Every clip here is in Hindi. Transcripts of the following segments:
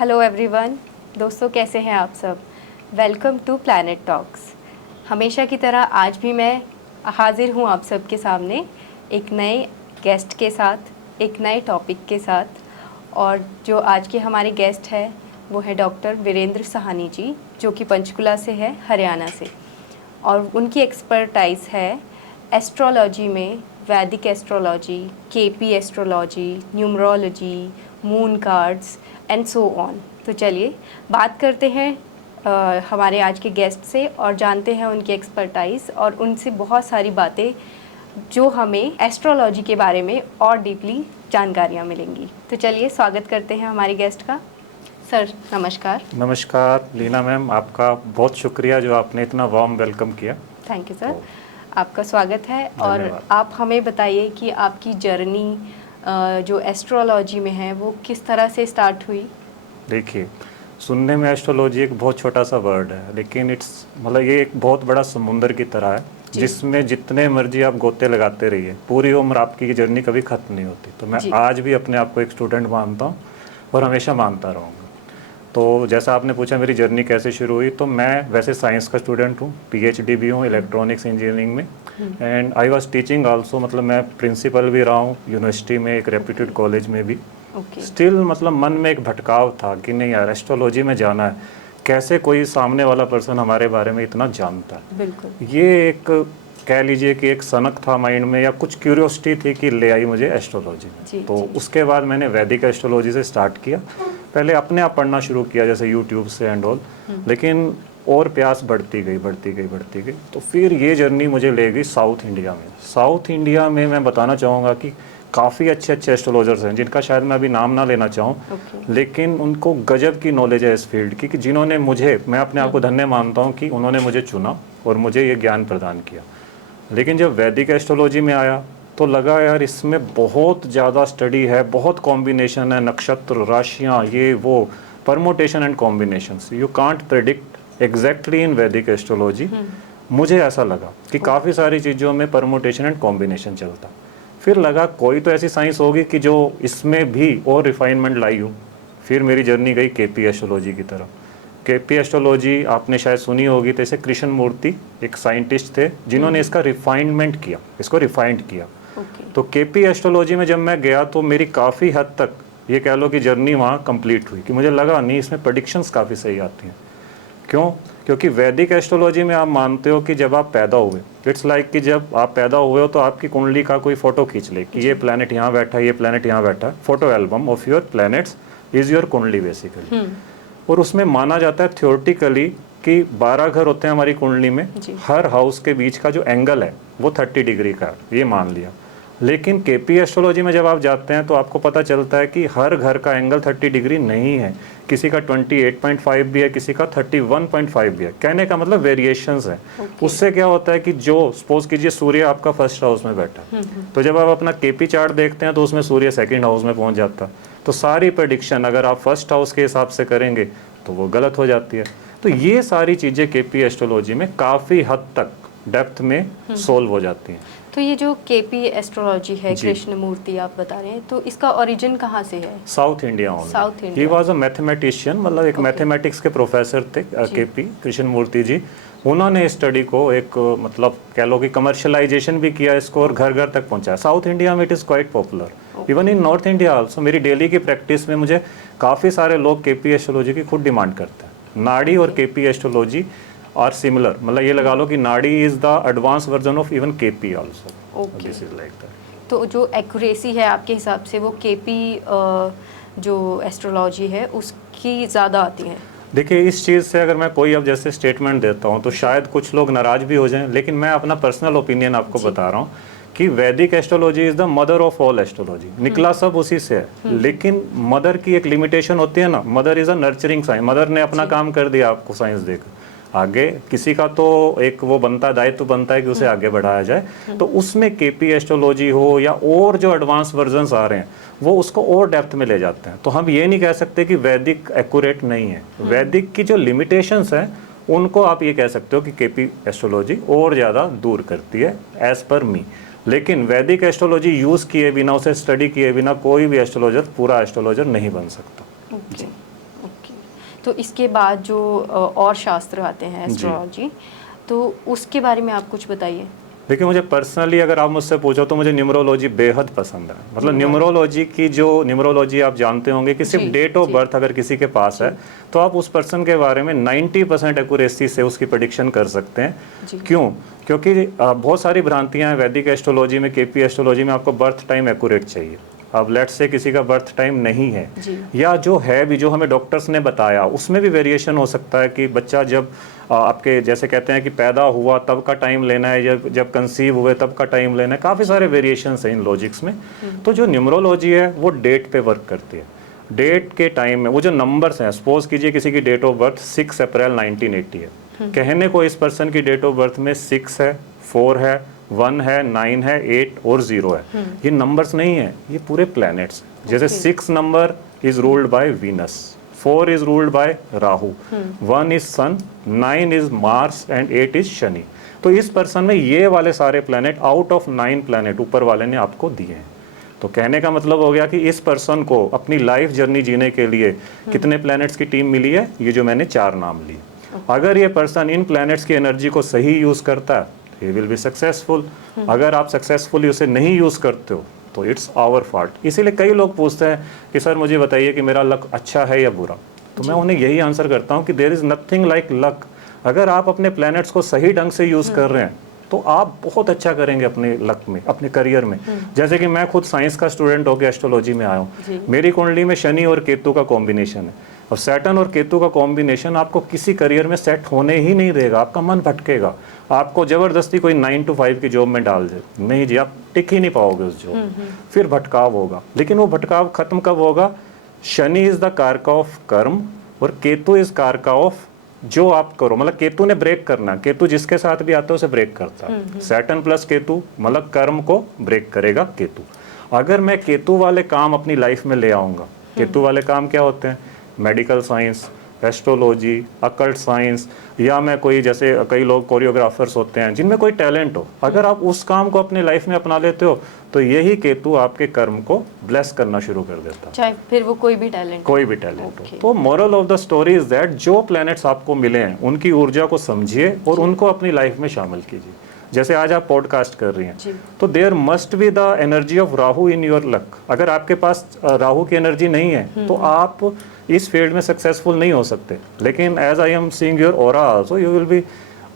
हेलो एवरीवन, दोस्तों कैसे हैं आप सब। Welcome to Planet Talks. हमेशा की तरह आज भी मैं हाजिर हूँ आप सबके सामने एक नए गेस्ट के साथ, एक नए टॉपिक के साथ। और जो आज के हमारे गेस्ट हैं वो है डॉक्टर वीरेंद्र सहानी जी, जो कि पंचकुला से है, हरियाणा से। और उनकी एक्सपर्टाइज है एस्ट्रोलॉजी में, वैदिक astrology, KP astrology, numerology, moon cards and so on. तो चलिए बात करते हैं हमारे आज के गेस्ट से और जानते हैं उनकी एक्सपर्टाइज और उनसे बहुत सारी बातें जो हमें एस्ट्रोलॉजी के बारे में और डीपली जानकारियाँ मिलेंगी। तो चलिए स्वागत करते हैं हमारे गेस्ट का। सर नमस्कार। नमस्कार लीना मैम, आपका बहुत शुक्रिया जो आपने इतना वार्म वेलकम किया। थैंक यू सर, आपका स्वागत है। और आप हमें बताइए कि आपकी जर्नी जो एस्ट्रोलॉजी में है वो किस तरह से स्टार्ट हुई। देखिए, सुनने में एस्ट्रोलॉजी एक बहुत छोटा सा वर्ड है, लेकिन ये एक बहुत बड़ा समुंदर की तरह है जिसमें जितने मर्जी आप गोते लगाते रहिए, पूरी उम्र आपकी जर्नी कभी ख़त्म नहीं होती। तो मैं आज भी अपने आप को एक स्टूडेंट मानता हूँ और हमेशा मानता रहूँगा। तो जैसा आपने पूछा मेरी जर्नी कैसे शुरू हुई, तो मैं वैसे साइंस का स्टूडेंट हूँ, PhD भी हूँ इलेक्ट्रॉनिक्स इंजीनियरिंग में, and I was teaching also. मतलब मैं प्रिंसिपल भी रहा हूँ यूनिवर्सिटी में, एक रेप्यूटेड कॉलेज में भी। स्टिल मतलब मन में एक भटकाव था कि नहीं यार, एस्ट्रोलॉजी में जाना है। कैसे कोई सामने वाला पर्सन हमारे बारे में इतना जानता है। बिल्कुल। ये एक कह लीजिए कि एक सनक था माइंड में, या कुछ क्यूरियोसिटी थी कि ले आई मुझे एस्ट्रोलॉजी में। तो उसके बाद मैंने वैदिक एस्ट्रोलॉजी से स्टार्ट किया। पहले अपने आप पढ़ना शुरू किया जैसे यूट्यूब से एंड ऑल, लेकिन और प्यास बढ़ती गई। तो फिर ये जर्नी मुझे ले गई साउथ इंडिया में। साउथ इंडिया में मैं बताना चाहूँगा कि काफ़ी अच्छे एस्ट्रोलॉजर्स हैं जिनका शायद मैं अभी नाम ना लेना चाहूँ, लेकिन उनको गजब की नॉलेज है इस फील्ड की, कि जिन्होंने मैं अपने आप को धन्य मानता हूँ कि उन्होंने मुझे चुना और मुझे ये ज्ञान प्रदान किया। लेकिन जब वैदिक एस्ट्रोलॉजी में आया तो लगा यार इसमें बहुत ज़्यादा स्टडी है, बहुत कॉम्बिनेशन है, नक्षत्र, राशियाँ, ये वो, permutation and combinations, you can't predict exactly इन वैदिक एस्ट्रोलॉजी। मुझे ऐसा लगा कि काफ़ी सारी चीज़ों में परमोटेशन एंड कॉम्बिनेशन चलता। फिर लगा कोई तो ऐसी साइंस होगी कि जो इसमें भी और रिफाइनमेंट लाई हो। फिर मेरी जर्नी गई केपी एस्ट्रोलॉजी की तरफ। केपी एस्ट्रोलॉजी आपने शायद सुनी होगी, तो ऐसे कृष्ण मूर्ति एक साइंटिस्ट थे जिन्होंने इसका रिफाइनमेंट किया, इसको रिफाइंड किया। तो केपी एस्ट्रोलॉजी में जब मैं गया तो मेरी काफ़ी हद तक ये कह लो कि जर्नी वहाँ कंप्लीट हुई, कि मुझे लगा नहीं इसमें प्रेडिक्शंस काफ़ी सही आती हैं। क्यों? क्योंकि वैदिक एस्ट्रोलॉजी में आप मानते हो कि जब आप पैदा हुए, इट्स लाइक कि जब आप पैदा हुए हो तो आपकी कुंडली का कोई फोटो खींच ले कि ये प्लैनेट यहाँ बैठा है, ये प्लैनेट यहाँ बैठा है। Photo album of your planets is your कुंडली बेसिकली। और उसमें माना जाता है थ्योरेटिकली कि 12 घर होते हैं हमारी कुंडली में, हर हाउस के बीच का जो एंगल है वो 30 डिग्री का है, ये मान लिया। लेकिन केपी एस्ट्रोलॉजी में जब आप जाते हैं तो आपको पता चलता है कि हर घर का एंगल 30 डिग्री नहीं है, किसी का 28.5 भी है, किसी का 31.5 भी है। कहने का मतलब वेरिएशंस है। उससे क्या होता है कि जो सपोज कीजिए सूर्य आपका फर्स्ट हाउस में बैठा, तो जब आप अपना केपी चार्ट देखते हैं तो उसमें सूर्य सेकंड हाउस में पहुंच जाता। तो सारी प्रेडिक्शन अगर आप फर्स्ट हाउस के हिसाब से करेंगे तो वो गलत हो जाती है। तो ये सारी चीज़ें केपी एस्ट्रोलॉजी में काफ़ी हद तक डेप्थ में सोल्व हो जाती हैं। तो ये जो केपी एस्ट्रोलॉजी है, कृष्ण मूर्ति आप बता रहे हैं, तो इसका ओरिजिन कहाँ से है? South India. South India. He was a mathematician, मतलब एक मैथमेटिक्स के प्रोफेसर थे केपी कृष्ण मूर्ति जी। उन्होंने स्टडी को एक मतलब कह लो कि कमर्शलाइजेशन भी किया इसको और घर घर तक पहुंचाया। साउथ इंडिया में it is quite popular, even in north India also. मेरी डेली की प्रैक्टिस में मुझे काफ़ी सारे लोग केपी एस्ट्रोलॉजी की खुद डिमांड करते हैं। नाड़ी और केपी एस्ट्रोलॉजी आर सिमिलर, मतलब ये लगा लो कि नाड़ी is the advance version of even KP also. This is like that. तो जो एक्यूरेसी है आपके हिसाब से वो केपी जो एस्ट्रोलॉजी है उसकी ज़्यादा आती है? देखिए, इस चीज़ से अगर मैं कोई अब जैसे स्टेटमेंट देता हूँ तो शायद कुछ लोग नाराज भी हो जाएं, लेकिन मैं अपना पर्सनल ओपिनियन आपको बता रहा हूँ कि वैदिक astrology is the mother of all astrology. निकला सब उसी से है, लेकिन मदर की एक लिमिटेशन होती है ना। Mother is a nurturing science. Mother ने अपना काम कर दिया आपको साइंस देकर। आगे किसी का तो एक वो बनता, दायित्व बनता है कि उसे आगे बढ़ाया जाए। तो उसमें केपी एस्ट्रोलॉजी हो या और जो एडवांस वर्जन्स आ रहे हैं वो उसको और डेप्थ में ले जाते हैं। तो हम ये नहीं कह सकते कि वैदिक एक्यूरेट नहीं है। वैदिक की जो लिमिटेशंस हैं उनको आप ये कह सकते हो कि केपी एस्ट्रोलॉजी और ज़्यादा दूर करती है एज पर मी। लेकिन वैदिक एस्ट्रोलॉजी यूज़ किए बिना, उसे स्टडी किए बिना कोई भी एस्ट्रोलॉजर पूरा एस्ट्रोलॉजर नहीं बन सकता। ओके। तो इसके बाद जो और शास्त्र आते हैं एस्ट्रोलॉजी, तो उसके बारे में आप कुछ बताइए। देखिए, मुझे पर्सनली अगर आप मुझसे पूछो तो मुझे न्यूमरोलॉजी बेहद पसंद है। मतलब न्यूमरोलॉजी की जो न्यूमरोलॉजी आप जानते होंगे कि सिर्फ डेट ऑफ बर्थ अगर किसी के पास है तो आप उस पर्सन के बारे में 90% एक्यूरेसी से उसकी प्रेडिक्शन कर सकते हैं। क्यों? क्योंकि बहुत सारी भ्रांतियां हैं वैदिक एस्ट्रोलॉजी में, केपी एस्ट्रोलॉजी में आपको बर्थ टाइम एक्यूरेट चाहिए। अब लेट्स से किसी का बर्थ टाइम नहीं है, या जो है भी, जो हमें डॉक्टर्स ने बताया उसमें भी वेरिएशन हो सकता है कि बच्चा जब आपके जैसे कहते हैं कि पैदा हुआ तब का टाइम लेना है, जब कंसीव हुए तब का टाइम लेना है, काफ़ी सारे वेरिएशंस हैं इन लॉजिक्स में। तो जो न्यूमरोलॉजी है वो डेट पे वर्क करती है। डेट के टाइम में वो जो नंबर्स हैं, सपोज कीजिए किसी की डेट ऑफ बर्थ 6 अप्रैल 1980 है, कहने को इस पर्सन की डेट ऑफ बर्थ में 6 है, 4 है, 1 है, 9 है, 8 और 0 है। ये नंबर्स नहीं है, ये पूरे प्लैनेट्स। जैसे 6 number is ruled by Venus, 4 is ruled by Rahu, 1 is Sun, 9 is Mars and 8 is Shani. तो इस पर्सन में ये वाले सारे प्लैनेट आउट ऑफ 9 प्लैनेट ऊपर वाले ने आपको दिए हैं। तो कहने का मतलब हो गया कि इस पर्सन को अपनी लाइफ जर्नी जीने के लिए कितने प्लैनेट्स की टीम मिली है, ये जो मैंने 4 नाम लिए। अगर ये पर्सन इन प्लैनेट्स की एनर्जी को सही यूज करता है, he will be successful। अगर आप सक्सेसफुली उसे नहीं यूज करते हो तो इट्स आवर फॉल्ट। इसीलिए कई लोग पूछते हैं कि सर मुझे बताइए कि मेरा लक अच्छा है या बुरा, तो मैं उन्हें यही आंसर करता हूँ कि there is nothing like luck. अगर आप अपने प्लैनेट्स को सही ढंग से यूज कर रहे हैं तो आप बहुत अच्छा करेंगे अपने लक में, अपने करियर में। जैसे कि मैं खुद साइंस का स्टूडेंट होकर एस्ट्रोलॉजी में आया हूँ, मेरी कुंडली में शनि और केतु का कॉम्बिनेशन है। और सैटर्न और केतु का कॉम्बिनेशन आपको किसी करियर में सेट होने ही नहीं देगा, आपका मन भटकेगा। आपको जबरदस्ती कोई 9 to 5 की जॉब में डाल दे, नहीं जी, आप टिक ही नहीं पाओगे उस जॉब, फिर भटकाव होगा। लेकिन वो भटकाव खत्म कब होगा? शनि इज द कारका ऑफ कर्म और केतु इज कारका ऑफ जो आप करो। मतलब केतु ने ब्रेक करना, केतु जिसके साथ भी आता है उसे ब्रेक करता है। सैटर्न प्लस केतु मतलब कर्म को ब्रेक करेगा केतु। अगर मैं केतु वाले काम अपनी लाइफ में ले आऊँगा, केतु वाले काम क्या होते हैं? Medical science, astrology, occult science, या मैं कोई, जैसे कई लोग कोरियोग्राफर्स होते हैं जिनमें कोई टैलेंट हो, अगर आप उस काम को अपनी लाइफ में अपना लेते हो तो यही केतु आपके कर्म को ब्लेस करना शुरू कर देता है, चाहे फिर वो कोई भी टैलेंट हो। तो moral of the story is that जो प्लैनेट्स आपको मिले हैं उनकी ऊर्जा को समझिए और उनको अपनी लाइफ में शामिल कीजिए। जैसे आज आप पॉडकास्ट कर रही हैं तो there must be the energy of Rahu in your luck. अगर आपके पास राहु की एनर्जी नहीं है तो आप इस फील्ड में सक्सेसफुल नहीं हो सकते। लेकिन as I am seeing your aura also, you will be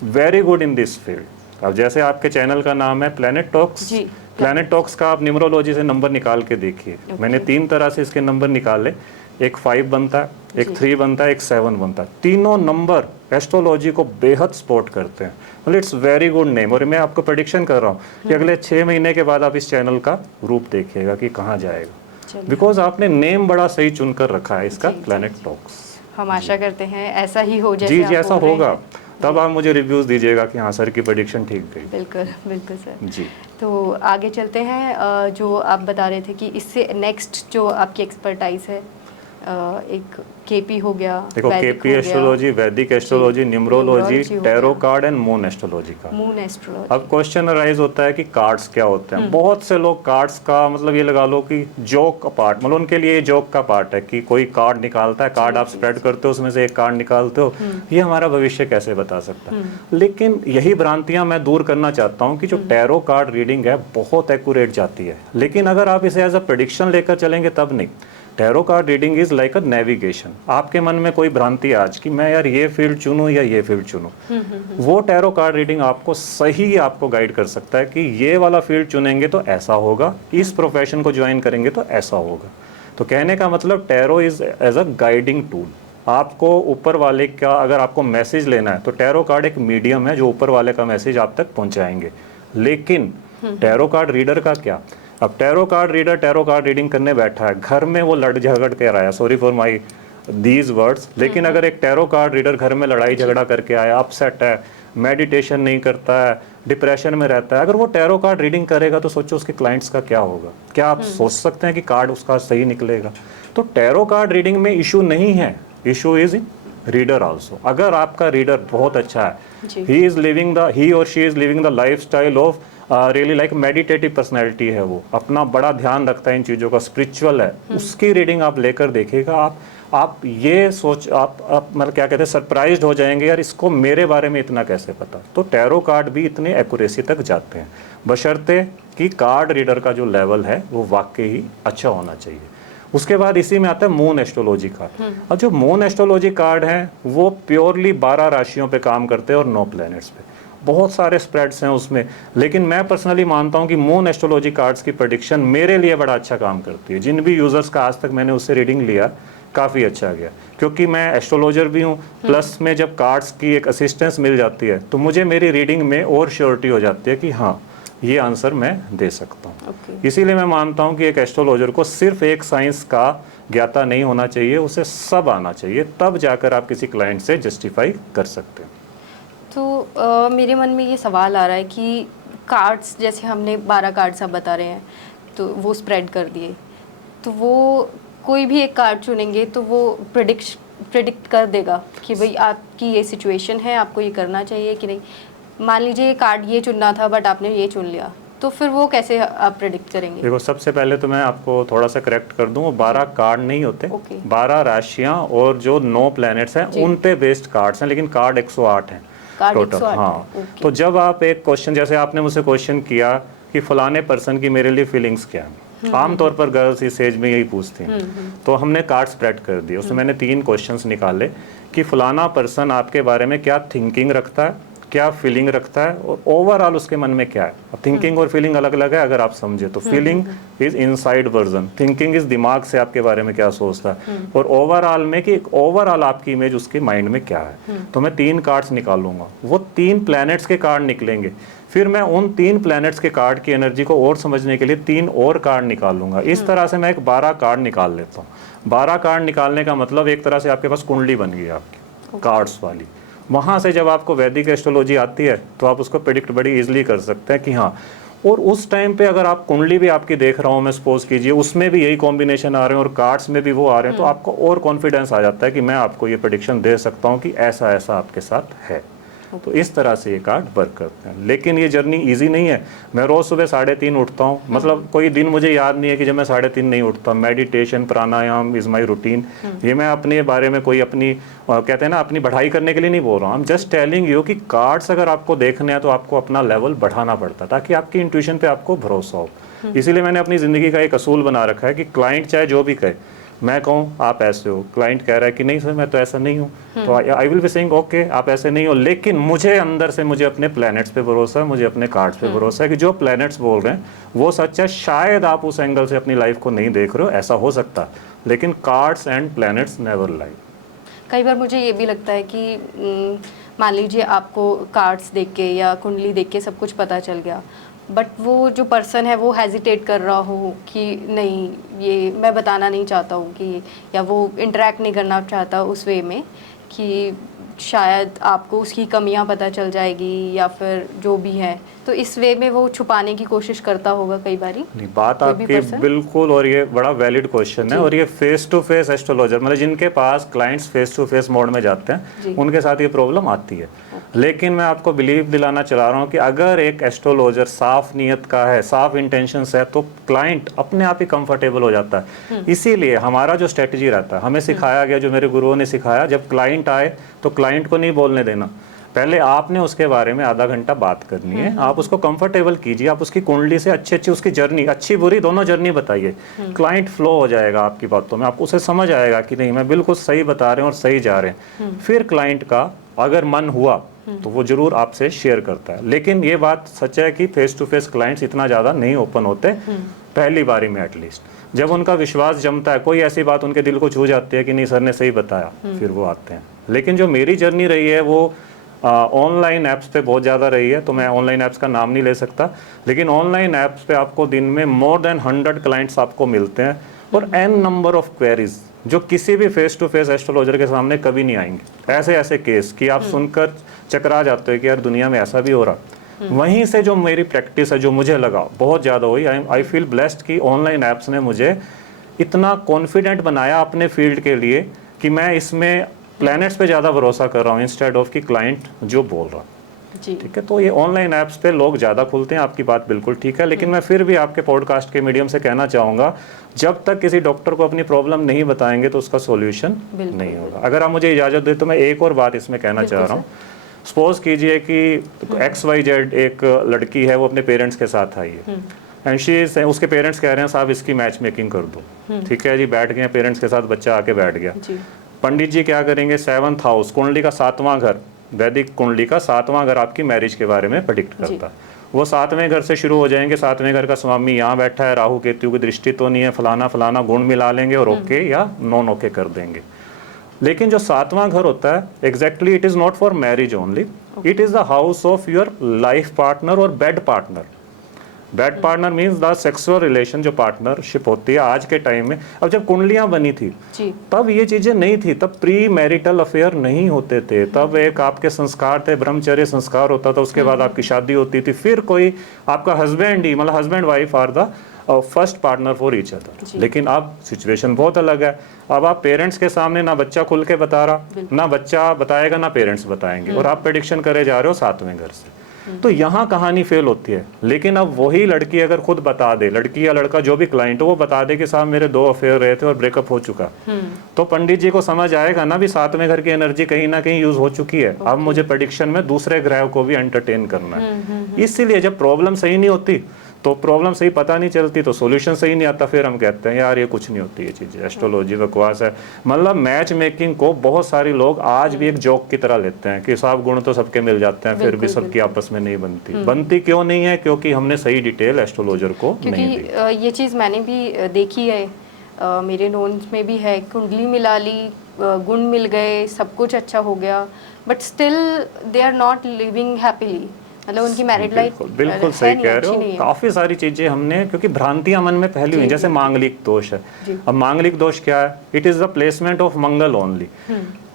very good in this field. अब जैसे आपके चैनल का नाम है प्लैनेट टॉक्स, प्लैनेट टॉक्स का आप न्यूमरोलॉजी से नंबर निकाल के देखिए। मैंने 3 तरह से इसके नंबर निकाले, एक 5 बनता है, एक 3 बनता है, एक 7 बनता है। तीनों नंबर एस्ट्रोलॉजी को बेहद सपोर्ट करते हैं। मतलब इट्स वेरी गुड नेम। और मैं आपको प्रेडिक्शन कर रहा हूँ कि अगले 6 महीने के बाद आप इस चैनल का रूप देखिएगा कि कहाँ जाएगा, बिकॉज आपने नेम बड़ा सही चुनकर रखा है इसका, प्लैनेट टॉक्स। हम आशा करते हैं ऐसा ही हो, जैसे जी ऐसा होगा, तब आप मुझे रिव्यूज दीजिएगा कि हाँ सर की प्रेडिक्शन ठीक गई। बिल्कुल बिल्कुल सर जी। तो आगे चलते हैं। जो आप बता रहे थे कि इससे नेक्स्ट जो आपकी एक्सपर्टाइज है, एक केपी हो गया, देखो KP astrology, Vedic astrology, numerology, tarot card and moon astrology का। Moon astrology. अब क्वेश्चन अराइज होता है कि कार्ड्स क्या होते हैं। बहुत से लोग कार्ड्स का मतलब ये लगा लो कि जोक का पार्ट, मतलब उनके लिए जोक का पार्ट है कि कोई कार्ड निकालता है, कार्ड आप स्प्रेड करते हो, उसमें से एक कार्ड निकालते हो, ये हमारा भविष्य कैसे बता सकता है। लेकिन यही भ्रांतियां मैं दूर करना चाहता हूँ कि जो टैरो कार्ड रीडिंग है बहुत एक्यूरेट जाती है, लेकिन अगर आप इसे एज अ प्रेडिक्शन लेकर चलेंगे तब नहीं। Tarot card reading is like a navigation. आपके मन में कोई भ्रांति आज कि मैं यार ये फील्ड चुनूं या ये फील्ड चुनूं, वो टैरो कार्ड रीडिंग आपको सही आपको गाइड कर सकता है कि ये वाला फील्ड चुनेंगे तो ऐसा होगा, इस प्रोफेशन को ज्वाइन करेंगे तो ऐसा होगा। तो कहने का मतलब tarot is as a guiding tool. आपको ऊपर वाले का अगर आपको मैसेज लेना है तो टैरो कार्ड एक मीडियम है जो ऊपर वाले का मैसेज आप तक पहुंचाएंगे। लेकिन टैरो कार्ड रीडर का क्या? अब tarot card reader tarot card reading करने बैठा है, घर में वो लड़ झगड़ कर आया, sorry for my these words, लेकिन अगर एक टैरो कार्ड रीडर घर में लड़ाई झगड़ा करके आया, अपसेट है, मेडिटेशन नहीं करता है, डिप्रेशन में रहता है, अगर वो टैरो कार्ड रीडिंग करेगा तो सोचो उसके क्लाइंट्स का क्या होगा। क्या आप सोच सकते हैं कि कार्ड उसका सही निकलेगा? तो टैरो कार्ड रीडिंग में इशू नहीं है, issue is in reader also. अगर आपका रीडर बहुत अच्छा है, ही और she is living the life style of really like meditative personality है, वो अपना बड़ा ध्यान रखता है इन चीज़ों का, स्पिरिचुअल है, उसकी रीडिंग आप लेकर देखिएगा, आप ये सोच आप मतलब क्या कहते हैं, सरप्राइज्ड हो जाएंगे, यार इसको मेरे बारे में इतना कैसे पता। तो टैरो कार्ड भी इतने एक्यूरेसी तक जाते हैं, बशर्ते कि कार्ड रीडर का जो लेवल है वो वाकई ही अच्छा होना चाहिए। उसके बाद इसी में आता है मून एस्ट्रोलॉजी कार्ड। अब जो मून एस्ट्रोलॉजी कार्ड है वो प्योरली 12 राशियों पे काम करते हैं और 9 प्लैनेट्स पे। बहुत सारे स्प्रेड्स हैं उसमें, लेकिन मैं पर्सनली मानता हूं कि मून एस्ट्रोलॉजी कार्ड्स की प्रेडिक्शन मेरे लिए बड़ा अच्छा काम करती है। जिन भी यूजर्स का आज तक मैंने उससे रीडिंग लिया काफ़ी अच्छा गया, क्योंकि मैं एस्ट्रोलॉजर भी हूँ, प्लस में जब कार्ड्स की एक असिस्टेंस मिल जाती है तो मुझे मेरी रीडिंग में और श्योरिटी हो जाती है कि हाँ ये आंसर मैं दे सकता हूँ। इसीलिए मैं मानता हूँ कि एक एस्ट्रोलॉजर को सिर्फ एक साइंस का ज्ञाता नहीं होना चाहिए, उसे सब आना चाहिए, तब जाकर आप किसी क्लाइंट से जस्टिफाई कर सकते हैं। तो मेरे मन में ये सवाल आ रहा है कि कार्ड्स, जैसे हमने 12 कार्ड्स आप बता रहे हैं तो वो स्प्रेड कर दिए, तो वो कोई भी एक कार्ड चुनेंगे तो वो प्रिडिक्ट कर देगा कि भाई आपकी ये सिचुएशन है, आपको ये करना चाहिए कि नहीं। मान लीजिए कार्ड ये चुनना था बट आपने ये चुन लिया, तो फिर वो कैसे आप प्रेडिक्ट करेंगे? देखो, सबसे पहले तो मैं आपको थोड़ा सा करेक्ट कर दूं, वो 12 कार्ड नहीं होते, 12 राशियां और जो 9 प्लैनेट्स हैं उन पे बेस्ड कार्ड्स हैं, लेकिन कार्ड 108 हैं टोटल। हाँ, तो जब आप एक क्वेश्चन, जैसे आपने मुझसे क्वेश्चन किया कि फलाने पर्सन की मेरे लिए फीलिंग्स क्या है, आमतौर पर गर्ल्स इस एज में यही पूछती हैं, तो हमने कार्ड स्प्रेड कर दिए। उसमें मैंने 3 क्वेश्चंस निकाले कि फलाना पर्सन आपके बारे में क्या थिंकिंग रखता है, क्या फीलिंग रखता है, और ओवरऑल उसके मन में क्या है। अब थिंकिंग और फीलिंग अलग अलग है, अगर आप समझे तो feeling is inside version, thinking is दिमाग से आपके बारे में क्या सोचता है, और ओवरऑल में कि ओवरऑल आपकी इमेज उसके माइंड में क्या है। तो मैं 3 कार्ड्स निकालूंगा, वो 3 प्लैनेट्स के कार्ड निकलेंगे, फिर मैं उन 3 प्लैनेट्स के कार्ड की एनर्जी को और समझने के लिए 3 और कार्ड निकालूंगा। इस तरह से मैं एक 12 कार्ड निकाल लेता हूँ। 12 कार्ड निकालने का मतलब एक तरह से आपके पास कुंडली बन गई आपकी कार्ड्स वाली। वहाँ से जब आपको वैदिक एस्ट्रोलॉजी आती है तो आप उसको प्रेडिक्ट बड़ी इजीली कर सकते हैं कि हाँ, और उस टाइम पे अगर आप कुंडली भी आपकी देख रहा हूँ मैं, सपोज कीजिए उसमें भी यही कॉम्बिनेशन आ रहे हैं और कार्ड्स में भी वो आ रहे हैं, तो आपको और कॉन्फिडेंस आ जाता है कि मैं आपको ये प्रेडिक्शन दे सकता हूँ कि ऐसा ऐसा आपके साथ है। तो इस तरह से ये कार्ड वर्क करते हैं। लेकिन ये जर्नी इजी नहीं है। मैं रोज़ सुबह 3:30 उठता हूँ, मतलब कोई दिन मुझे याद नहीं है कि जब मैं 3:30 नहीं उठता। Meditation, pranayama is my routine. ये मैं अपने बारे में कोई अपनी कहते हैं ना अपनी बढ़ाई करने के लिए नहीं बोल रहा हूँ। I'm just telling you कि कार्ड्स अगर आपको देखने हैं तो आपको अपना लेवल बढ़ाना पड़ता है ताकि आपकी इंट्यूशन पे आपको भरोसा हो। इसीलिए मैंने अपनी ज़िंदगी का एक असूल बना रखा है कि क्लाइंट चाहे जो भी कहे, मैं कहूँ आप ऐसे हो, क्लाइंट कह रहा है कि नहीं सर मैं तो ऐसा नहीं हूँ, तो I will be saying okay आप ऐसे नहीं हो, लेकिन मुझे अंदर से मुझे अपने प्लैनेट्स पे भरोसा है, मुझे अपने कार्ड्स पे भरोसा है कि जो प्लैनेट्स बोल रहे हैं वो सच है। शायद आप उस एंगल से अपनी लाइफ को नहीं देख रहे हो, ऐसा हो सकता है, लेकिन कार्ड्स एंड प्लैनेट्स नेवर लाई। कई बार मुझे ये भी लगता है कि मान लीजिए आपको कार्ड्स देख के या कुंडली देख के सब कुछ पता चल गया, बट वो जो पर्सन है वो हेजिटेट कर रहा हो कि नहीं ये मैं बताना नहीं चाहता हूँ कि, या वो इंटरेक्ट नहीं करना चाहता उस वे में कि शायद आपको उसकी कमियां पता चल जाएगी या फिर जो भी है, तो इस वे में वो छुपाने की कोशिश करता होगा कई बारी। नहीं, बात आपकी बिल्कुल, और ये बड़ा वैलिड क्वेश्चन है। और ये फेस टू फेस एस्ट्रोलॉजर, मतलब जिनके पास clients face to face mode में जाते हैं उनके साथ ये प्रॉब्लम आती है। लेकिन मैं आपको बिलीव दिलाना चला रहा हूँ कि अगर एक एस्ट्रोलॉजर साफ नियत का है, साफ इंटेंशंस है, तो क्लाइंट अपने आप ही कंफर्टेबल हो जाता है। इसीलिए हमारा जो स्ट्रेटजी रहता है, हमें सिखाया गया, जो मेरे गुरुओं ने सिखाया, जब क्लाइंट आए तो क्लाइंट को नहीं बोलने देना, पहले आपने उसके बारे में आधा घंटा बात करनी है। आप उसको कंफर्टेबल कीजिए, आप उसकी कुंडली से अच्छी अच्छी उसकी जर्नी, अच्छी बुरी दोनों जर्नी बताइए। क्लाइंट फ्लो हो जाएगा आपकी बातों में, आप उसे समझ आएगा कि नहीं मैं बिल्कुल सही बता रहे हैं और सही जा रहे हैं। फिर क्लाइंट का अगर मन हुआ तो वो जरूर आपसे शेयर करता है। लेकिन ये बात सच है कि फेस टू फेस क्लाइंट्स इतना ज़्यादा नहीं ओपन होते पहली बारी में। एटलीस्ट जब उनका विश्वास जमता है, कोई ऐसी बात उनके दिल को छू जाती है कि नहीं सर ने सही बताया, फिर वो आते हैं। लेकिन जो मेरी जर्नी रही है वो ऑनलाइन ऐप्स पे बहुत ज़्यादा रही है, तो मैं ऑनलाइन ऐप्स का नाम नहीं ले सकता, लेकिन ऑनलाइन ऐप्स पे आपको दिन में मोर देन 100 क्लाइंट्स आपको मिलते हैं और n नंबर ऑफ क्वेरीज जो किसी भी फेस टू फेस एस्ट्रोलॉजर के सामने कभी नहीं आएंगे। ऐसे ऐसे केस कि आप सुनकर चकरा जाते हो कि यार दुनिया में ऐसा भी हो रहा। वहीं से जो मेरी प्रैक्टिस है, जो मुझे लगा बहुत ज़्यादा हुई, आई फील ब्लेस्ड कि ऑनलाइन ऐप्स ने मुझे इतना कॉन्फिडेंट बनाया अपने फील्ड के लिए कि मैं इसमें प्लैनेट्स पे ज़्यादा भरोसा कर रहा हूँ इंस्टेड ऑफ कि क्लाइंट जो बोल रहा। जी। ठीक है, तो ये ऑनलाइन ऐप्स पे लोग ज़्यादा खुलते हैं, आपकी बात बिल्कुल ठीक है, लेकिन मैं फिर भी आपके पॉडकास्ट के मीडियम से कहना चाहूँगा, जब तक किसी डॉक्टर को अपनी प्रॉब्लम नहीं बताएंगे तो उसका सॉल्यूशन नहीं होगा। अगर आप मुझे इजाज़त दें तो मैं एक और बात इसमें कहना चाह रहा हूँ। सपोज कीजिए कि XYZ एक लड़की है, वो अपने पेरेंट्स के साथ आई है एंड उसके पेरेंट्स कह रहे हैं साहब इसकी मैच मेकिंग कर दो। ठीक है जी, बैठ गए पेरेंट्स के साथ, बच्चा आके बैठ गया। पंडित जी क्या करेंगे, 7th हाउस, कुंडली का 7वां घर, वैदिक कुंडली का 7वां घर आपकी मैरिज के बारे में प्रेडिक्ट करता है। वो 7वें घर से शुरू हो जाएंगे, 7वें घर का स्वामी यहाँ बैठा है, राहु केतु की दृष्टि तो नहीं है, फलाना फलाना गुण मिला लेंगे और ओके या नॉन ओके कर देंगे। लेकिन जो 7वां घर होता है, exactly it is not for marriage only, it is the house of your life partner और bed partner. Bed partner means the sexual relation, जो पार्टनरशिप होती है आज के टाइम में। अब जब कुंडलियां बनी थी तब ये चीजें नहीं थी, तब प्री मैरिटल अफेयर नहीं होते थे, तब एक आपके संस्कार थे, ब्रह्मचर्य संस्कार होता था, उसके बाद आपकी शादी होती थी, फिर कोई आपका हस्बैंड ही, मतलब husband wife are the first partner for each other. लेकिन अब सिचुएशन बहुत अलग है। अब आप पेरेंट्स के सामने ना बच्चा खुल के बता रहा, ना बच्चा बताएगा, ना पेरेंट्स बताएंगे, और आप प्रेडिक्शन करे जा रहे हो 7वें घर से। तो यहाँ कहानी फेल होती है। लेकिन अब वही लड़की अगर खुद बता दे, लड़की या लड़का जो भी क्लाइंट हो, वो बता दे कि साहब मेरे 2 अफेयर रहे थे और ब्रेकअप हो चुका, तो पंडित जी को समझ आएगा ना भी 7वें घर की एनर्जी कहीं ना कहीं यूज हो चुकी है। अब मुझे प्रेडिक्शन में दूसरे ग्रह को भी एंटरटेन करना है। इसीलिए जब प्रॉब्लम सही नहीं होती तो प्रॉब्लम सही पता नहीं चलती, तो सॉल्यूशन सही नहीं आता, फिर हम कहते हैं यार ये कुछ नहीं होती, ये चीज़ एस्ट्रोलॉजी बकवास है। मतलब मैच मेकिंग को बहुत सारे लोग आज भी एक जोक की तरह लेते हैं कि साहब गुण तो सबके मिल जाते हैं, फिर भी सबकी आपस में नहीं बनती। बनती क्यों नहीं है? क्योंकि हमने सही डिटेल एस्ट्रोलॉजर को नहीं दी। ये चीज़ मैंने भी देखी है, मेरे नोन्स में भी है, कुंडली मिला ली, गुण मिल गए, सब कुछ अच्छा हो गया, but still they are not living happily. मतलब उनकी मैरिड लाइफ बिल्कुल सही कह रहे हो। काफी सारी चीजें हमने, क्योंकि भ्रांतियां मन में फैली हुई, जैसे मांगलिक दोष है। अब मांगलिक दोष क्या है? It is the placement of Mangal only.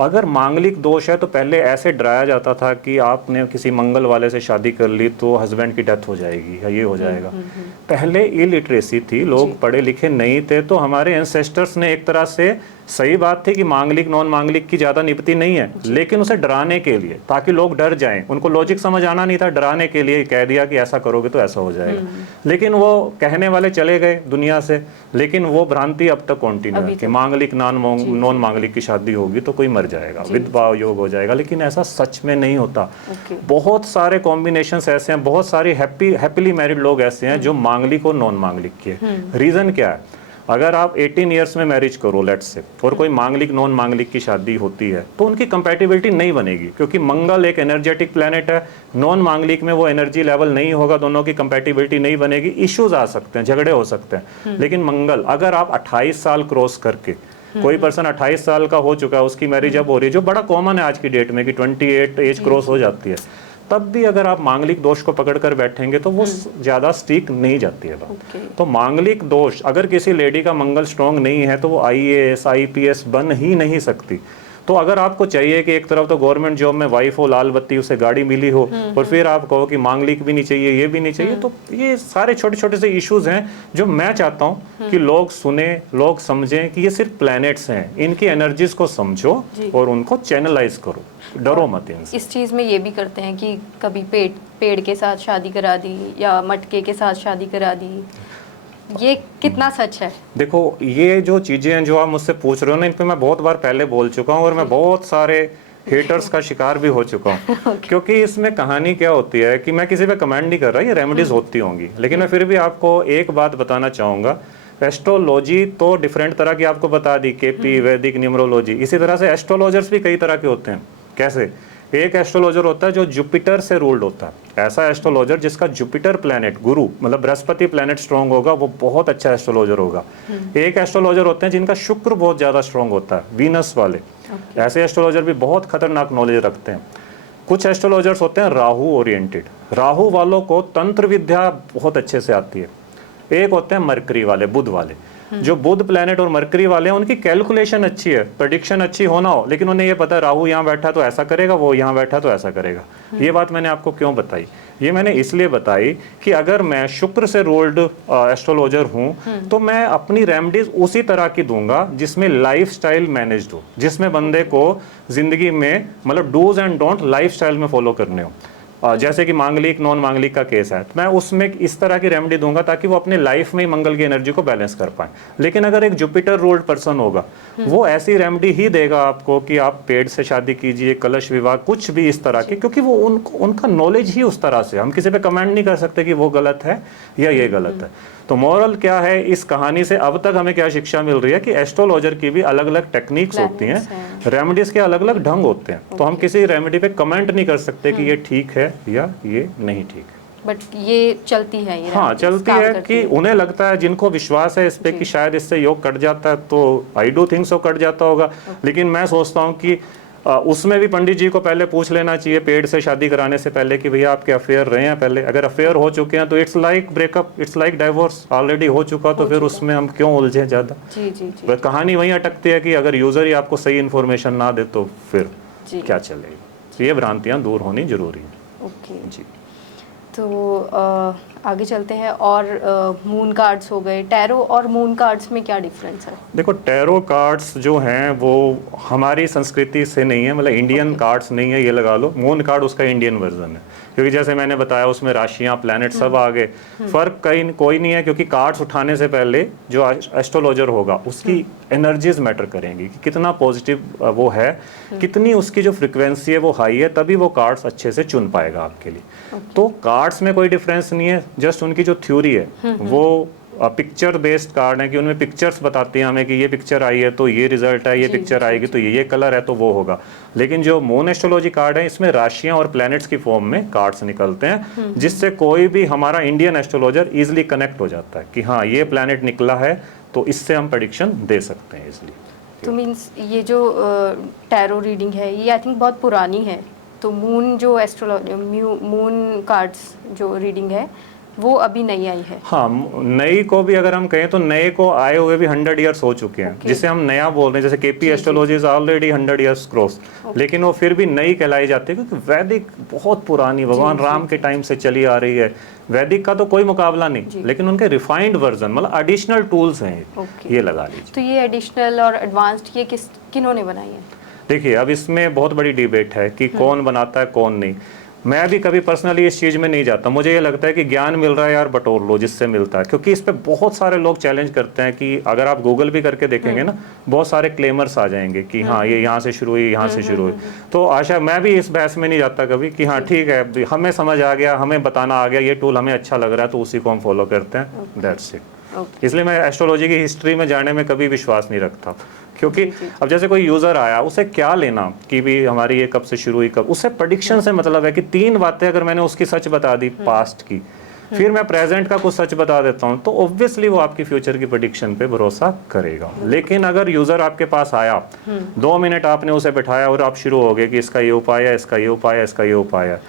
अगर मांगलिक दोष है तो पहले ऐसे डराया जाता था कि आपने किसी मंगल वाले से शादी कर ली तो हस्बैंड की डेथ हो जाएगी या ये हो जाएगा। पहले इलिटरेसी थी, लोग पढ़े लिखे नहीं थे, तो हमारे एंसेस्टर्स ने एक तरह से, सही बात थी कि मांगलिक नॉन मांगलिक की ज्यादा निपत्ति नहीं है, लेकिन उसे डराने के लिए, ताकि लोग डर जाएं, उनको लॉजिक समझ आना नहीं था, डराने के लिए कह दिया कि ऐसा करोगे तो ऐसा हो जाएगा। लेकिन वो कहने वाले चले गए दुनिया से, लेकिन वो भ्रांति अब तक कंटिन्यू है कि मांगलिक नॉन मांगलिक की शादी होगी तो कोई मर जाएगा, विधवा योग हो जाएगा। लेकिन ऐसा सच में नहीं होता। बहुत सारे कॉम्बिनेशंस ऐसे हैं, बहुत सारी हैप्पीली मैरिड लोग ऐसे हैं जो मांगलिक और नॉन मांगलिक के। रीजन क्या है? अगर आप 18 ईयर्स में मैरिज करो लेट्स से, और कोई मांगलिक नॉन मांगलिक की शादी होती है, तो उनकी कंपैटिबिलिटी नहीं बनेगी, क्योंकि मंगल एक एनर्जेटिक प्लेनेट है। नॉन मांगलिक में वो एनर्जी लेवल नहीं होगा, दोनों की कंपैटिबिलिटी नहीं बनेगी, इश्यूज आ सकते हैं, झगड़े हो सकते हैं। लेकिन मंगल, अगर आप 28 साल क्रॉस करके, कोई पर्सन 28 साल का हो चुका है, उसकी मैरिज अब हो रही है, जो बड़ा कॉमन है आज की डेट में कि 28 एज क्रॉस हो जाती है, तब भी अगर आप मांगलिक दोष को पकड़ कर बैठेंगे तो वो ज्यादा स्टिक नहीं जाती है बात। तो मांगलिक दोष, अगर किसी लेडी का मंगल स्ट्रॉन्ग नहीं है तो वो IAS IPS बन ही नहीं सकती। तो अगर आपको चाहिए कि एक तरफ तो गवर्नमेंट जॉब में वाइफ हो, लाल बत्ती, उसे गाड़ी मिली हो, और फिर आप कहो कि मांगलिक भी नहीं चाहिए, ये भी नहीं चाहिए, तो ये सारे छोटे छोटे से इश्यूज हैं जो मैं चाहता हूँ कि लोग सुने, लोग समझें कि ये सिर्फ प्लैनेट्स हैं, इनकी एनर्जीज को समझो और उनको चैनलाइज करो, डरो मत इनसे। इस चीज़ में ये भी करते हैं कि कभी पेड़ के साथ शादी करा दी या मटके के साथ शादी करा दी, ये कितना सच है? देखो, ये जो चीजें हैं जो आप मुझसे पूछ रहे हो ना, इन पे मैं बहुत बार पहले बोल चुका हूँ और मैं बहुत सारे हेटर्स का शिकार भी हो चुका हूँ। क्योंकि इसमें कहानी क्या होती है कि मैं किसी पे कमेंट नहीं कर रहा, ये रेमेडीज होती होंगी, लेकिन मैं फिर भी आपको एक बात बताना चाहूँगा। एस्ट्रोलॉजी तो डिफरेंट तरह की आपको बता दी, KP, वैदिक, न्यूमरोलॉजी। इसी तरह से एस्ट्रोलॉजर्स भी कई तरह के होते हैं। कैसे? एक एस्ट्रोलॉजर होता है जो जुपिटर से रूल्ड होता है। ऐसा एस्ट्रोलॉजर जिसका जुपिटर प्लैनेट, गुरु मतलब बृहस्पति प्लैनेट स्ट्रॉन्ग होगा, वो बहुत अच्छा एस्ट्रोलॉजर होगा। एक एस्ट्रोलॉजर होते हैं जिनका शुक्र बहुत ज्यादा स्ट्रॉन्ग होता है, वीनस वाले। ऐसे एस्ट्रोलॉजर भी बहुत खतरनाक नॉलेज रखते हैं। कुछ एस्ट्रोलॉजर्स होते हैं राहु ओरिएंटेड, राहु वालों को तंत्र विद्या बहुत अच्छे से आती है। एक होते हैं मरकरी वाले, बुध वाले। जो बुध प्लैनेट और मरकरी वाले हैं, उनकी कैलकुलेशन अच्छी है, प्रेडिक्शन अच्छी होना हो, लेकिन उन्हें ये पता है राहु यहाँ बैठा तो ऐसा करेगा, वो यहाँ बैठा तो ऐसा करेगा। ये बात मैंने आपको क्यों बताई? ये मैंने इसलिए बताई कि अगर मैं शुक्र से रोल्ड एस्ट्रोलॉजर हूँ तो मैं अपनी रेमेडीज उसी तरह की दूंगा जिसमें लाइफस्टाइल मैनेज्ड हो, जिसमें बंदे को जिंदगी में मतलब डूज एंड डोंट लाइफस्टाइल में फॉलो करने हो। जैसे कि मांगलिक नॉन मांगलिक का केस है, तो मैं उसमें इस तरह की रेमेडी दूंगा ताकि वो अपने लाइफ में ही मंगल की एनर्जी को बैलेंस कर पाए। लेकिन अगर एक जुपिटर रूल्ड पर्सन होगा, वो ऐसी रेमेडी ही देगा आपको कि आप पेड़ से शादी कीजिए, कलश विवाह, कुछ भी इस तरह की, क्योंकि वो उनका नॉलेज ही उस तरह से, हम किसी पे कमेंट नहीं कर सकते कि वो गलत है या ये गलत है। तो मॉरल क्या है इस कहानी से, अब तक हमें क्या शिक्षा मिल रही है कि एस्ट्रोलॉजर की भी अलग अलग टेक्निक्स होती हैं, रेमेडीज के अलग अलग ढंग होते हैं। तो हम किसी रेमेडी पे कमेंट नहीं कर सकते कि ये ठीक है या ये नहीं ठीक है। बट ये चलती है, ये हाँ चलती है कि उन्हें लगता है, जिनको विश्वास है इस पे कि शायद इससे योग कट जाता है, तो I do think so cut जाता होगा। लेकिन मैं सोचता हूँ कि उसमें भी पंडित जी को पहले पूछ लेना चाहिए पेड़ से शादी कराने से पहले कि भैया आपके अफेयर रहे हैं पहले। अगर अफेयर हो चुके हैं तो it's like breakup, it's like divorce, already हो चुका, तो फिर उसमें हम क्यों उलझे ज़्यादा। जी जी जी। कहानी वहीं अटकती है कि अगर यूज़र ही आपको सही इन्फॉर्मेशन ना दे तो फिर क्या चलेगा। तो ये भ्रांतियाँ दूर होनी जरूरी है। ओके जी। तो आगे चलते हैं। और मून कार्ड्स हो गए, टैरो और मून कार्ड्स में क्या डिफरेंस है? देखो टैरो कार्ड्स जो हैं वो हमारी संस्कृति से नहीं है, मतलब इंडियन कार्ड्स नहीं है, ये लगा लो। मून कार्ड उसका इंडियन वर्जन है, क्योंकि जैसे मैंने बताया उसमें राशियां, प्लैनेट सब आ गए। फर्क कहीं कोई नहीं है, क्योंकि कार्ड्स उठाने से पहले जो एस्ट्रोलॉजर होगा उसकी एनर्जीज मैटर करेंगी कि कितना पॉजिटिव वो है, कितनी उसकी जो फ्रिक्वेंसी है वो हाई है, तभी वो कार्ड्स अच्छे से चुन पाएगा आपके लिए। तो कार्ड्स में कोई डिफरेंस नहीं है, जस्ट उनकी जो थ्योरी है वो पिक्चर बेस्ड कार्ड है कि उनमें पिक्चर्स बताती हैं हमें कि ये पिक्चर आई है तो ये रिजल्ट है, ये पिक्चर आएगी तो ये कलर है तो वो होगा। लेकिन जो मून एस्ट्रोलॉजी कार्ड है इसमें राशियां और प्लैनेट्स की फॉर्म में कार्ड्स निकलते हैं, जिससे कोई भी हमारा इंडियन एस्ट्रोलॉजर इजीली कनेक्ट हो जाता है कि हाँ ये प्लैनेट निकला है, तो इससे हम प्रेडिक्शन दे सकते हैं इजीली। तो मीन्स ये जो टैरो रीडिंग है ये आई थिंक बहुत पुरानी है, तो मून जो एस्ट्रोलॉजी मून कार्ड्स जो रीडिंग है वो अभी नई आई है। हाँ, नई को भी अगर हम कहें तो नए को आए हुए भी 100 ईयर्स हो चुके हैं, जिसे हम नया बोल रहे हैं। जैसे KP astrology is already 100 years cross, लेकिन वो फिर भी नई कहलाई जाती है क्योंकि वैदिक बहुत पुरानी, भगवान राम के टाइम से चली आ रही है। वैदिक का तो कोई मुकाबला नहीं, लेकिन उनके रिफाइंड वर्जन, मतलब एडिशनल टूल्स हैं ये लगा लीजिए। तो ये एडिशनल और एडवांस्ड ये किन्होंने बनाई है? देखिए अब इसमें बहुत बड़ी डिबेट है कि कौन बनाता है कौन नहीं। मैं भी कभी पर्सनली इस चीज़ में नहीं जाता, मुझे ये लगता है कि ज्ञान मिल रहा है यार बटोर लो जिससे मिलता है, क्योंकि इस पे बहुत सारे लोग चैलेंज करते हैं कि अगर आप गूगल भी करके देखेंगे ना, बहुत सारे क्लेमर्स आ जाएंगे कि हाँ ये यहाँ से शुरू हुई, यहाँ से शुरू हुई। तो आशा मैं भी इस बहस में नहीं जाता कभी कि हाँ ठीक है हमें समझ आ गया, हमें बताना आ गया, ये टूल हमें अच्छा लग रहा है तो उसी को हम फॉलो करते हैं, दैट्स इट। इसलिए मैं एस्ट्रोलॉजी की हिस्ट्री में जाने में कभी विश्वास नहीं रखता, क्योंकि अब जैसे कोई यूज़र आया उसे क्या लेना कि भी हमारी ये कब से शुरू हुई, कब, उससे प्रेडिक्शन से मतलब है कि 3 बातें अगर मैंने उसकी सच बता दी पास्ट की, फिर मैं प्रेजेंट का कुछ सच बता देता हूँ, तो ऑब्वियसली वो आपकी फ्यूचर की प्रेडिक्शन पे भरोसा करेगा। लेकिन अगर यूज़र आपके पास आया, 2 मिनट आपने उसे बिठाया और आप शुरू हो गए कि इसका ये उपाय है, इसका ये उपाय है, इसका ये उपाय है,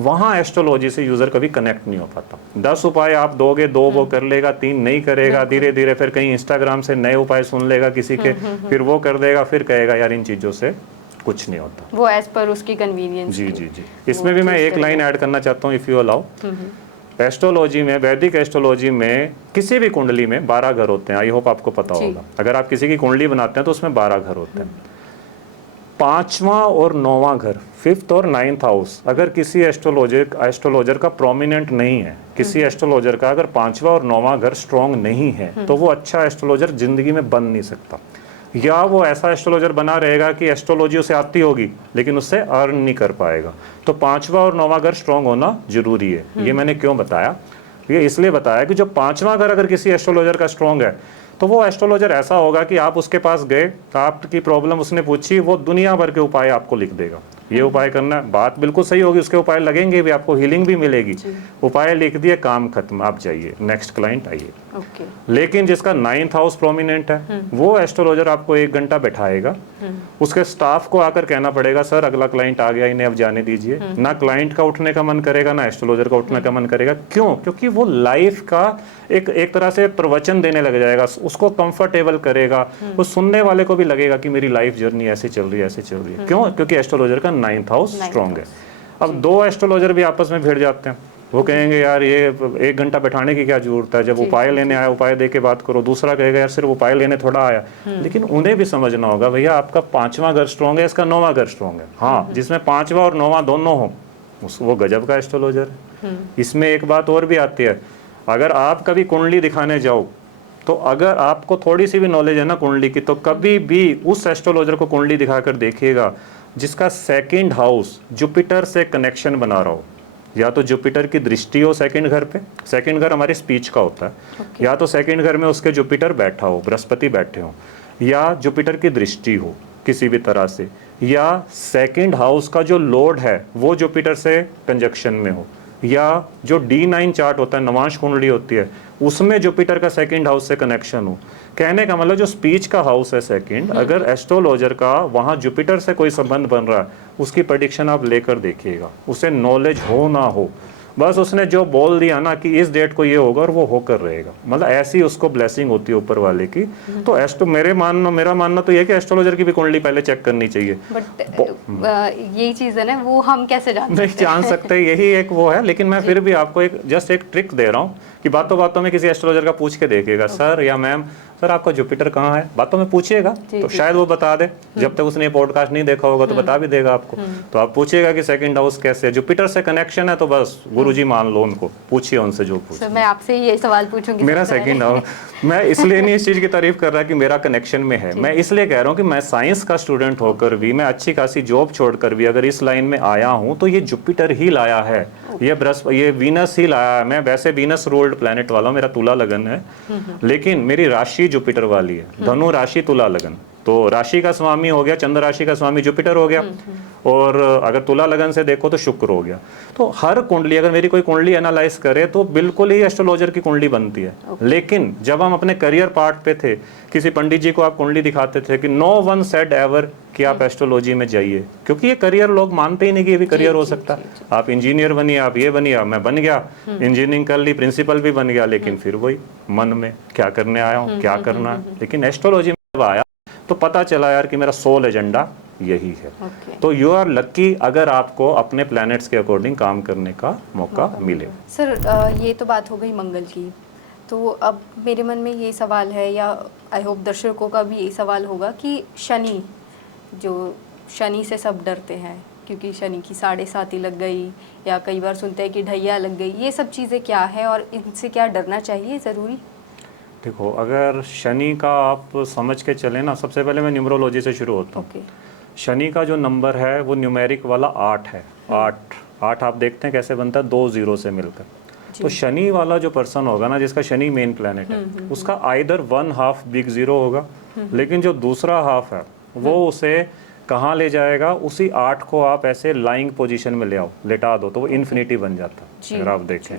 वहाँ एस्ट्रोलॉजी से यूज़र कभी कनेक्ट नहीं हो पाता। 10 उपाय आप दोगे, 2 वो कर लेगा, 3 नहीं करेगा, धीरे धीरे फिर कहीं इंस्टाग्राम से नए उपाय सुन लेगा किसी के, फिर वो कर देगा, फिर कहेगा यार इन चीज़ों से कुछ नहीं होता, वो एज पर उसकी कन्वीनियंस। जी जी जी। इसमें भी मैं एक लाइन ऐड करना चाहता हूँ इफ़ यू अलाउ। एस्ट्रोलॉजी में, वैदिक एस्ट्रोलॉजी में किसी भी कुंडली में 12 घर होते हैं, आई होप आपको पता होगा। अगर आप किसी की कुंडली बनाते हैं तो उसमें 12 घर होते हैं। 5वां और 9वां घर, 5th और 9th हाउस, अगर किसी एस्ट्रोलॉजर का प्रोमिनेंट नहीं है, किसी एस्ट्रोलॉजर का अगर 5वां और 9वां घर स्ट्रॉन्ग नहीं है, तो वो अच्छा एस्ट्रोलॉजर जिंदगी में बन नहीं सकता। या वो ऐसा एस्ट्रोलॉजर बना रहेगा कि एस्ट्रोलॉजी उसे आती होगी लेकिन उससे अर्न नहीं कर पाएगा। तो 5वां और 9वां घर स्ट्रॉन्ग होना जरूरी है। ये मैंने क्यों बताया? ये इसलिए बताया कि जो 5वां घर अगर किसी एस्ट्रोलॉजर का स्ट्रॉन्ग है, तो वो एस्ट्रोलॉजर ऐसा होगा कि आप उसके पास गए, आपकी प्रॉब्लम उसने पूछी, वो दुनिया भर के उपाय आपको लिख देगा। ये उपाय करना, बात बिल्कुल सही होगी, उसके उपाय लगेंगे भी, आपको हीलिंग भी मिलेगी। उपाय लिख दिए, काम खत्म, आप जाइए, नेक्स्ट क्लाइंट आइए। लेकिन जिसका 9th हाउस प्रोमिनेंट है, वो एस्ट्रोलॉजर आपको 1 घंटा बैठाएगा, उसके स्टाफ को आकर कहना पड़ेगा सर अगला क्लाइंट आ गया, इन्हें अब जाने दीजिए। ना क्लाइंट का उठने का मन करेगा, ना एस्ट्रोलॉजर का उठने का मन करेगा। क्यों? क्योंकि वो लाइफ का एक तरह से प्रवचन देने लग जाएगा, उसको कंफर्टेबल करेगा, वो सुनने वाले को भी लगेगा कि मेरी लाइफ जर्नी ऐसे चल रही है, ऐसे चल रही है। क्यों? क्योंकि एस्ट्रोलॉजर का 9th हाउस स्ट्रॉन्ग है। अब 2 एस्ट्रोलॉजर भी आपस में भिड़ जाते हैं, वो कहेंगे यार ये 1 घंटा बैठाने की क्या जरूरत है, जब उपाय लेने आया उपाय दे के बात करो। दूसरा कहेगा यार सिर्फ उपाय लेने थोड़ा आया। लेकिन उन्हें भी समझना होगा भैया आपका 5वां घर स्ट्रॉन्ग है, इसका 9वां घर स्ट्रॉन्ग है। हाँ, जिसमें 5वां और 9वां दोनों हो वो गजब का एस्ट्रोलॉजर है। इसमें एक बात और भी आती है, अगर आप कभी कुंडली दिखाने जाओ तो अगर आपको थोड़ी सी भी नॉलेज है ना कुंडली की, तो कभी भी उस एस्ट्रोलॉजर को कुंडली दिखाकर देखिएगा जिसका सेकंड हाउस जुपिटर से कनेक्शन बना रहा हो, या तो जुपिटर की दृष्टि हो सेकंड घर पे, सेकंड घर हमारे स्पीच का होता है, या तो सेकंड घर में उसके जुपिटर बैठा हो, बृहस्पति बैठे हो, या जुपिटर की दृष्टि हो किसी भी तरह से, या सेकंड हाउस का जो लॉर्ड है वो जुपिटर से कंजक्शन में हो, या जो D9 चार्ट होता है, नवांश कुंडली होती है, उसमें जुपिटर का सेकंड हाउस से कनेक्शन हो। कहने का मतलब जो स्पीच का हाउस है सेकंड, अगर एस्ट्रोलॉजर का वहाँ जुपिटर से कोई संबंध बन रहा है, उसकी प्रेडिक्शन आप लेकर देखिएगा, उसे नॉलेज हो ना हो, बस उसने जो बोल दिया ना कि इस डेट को ये होगा और वो होकर रहेगा, मतलब ऐसी उसको ब्लेसिंग होती है ऊपर वाले की। तो मेरा मानना तो ये है कि एस्ट्रोलॉजर की भी कुंडली पहले चेक करनी चाहिए। बट यही चीज़ है ना, वो हम कैसे नहीं जान सकते, यही एक वो है। लेकिन मैं फिर भी आपको एक ट्रिक दे रहा हूँ कि बातों बातों में किसी एस्ट्रोलॉजर का पूछ के देखिएगा, सर या मैम, सर आपका जुपिटर कहाँ है, बातों में पूछिएगा तो शायद वो बता दे। जब तक उसने पॉडकास्ट नहीं देखा होगा तो बता भी देगा आपको। तो आप पूछिएगा कि सेकंड हाउस कैसे है, जुपिटर से कनेक्शन है तो बस गुरुजी मान लो उनको, पूछिए उनसे जो पूछ। मैं आपसे ये सवाल पूछूंगी, मेरा सेकंड हाउस, मैं इसलिए नहीं इस चीज़ की तारीफ कर रहा कि मेरा कनेक्शन में है, मैं इसलिए कह रहा हूँ कि मैं साइंस का स्टूडेंट होकर भी, मैं अच्छी खासी जॉब छोड़कर भी अगर इस लाइन में आया हूँ तो ये जुपिटर ही लाया है, ये वीनस ही लाया है। मैं वैसे वीनस रूल्ड प्लैनेट वाला हूँ, मेरा तुला लगन है, लेकिन मेरी राशि जुपिटर वाली है, धनु राशि तुला लगन। तो राशि का स्वामी हो गया, चंद्र राशि का स्वामी जुपिटर हो गया, और अगर तुला लगन से देखो तो शुक्र हो गया। तो हर कुंडली, अगर मेरी कोई कुंडली एनालाइज करे तो बिल्कुल ही एस्ट्रोलॉजर की कुंडली बनती है। लेकिन जब हम अपने करियर पार्ट पे थे, किसी पंडित जी को आप कुंडली दिखाते थे कि नो वन सेड एवर कि आप एस्ट्रोलॉजी में जाइए, क्योंकि ये करियर लोग मानते ही नहीं कि ये भी करियर हो सकता है। आप इंजीनियर बनिए, आप ये बनिए, मैं बन गया, इंजीनियरिंग कर ली, प्रिंसिपल भी बन गया, लेकिन फिर वही मन में क्या करने आया हूँ, क्या करना है। लेकिन एस्ट्रोलॉजी में जब आया तो पता चला यार कि मेरा सोल एजेंडा यही है। तो यू आर लकी अगर आपको अपने प्लैनेट्स के अकॉर्डिंग काम करने का मौका मिले। सर ये तो बात हो गई मंगल की, तो अब मेरे मन में ये सवाल है, या आई होप दर्शकों का भी यही सवाल होगा कि शनि, जो शनि से सब डरते हैं क्योंकि शनि की 7.5 लग गई, या कई बार सुनते हैं कि ढैया लग गई, ये सब चीज़ें क्या है और इनसे क्या डरना चाहिए ज़रूरी? देखो, अगर शनि का आप समझ के चले ना, सबसे पहले मैं न्यूमरोलॉजी से शुरू होता हूँ। शनि का जो नंबर है वो न्यूमेरिक वाला 8 है। 8 आप देखते हैं कैसे बनता है, 2 जीरो से मिलकर। तो शनि वाला जो पर्सन होगा ना, जिसका शनि मेन प्लैनेट है, उसका आइदर 1/2 बिग जीरो होगा, लेकिन जो दूसरा हाफ है वो उसे कहाँ ले जाएगा, उसी 8 को आप ऐसे लाइंग पोजीशन में ले आओ, लेटा दो, तो वो इन्फिनिटी बन जाता है। अगर आप देखें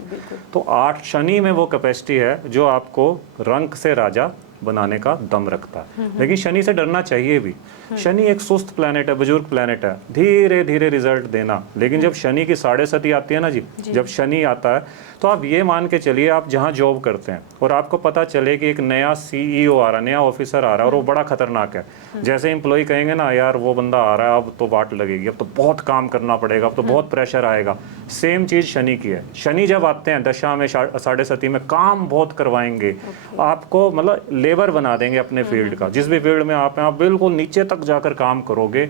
तो 8 शनि में वो कैपेसिटी है जो आपको रंक से राजा बनाने का दम रखता है। लेकिन शनि से डरना चाहिए भी। शनि एक सुस्त प्लैनेट है, बुजुर्ग प्लैनेट है, धीरे धीरे रिजल्ट देना। लेकिन जब शनि की 7.5 आती है ना जी, जब शनि आता है तो आप ये मान के चलिए, आप जहाँ जॉब करते हैं और आपको पता चले कि एक नया CEO आ रहा है, नया ऑफिसर आ रहा है और वो बड़ा खतरनाक है। जैसे एम्प्लॉय कहेंगे ना, यार वो बंदा आ रहा है, अब तो वाट लगेगी, अब तो बहुत काम करना पड़ेगा, अब तो बहुत प्रेशर आएगा। सेम चीज़ शनि की है। शनि जब आते हैं दशा में 7.5 में, काम बहुत करवाएंगे आपको, मतलब लेबर बना देंगे अपने फील्ड का। जिस भी फील्ड में आप हैं, आप बिल्कुल नीचे तक जाकर काम करोगे,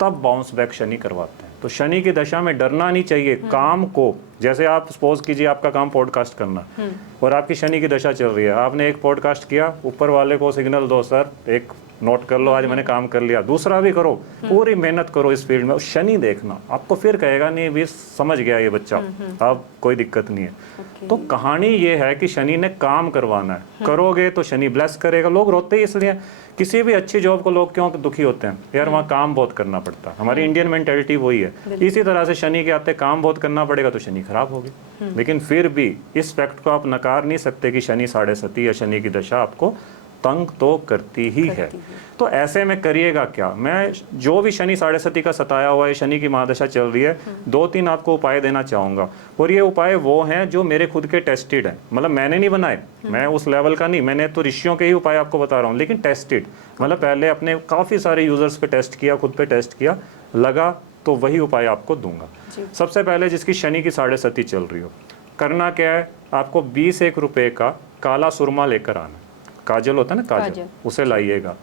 तब बाउंस बैक शनि करवाते हैं। तो शनि की दशा में डरना नहीं चाहिए काम को। जैसे आप सपोज कीजिए आपका काम पॉडकास्ट करना, और आपकी शनि की दशा चल रही है, आपने एक पॉडकास्ट किया, ऊपर वाले को सिग्नल दो, सर एक नोट कर लो, आज मैंने काम कर लिया, दूसरा भी करो, पूरी मेहनत करो इस फील्ड में। शनि देखना आपको फिर कहेगा नहीं भी समझ गया ये बच्चा, अब कोई दिक्कत नहीं है। तो कहानी ये है कि शनि ने काम करवाना है, करोगे तो शनि ब्लेस करेगा। लोग रोते ही इसलिए, किसी भी अच्छी जॉब को लोग क्यों दुखी होते हैं, यार वहाँ काम बहुत करना पड़ता है। हमारी इंडियन मेंटेलिटी वही है। इसी तरह से शनि के आते काम बहुत करना पड़ेगा तो शनि खराब होगी। लेकिन फिर भी इस फैक्ट को आप नकार नहीं सकते कि शनि 7.5 या शनि की दशा आपको तंग तो करती ही है। तो ऐसे में करिएगा क्या, मैं जो भी शनि 7.5 का सताया हुआ है, शनि की महादशा चल रही है, 2-3 आपको उपाय देना चाहूँगा। और ये उपाय वो हैं जो मेरे खुद के टेस्टेड हैं, मतलब मैंने नहीं बनाए, मैं उस लेवल का नहीं, मैंने तो ऋषियों के ही उपाय आपको बता रहा हूँ, लेकिन टेस्टेड, मतलब पहले अपने काफ़ी सारे यूजर्स पे टेस्ट किया, खुद पे टेस्ट किया, लगा तो वही उपाय आपको दूंगा। सबसे पहले जिसकी शनि की 7.5 चल रही हो, करना क्या है, आपको 20-1 रुपये का काला सुरमा लेकर आना। काजल होता है ना, काजल, उसे लाइएगा।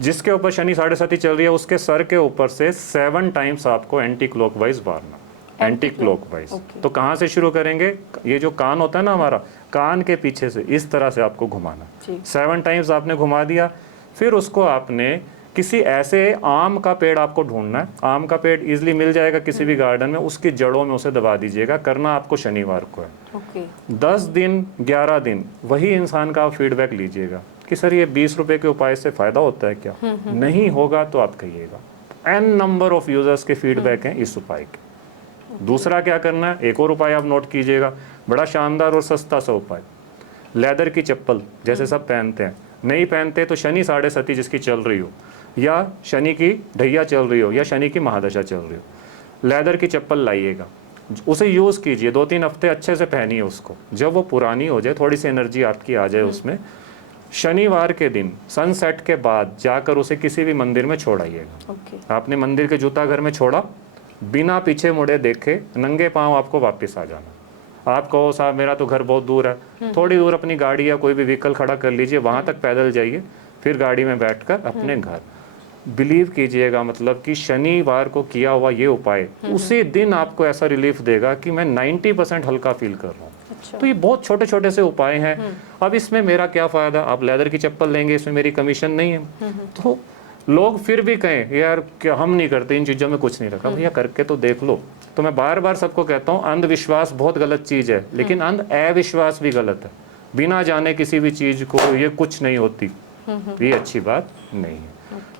जिसके ऊपर शनि 7.5 चल रही है, उसके सर के ऊपर से 7 टाइम्स आपको एंटी क्लॉकवाइज मारना। Anti clockwise. Okay. तो कहाँ से शुरू करेंगे? ये जो कान होता है ना हमारा, कान के पीछे से इस तरह से आपको घुमाना। 7 टाइम्स आपने घुमा दिया। फिर उसको आपने किसी ऐसे आम का पेड़ आपको ढूंढना है। आम का पेड़ इजीली मिल जाएगा किसी भी गार्डन में, उसकी जड़ों में उसे दबा दीजिएगा। करना आपको शनिवार को है। ओके। 10 दिन 11 दिन वही इंसान का आप फीडबैक लीजिएगा कि सर ये 20 रुपए के उपाय से फ़ायदा होता है क्या? नहीं होगा तो आप कहिएगा। एन नंबर ऑफ यूजर्स के फीडबैक हैं इस उपाय के। दूसरा क्या करना है, एक और उपाय आप नोट कीजिएगा, बड़ा शानदार और सस्ता सा उपाय। लेदर की चप्पल जैसे सब पहनते हैं, नहीं पहनते तो शनि 7.5 जिसकी चल रही हो, या शनि की ढैया चल रही हो, या शनि की महादशा चल रही हो, लेदर की चप्पल लाइएगा, उसे यूज़ कीजिए। 2-3 हफ्ते अच्छे से पहनिए उसको। जब वो पुरानी हो जाए, थोड़ी सी एनर्जी आपकी आ जाए उसमें, शनिवार के दिन सनसेट के बाद जाकर उसे किसी भी मंदिर में छोड़ाइएगा। आपने मंदिर के जूता घर में छोड़ा, बिना पीछे मुड़े देखे नंगे पांव आपको वापस आ जाना। आप कहो साहब मेरा तो घर बहुत दूर है, थोड़ी दूर अपनी गाड़ी या कोई भी व्हीकल खड़ा कर लीजिए, वहाँ तक पैदल जाइए, फिर गाड़ी में बैठकर अपने घर। बिलीव कीजिएगा, मतलब कि शनिवार को किया हुआ ये उपाय उसी दिन आपको ऐसा रिलीफ देगा कि मैं 90% हल्का फील कर रहा हूँ। अच्छा। तो ये बहुत छोटे छोटे से उपाय हैं। अब इसमें मेरा क्या फ़ायदा? आप लेदर की चप्पल लेंगे, इसमें मेरी कमीशन नहीं है। तो लोग फिर भी कहें यार क्या हम नहीं करते, इन चीज़ों में कुछ नहीं रखा। भैया करके तो देख लो। तो मैं बार बार सबको कहता हूँ, अंधविश्वास बहुत गलत चीज़ है, लेकिन अविश्वास भी गलत है। बिना जाने किसी भी चीज़ को ये कुछ नहीं होती, ये अच्छी बात नहीं है।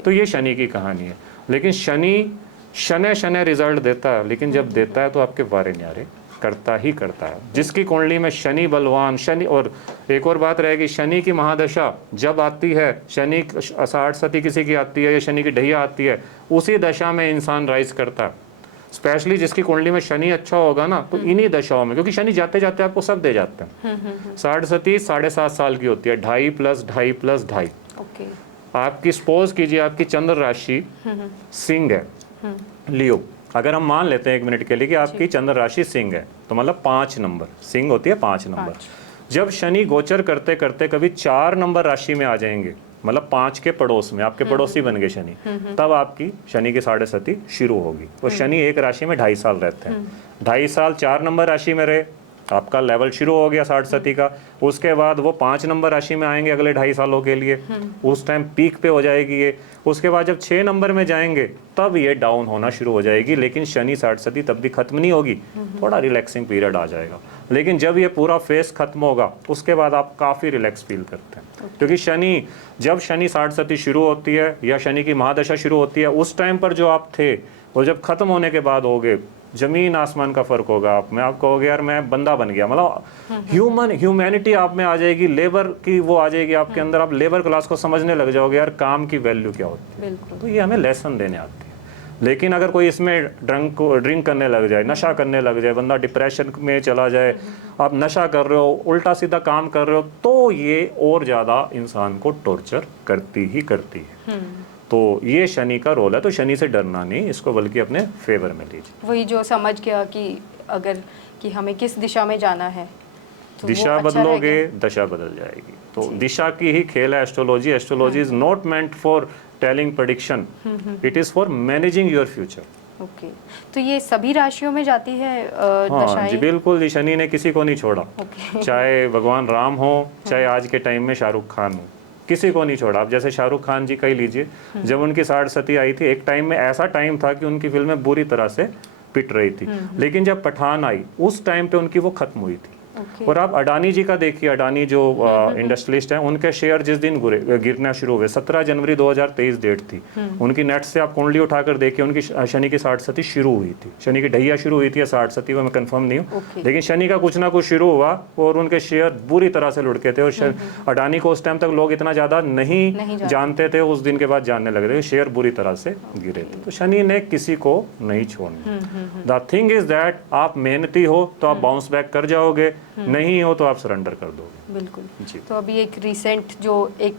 तो ये शनि की कहानी है। लेकिन शनि शनै रिजल्ट देता है, लेकिन जब देता है तो आपके वारे न्यारे करता ही करता है। जिसकी कुंडली में शनि बलवान, शनि, और एक और बात रहेगी, शनि की महादशा जब आती है, शनि 60 किसी की आती है या शनि की ढैया आती है, उसी दशा में इंसान राइज करता है। स्पेशली जिसकी कुंडली में शनि अच्छा होगा ना, तो इन्हीं दशाओं में, क्योंकि शनि जाते जाते आपको सब दे जाते हैं। 60 7.5 साल की होती है, 2.5 + 2.5 + 2.5। आपकी सपोज कीजिए आपकी चंद्र राशि सिंह है, लियो। अगर हम मान लेते हैं 1 मिनट के लिए कि आपकी चंद्र राशि सिंह है, तो मतलब 5 नंबर, सिंह होती है 5 नंबर। जब शनि गोचर करते करते कभी 4 नंबर राशि में आ जाएंगे, मतलब 5 के पड़ोस में, आपके पड़ोसी बन गए शनि, तब आपकी शनि की 7.5 शुरू होगी। तो शनि एक राशि में 2.5 साल रहते हैं। 2.5 साल 4 नंबर राशि में रहे, आपका लेवल शुरू हो गया 60 का। उसके बाद वो 5 नंबर राशि में आएंगे अगले 2.5 सालों के लिए, उस टाइम पीक पे हो जाएगी ये। उसके बाद जब 6 नंबर में जाएंगे तब ये डाउन होना शुरू हो जाएगी, लेकिन शनि 60 तब भी खत्म नहीं होगी, थोड़ा रिलैक्सिंग पीरियड आ जाएगा। लेकिन जब ये पूरा फेस खत्म होगा उसके बाद आप काफ़ी रिलैक्स फील करते हैं, क्योंकि शनि, जब शनि 60 शुरू होती है या शनि की महादशा शुरू होती है, उस टाइम पर जो आप थे वो जब खत्म होने के बाद होगे, जमीन आसमान का फर्क होगा आप में। आप कहोगे यार मैं बंदा बन गया, मतलब ह्यूमैनिटी आप में आ जाएगी, लेबर की वो आ जाएगी आपके अंदर, आप लेबर क्लास को समझने लग जाओगे, यार काम की वैल्यू क्या होती है। तो ये हमें लेसन देने आती है। लेकिन अगर कोई इसमें ड्रिंक करने लग जाए, नशा करने लग जाए, बंदा डिप्रेशन में चला जाए, आप नशा कर रहे हो, उल्टा सीधा काम कर रहे हो, तो ये और ज़्यादा इंसान को टॉर्चर करती ही करती है। तो ये शनि का रोल है। तो शनि से डरना नहीं, इसको बल्कि अपने फेवर में लीजिए। वही जो समझ गया कि अगर कि हमें किस दिशा में जाना है, तो दिशा बदलोगे दशा बदल जाएगी। तो दिशा की ही खेल है astrology. Astrology is not meant for telling prediction, it is for managing your future. Okay. तो ये सभी राशियों में जाती है हाँ जी, बिल्कुल जी। शनि ने किसी को नहीं छोड़ा, चाहे भगवान राम हो, चाहे आज के टाइम में शाहरुख खान हो, किसी को नहीं छोड़ा। आप जैसे शाहरुख खान जी का ही लीजिए, जब उनकी 60 आई थी, एक टाइम में ऐसा टाइम था कि उनकी फिल्में बुरी तरह से पिट रही थी, लेकिन जब पठान आई उस टाइम पे उनकी वो खत्म हुई थी। और आप अडानी जी का देखिए, अडानी जो इंडस्ट्रियलिस्ट हैं, उनके शेयर जिस दिन गिरना शुरू हुए, 17 जनवरी 2023 डेट थी उनकी, नेट से आप कुंडली उठाकर देखिए, उनकी शनि की 60 शुरू हुई थी। शनि की ढैया शुरू हुई थी या 60, वो मैं कंफर्म नहीं हूँ, लेकिन शनि का कुछ ना कुछ शुरू हुआ और उनके शेयर बुरी तरह से लुढ़के थे। और अडानी को उस टाइम तक लोग इतना ज़्यादा नहीं जानते थे, उस दिन के बाद जानने लगे थे, शेयर बुरी तरह से गिरे थे। तो शनि ने किसी को नहीं छोड़ना। द थिंग इज दैट आप मेहनती हो तो आप बाउंस बैक कर जाओगे, नहीं हो तो आप सरेंडर कर दोगे। बिल्कुल जी। तो अभी एक रिसेंट जो एक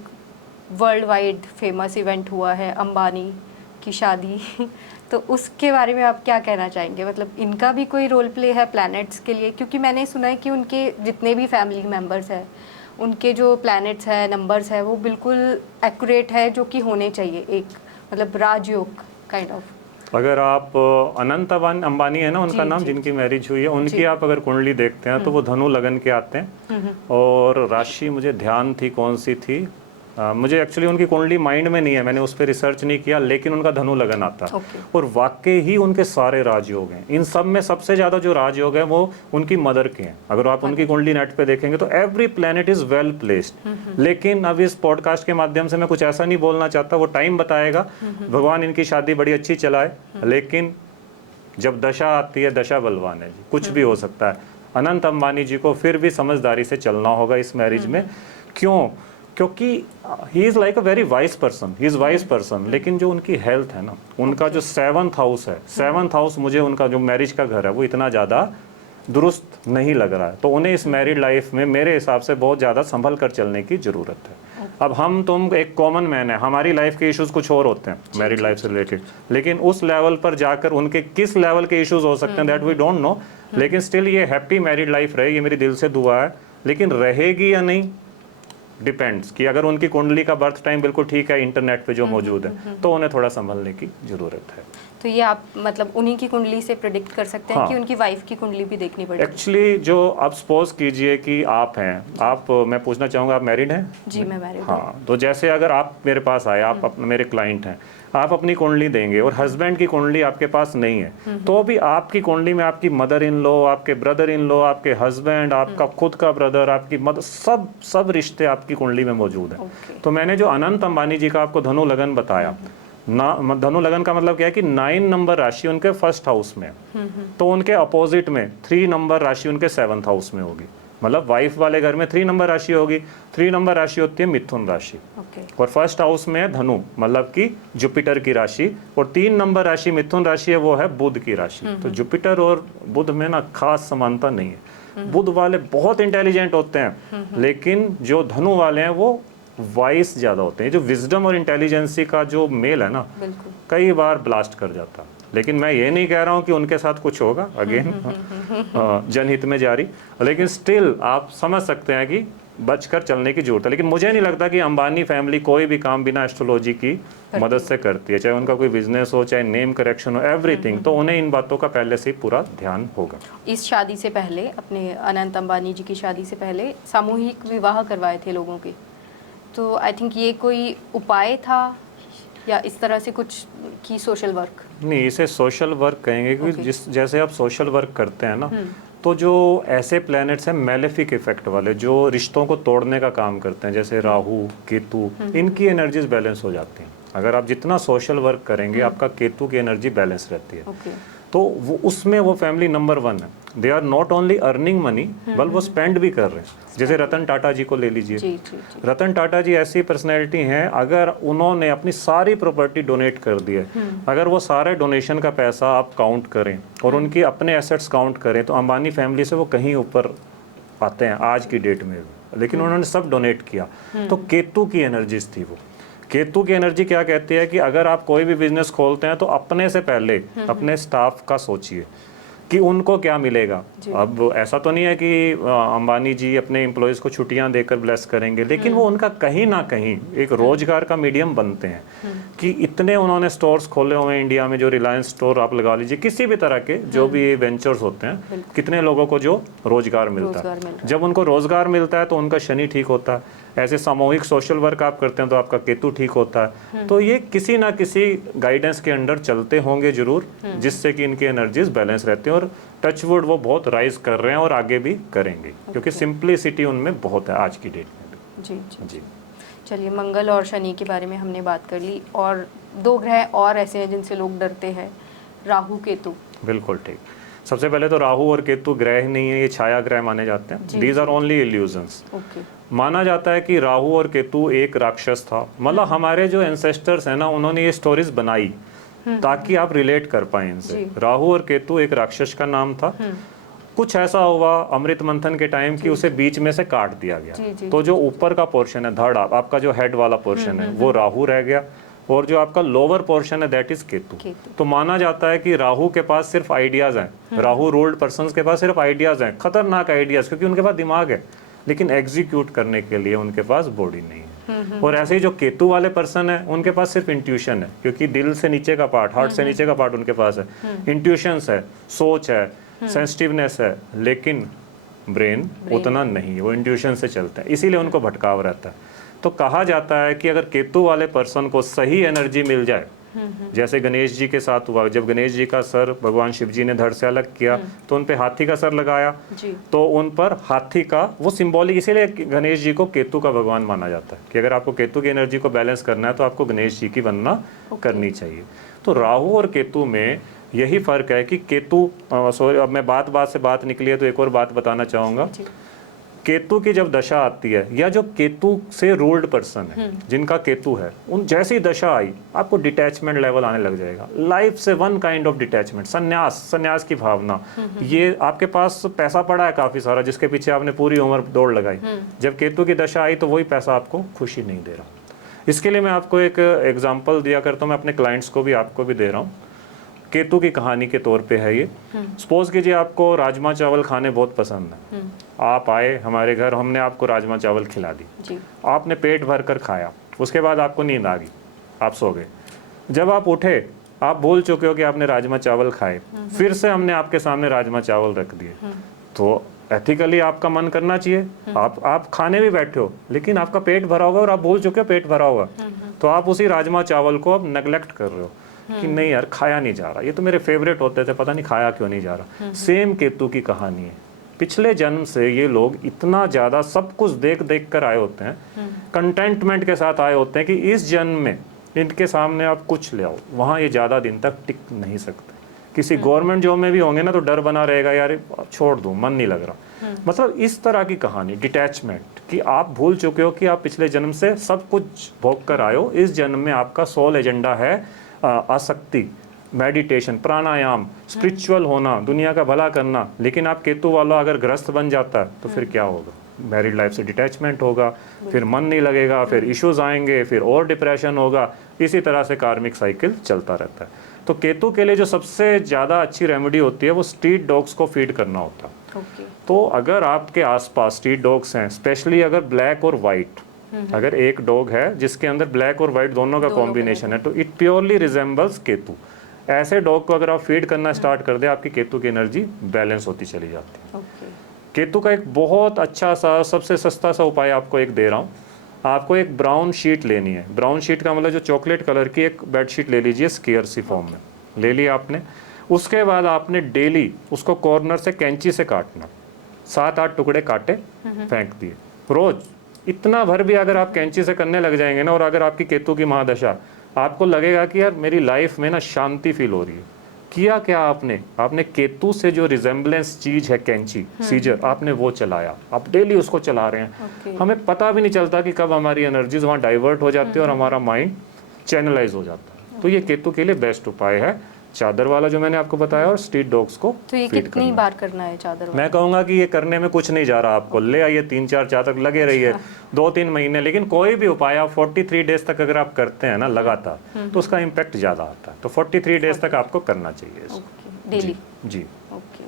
वर्ल्ड वाइड फेमस इवेंट हुआ है, अंबानी की शादी तो उसके बारे में आप क्या कहना चाहेंगे? मतलब इनका भी कोई रोल प्ले है प्लैनेट्स के लिए? क्योंकि मैंने सुना है कि उनके जितने भी फैमिली मेम्बर्स हैं, उनके जो प्लैनेट्स हैं, नंबर्स है, वो बिल्कुल एक्यूरेट है, जो कि होने चाहिए, एक मतलब राजयोग काइंड ऑफ। अगर आप अनंत अंबानी है ना उनका नाम, जिनकी मैरिज हुई है, उनकी आप अगर कुंडली देखते हैं तो वो धनु लगन के आते हैं। और राशि मुझे ध्यान थी कौन सी थी, मुझे एक्चुअली उनकी कुंडली माइंड में नहीं है, मैंने उस पर रिसर्च नहीं किया, लेकिन उनका धनु लगन आता है। और वाकई ही उनके सारे राजयोग हैं। इन सब में सबसे ज़्यादा जो राजयोग है वो उनकी मदर के हैं। अगर आप उनकी कुंडली नेट पे देखेंगे तो every planet is well placed. लेकिन अब इस पॉडकास्ट के माध्यम से मैं कुछ ऐसा नहीं बोलना चाहता, वो टाइम बताएगा। भगवान इनकी शादी बड़ी अच्छी चलाए, लेकिन जब दशा आती है, दशा बलवान है जी, कुछ भी हो सकता है। अनंत अंबानी जी को फिर भी समझदारी से चलना होगा इस मैरिज में। क्यों? क्योंकि he is like a very wise person, he is wise person, लेकिन जो उनकी हेल्थ है ना, उनका जो 7th हाउस है, 7th हाउस मुझे उनका जो मैरिज का घर है वो इतना ज़्यादा दुरुस्त नहीं लग रहा है। तो उन्हें इस मैरिड लाइफ में मेरे हिसाब से बहुत ज़्यादा संभल कर चलने की ज़रूरत है। अब हम तुम एक कॉमन मैन है, हमारी लाइफ के इश्यूज़ कुछ और होते हैं मैरिड लाइफ से रिलेटेड, लेकिन उस लेवल पर जाकर उनके किस लेवल के इश्यूज़ हो सकते हैं दैट वी डोंट नो। लेकिन स्टिल ये हैप्पी मैरिड लाइफ रहे, ये मेरी दिल से दुआ है। लेकिन रहेगी या नहीं डिपेंड्स, कि अगर उनकी कुंडली का बर्थ टाइम बिल्कुल ठीक है इंटरनेट पे जो मौजूद है, तो उन्हें थोड़ा संभलने की ज़रूरत है। तो ये आप मतलब उन्हीं की कुंडली से प्रेडिक्ट कर सकते हैं कि उनकी वाइफ की कुंडली भी देखनी पड़ेगी? एक्चुअली जो आप सपोज कीजिए कि आप हैं, आप, मैं पूछना चाहूँगा आप मैरिड हैं? जी मैं मैरिड हूँ। हाँ, तो जैसे अगर आप मेरे पास आए, आप मेरे क्लाइंट हैं, आप अपनी कुंडली देंगे और हस्बैंड की कुंडली आपके पास नहीं है, तो भी आपकी कुंडली में आपकी मदर इन लॉ, आपके ब्रदर इन लॉ, आपके हस्बैंड, आपका खुद का ब्रदर, आपकी मदर, सब रिश्ते आपकी कुंडली में मौजूद हैं। तो मैंने जो अनंत अंबानी जी का आपको धनु लगन बताया ना, धनु लगन का मतलब क्या है कि 9 नंबर राशि उनके 1st हाउस में, तो उनके अपोजिट में 3 नंबर राशि उनके 7th हाउस में होगी। मतलब वाइफ वाले घर में 3 नंबर राशि होगी। 3 नंबर राशि होती है मिथुन राशि, और 1st हाउस में है धनु, मतलब कि जुपिटर की राशि। और 3 नंबर राशि मिथुन राशि है, वो है बुध की राशि। तो जुपिटर और बुध में ना खास समानता नहीं है। बुध वाले बहुत इंटेलिजेंट होते हैं, लेकिन जो धनु वाले हैं वो वाइस ज़्यादा होते हैं। जो विजडम और इंटेलिजेंसी का जो मेल है ना, कई बार ब्लास्ट कर जाता। लेकिन मैं ये नहीं कह रहा हूँ कि उनके साथ कुछ होगा, अगेन जनहित में जारी, लेकिन स्टिल आप समझ सकते हैं कि बचकर चलने की जरूरत है। लेकिन मुझे नहीं लगता कि अंबानी फैमिली कोई भी काम बिना एस्ट्रोलॉजी की मदद से करती है, चाहे उनका कोई बिजनेस हो, चाहे नेम करेक्शन हो, एवरीथिंग। तो उन्हें इन बातों का पहले से पूरा ध्यान होगा। इस शादी से पहले, अपने अनंत अंबानी जी की शादी से पहले सामूहिक विवाह करवाए थे लोगों के, तो आई थिंक ये कोई उपाय था या इस तरह से कुछ की सोशल वर्क? नहीं, इसे सोशल वर्क कहेंगे, क्योंकि जैसे आप सोशल वर्क करते हैं ना, तो जो ऐसे प्लैनेट्स हैं मैलेफिक इफेक्ट वाले, जो रिश्तों को तोड़ने का काम करते हैं, जैसे राहु, केतु, इनकी एनर्जीज बैलेंस हो जाती हैं। अगर आप जितना सोशल वर्क करेंगे, आपका केतु की एनर्जी बैलेंस रहती है। तो वो उसमें वो फैमिली नंबर 1 है। They are not only earning money, बल्कि वो स्पेंड भी कर रहे हैं। जैसे रतन टाटा जी को ले लीजिए। रतन टाटा जी ऐसी पर्सनैलिटी हैं, अगर उन्होंने अपनी सारी प्रॉपर्टी डोनेट कर दी है, अगर वो सारे डोनेशन का पैसा आप काउंट करें और उनकी अपने एसेट्स काउंट करें, तो अंबानी फैमिली से वो कहीं ऊपर आते हैं आज की डेट में। लेकिन उन्होंने सब डोनेट किया। तो केतु की एनर्जीज थी वो। केतु की एनर्जी क्या कहती है कि अगर आप कोई भी बिजनेस खोलते हैं तो अपने से पहले अपने स्टाफ का सोचिए कि उनको क्या मिलेगा। अब ऐसा तो नहीं है कि अंबानी जी अपने एम्प्लॉयज़ को छुट्टियां देकर ब्लेस करेंगे, लेकिन वो उनका कहीं ना कहीं एक रोजगार का मीडियम बनते हैं। कि इतने उन्होंने स्टोर्स खोले हुए हैं इंडिया में, जो रिलायंस स्टोर आप लगा लीजिए, किसी भी तरह के जो भी वेंचर्स होते हैं, कितने लोगों को जो रोजगार मिलता है। जब उनको रोजगार मिलता है तो उनका शनि ठीक होता है। ऐसे सामूहिक सोशल वर्क आप करते हैं तो आपका केतु ठीक होता है। तो ये किसी ना किसी गाइडेंस के अंडर चलते होंगे जरूर, जिससे कि इनकी एनर्जीज बैलेंस रहती हैं। और टचवुड वो बहुत राइज कर रहे हैं और आगे भी करेंगे, क्योंकि सिंप्लिसिटी उनमें बहुत है आज की डेट में। जी। चलिए, मंगल और शनि के बारे में हमने बात कर ली, और 2 ग्रह और ऐसे हैं जिनसे लोग डरते हैं, राहु केतु। बिल्कुल ठीक। सबसे पहले तो राहु और केतु ग्रह ही नहीं है, ये छाया ग्रह माने जाते हैं। These are only illusions. माना जाता है कि राहु और केतु एक राक्षस था। मतलब हमारे जो एंसेस्टर्स हैं ना, उन्होंने ये स्टोरीज बनाई ताकि आप रिलेट कर पाए इनसे। राहु और केतु एक राक्षस का नाम था। कुछ ऐसा हुआ अमृत मंथन के टाइम कि उसे बीच में से काट दिया गया। तो जो ऊपर का पोर्शन है, धड़, आपका जो हेड वाला पोर्शन है, वो राहु रह गया, और जो आपका लोअर पोर्शन है दैट इज केतु। तो माना जाता है कि राहु के पास सिर्फ आइडियाज हैं। राहु रूल्ड पर्संस के पास सिर्फ आइडियाज हैं, खतरनाक आइडियाज, क्योंकि उनके पास दिमाग है, लेकिन एग्जीक्यूट करने के लिए उनके पास बॉडी नहीं है। और ऐसे ही जो केतु वाले पर्सन है उनके पास सिर्फ इंट्यूशन है, क्योंकि दिल से नीचे का पार्ट, हार्ट से नीचे का पार्ट उनके पास है, इंट्यूशंस है, सोच है, सेंसिटिवनेस है, लेकिन ब्रेन उतना नहीं है, वो इंट्यूशन से चलता है, इसीलिए उनको भटकाव रहता है। तो कहा जाता है कि अगर केतु वाले पर्सन को सही एनर्जी मिल जाए, जैसे गणेश जी के साथ हुआ, जब गणेश जी का सर भगवान शिव जी ने धड़ से अलग किया तो उन पे हाथी का सर लगाया जी। तो उन पर हाथी का वो सिंबॉलिक, इसीलिए गणेश जी को केतु का भगवान माना जाता है कि अगर आपको केतु की एनर्जी को बैलेंस करना है तो आपको गणेश जी की वंदना करनी चाहिए। तो राहु और केतु में यही फर्क है कि केतु, सॉरी अब मैं बात से बात निकली है तो एक और बात बताना चाहूँगा। केतु की जब दशा आती है, या जो केतु से रूल्ड पर्सन है, जिनका केतु है, उन जैसी दशा आई आपको डिटैचमेंट लेवल आने लग जाएगा, लाइफ से वन काइंड ऑफ डिटैचमेंट, संन्यास की भावना। ये आपके पास पैसा पड़ा है काफी सारा जिसके पीछे आपने पूरी उम्र दौड़ लगाई, जब केतु की दशा आई तो वही पैसा आपको खुशी नहीं दे रहा। इसके लिए मैं आपको एक एग्जाम्पल दिया करता हूँ, मैं अपने क्लाइंट्स को भी, आपको भी दे रहा हूँ। केतु की कहानी के तौर पे है ये। सपोज कीजिए आपको राजमा चावल खाने बहुत पसंद है, आप आए हमारे घर, हमने आपको राजमा चावल खिला दी, आपने पेट भर कर खाया, उसके बाद आपको नींद आ गई, आप सो गए। जब आप उठे आप भूल चुके हो कि आपने राजमा चावल खाए, फिर से हमने आपके सामने राजमा चावल रख दिए, तो एथिकली आपका मन करना चाहिए, आप खाने भी बैठे हो लेकिन आपका पेट भरा होगा और आप भूल चुके हो पेट भरा होगा, तो आप उसी राजमा चावल को अब नेग्लेक्ट कर रहे हो कि नहीं यार खाया नहीं जा रहा, ये तो मेरे फेवरेट होते थे, पता नहीं खाया क्यों नहीं जा रहा। सेम केतु की कहानी है। पिछले जन्म से ये लोग इतना ज्यादा सब कुछ देख देख कर आए होते हैं, कंटेंटमेंट के साथ आए होते हैं कि इस जन्म में इनके सामने आप कुछ ले आओ, वहाँ ये ज्यादा दिन तक टिक नहीं सकते। किसी गवर्नमेंट जॉब में भी होंगे ना तो डर बना रहेगा, यार छोड़ दूं, मन नहीं लग रहा। मतलब इस तरह की कहानी, डिटैचमेंट, कि आप भूल चुके हो कि आप पिछले जन्म से सब कुछ भोग कर आए हो, इस जन्म में आपका सोल एजेंडा है आसक्ति, मेडिटेशन, प्राणायाम, स्पिरिचुअल होना, दुनिया का भला करना। लेकिन आप केतु वाला अगर ग्रस्त बन जाता है तो फिर क्या होगा? मैरिड लाइफ से डिटैचमेंट होगा, फिर मन नहीं लगेगा, फिर इश्यूज आएंगे, फिर और डिप्रेशन होगा, इसी तरह से कार्मिक साइकिल चलता रहता है। तो केतु के लिए जो सबसे ज़्यादा अच्छी रेमेडी होती है वो स्ट्रीट डॉग्स को फीड करना होता है। तो अगर आपके आसपास स्ट्रीट डॉग्स हैं, स्पेशली अगर ब्लैक और वाइट, अगर एक डॉग है जिसके अंदर ब्लैक और वाइट दोनों का कॉम्बिनेशन है, तो इट प्योरली रिजेंबल्स केतु। ऐसे डॉग को अगर आप फीड करना स्टार्ट कर दे, आपकी केतु की एनर्जी बैलेंस होती चली जाती है। केतु का एक बहुत अच्छा सा, सबसे सस्ता सा उपाय आपको एक दे रहा हूँ। आपको एक ब्राउन शीट लेनी है। ब्राउन शीट का मतलब जो चॉकलेट कलर की एक बेड शीट ले लीजिए, स्क्वायर सी फॉर्म में ले लिया आपने। उसके बाद आपने डेली उसको कॉर्नर से कैंची से काटना, 7-8 टुकड़े काटे, फेंक दिए रोज। इतना भर भी अगर आप कैंची से करने लग जाएंगे ना, और अगर आपकी केतु की महादशा, आपको लगेगा कि यार मेरी लाइफ में ना शांति फील हो रही है। किया क्या आपने केतु से जो रिजेंबलेंस चीज है, कैंची, सीजर, आपने वो चलाया। आप डेली उसको चला रहे हैं। हमें पता भी नहीं चलता कि कब हमारी एनर्जीज वहाँ डाइवर्ट हो जाती है और हमारा माइंड चैनलाइज हो जाता है। तो ये केतु के लिए बेस्ट उपाय है, चादर वाला जो मैंने आपको बताया, और स्ट्रीट डॉग्स को। तो ये कितनी बार करना है चादर वाला? मैं कहूँगा कि ये करने में कुछ नहीं जा रहा आपको, ले आइए 3-4 चादर लगे रहिए 2-3 महीने। लेकिन कोई भी उपाय आप 43 डेज तक अगर आप करते हैं ना लगातार, तो उसका इम्पैक्ट ज़्यादा आता है। तो 43 डेज तक आपको करना चाहिए डेली। जी। ओके।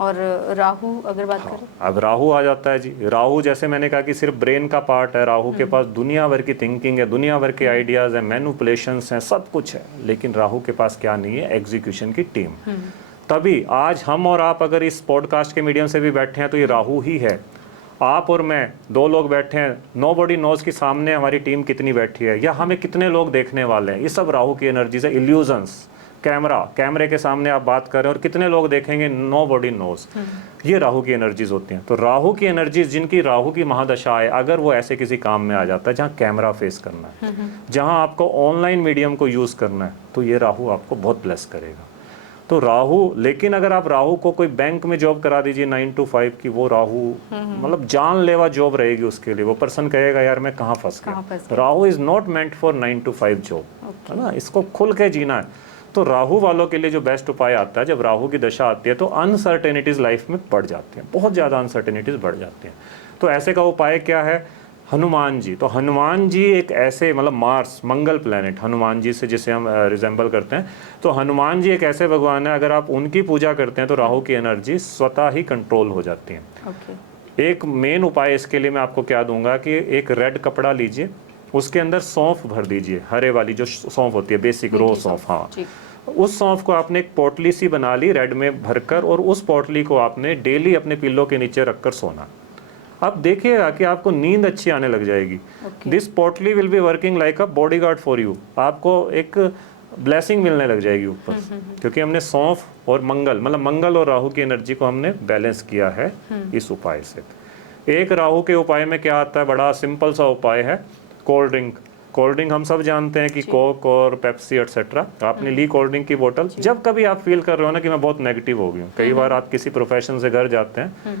और राहु अगर बात करें, अब राहु आ जाता है जी। राहु जैसे मैंने कहा कि सिर्फ ब्रेन का पार्ट है, राहु के पास दुनिया भर की थिंकिंग है, दुनिया भर के आइडियाज हैं, मैनिपुलेशंस हैं, सब कुछ है। लेकिन राहु के पास क्या नहीं है? एग्जीक्यूशन की टीम। तभी आज हम और आप अगर इस पॉडकास्ट के मीडियम से भी बैठे हैं तो ये राहु ही है। आप और मैं 2 लोग बैठे हैं, नोबडी नोज कि सामने हमारी टीम कितनी बैठी है या हमें कितने लोग देखने वाले हैं। ये सब राहु की एनर्जी से, इल्यूजन्स, कैमरे के सामने आप बात कर रहे हैं और कितने लोग देखेंगे, नोबडी नोज। ये राहु की एनर्जीज होती हैं। तो राहु की एनर्जीज, जिनकी राहु की महादशा है, अगर वो ऐसे किसी काम में आ जाता है जहाँ कैमरा फेस करना है, जहाँ आपको ऑनलाइन मीडियम को यूज करना है, तो ये राहु आपको बहुत ब्लेस करेगा। तो राहु, लेकिन अगर आप राहु को कोई बैंक में जॉब करा दीजिए 9 to 5 की, वो राहु मतलब जानलेवा जॉब रहेगी उसके लिए। वो पर्सन कहेगा यार मैं कहाँ फंस गया। Rahu is not meant for 9 to 5 job, है ना। इसको खुल के जीना है। तो राहु वालों के लिए जो बेस्ट उपाय आता है, जब राहु की दशा आती है तो अनसर्टेनिटीज लाइफ में बढ़ जाती हैं, बहुत ज़्यादा अनसर्टेनिटीज बढ़ जाती हैं। तो ऐसे का उपाय क्या है? हनुमान जी। तो हनुमान जी एक ऐसे, मतलब मार्स, मंगल प्लैनेट, हनुमान जी से जिसे हम रिजेंबल करते हैं, तो हनुमान जी एक ऐसे भगवान है, अगर आप उनकी पूजा करते हैं तो राहु की एनर्जी स्वतः ही कंट्रोल हो जाती है। एक मेन उपाय इसके लिए मैं आपको क्या दूंगा कि एक रेड कपड़ा लीजिए, उसके अंदर सौंफ भर दीजिए, हरे वाली जो सौंफ होती है, बेसिक रो सौंफ, हाँ, उस सौंफ को आपने एक पोटली सी बना ली रेड में भरकर, और उस पोटली को आपने डेली अपने पिल्लो के नीचे रखकर सोना। अब देखिएगा कि आपको नींद अच्छी आने लग जाएगी। दिस पोटली will be working like a bodyguard for you. आपको एक ब्लेसिंग मिलने लग जाएगी ऊपर, क्योंकि हमने सौंफ और मंगल, मतलब मंगल और राहु की एनर्जी को हमने बैलेंस किया है इस उपाय से। एक राहु के उपाय में क्या आता है, बड़ा सिंपल सा उपाय है, कोल्ड ड्रिंक। कोल्ड ड्रिंक हम सब जानते हैं कि कोक और पेप्सी एटसेट्रा। आपने ली कोल्ड ड्रिंक की बोतल, जब कभी आप फील कर रहे हो ना कि मैं बहुत नेगेटिव हो गई हूँ, कई बार आप किसी प्रोफेशन से घर जाते हैं,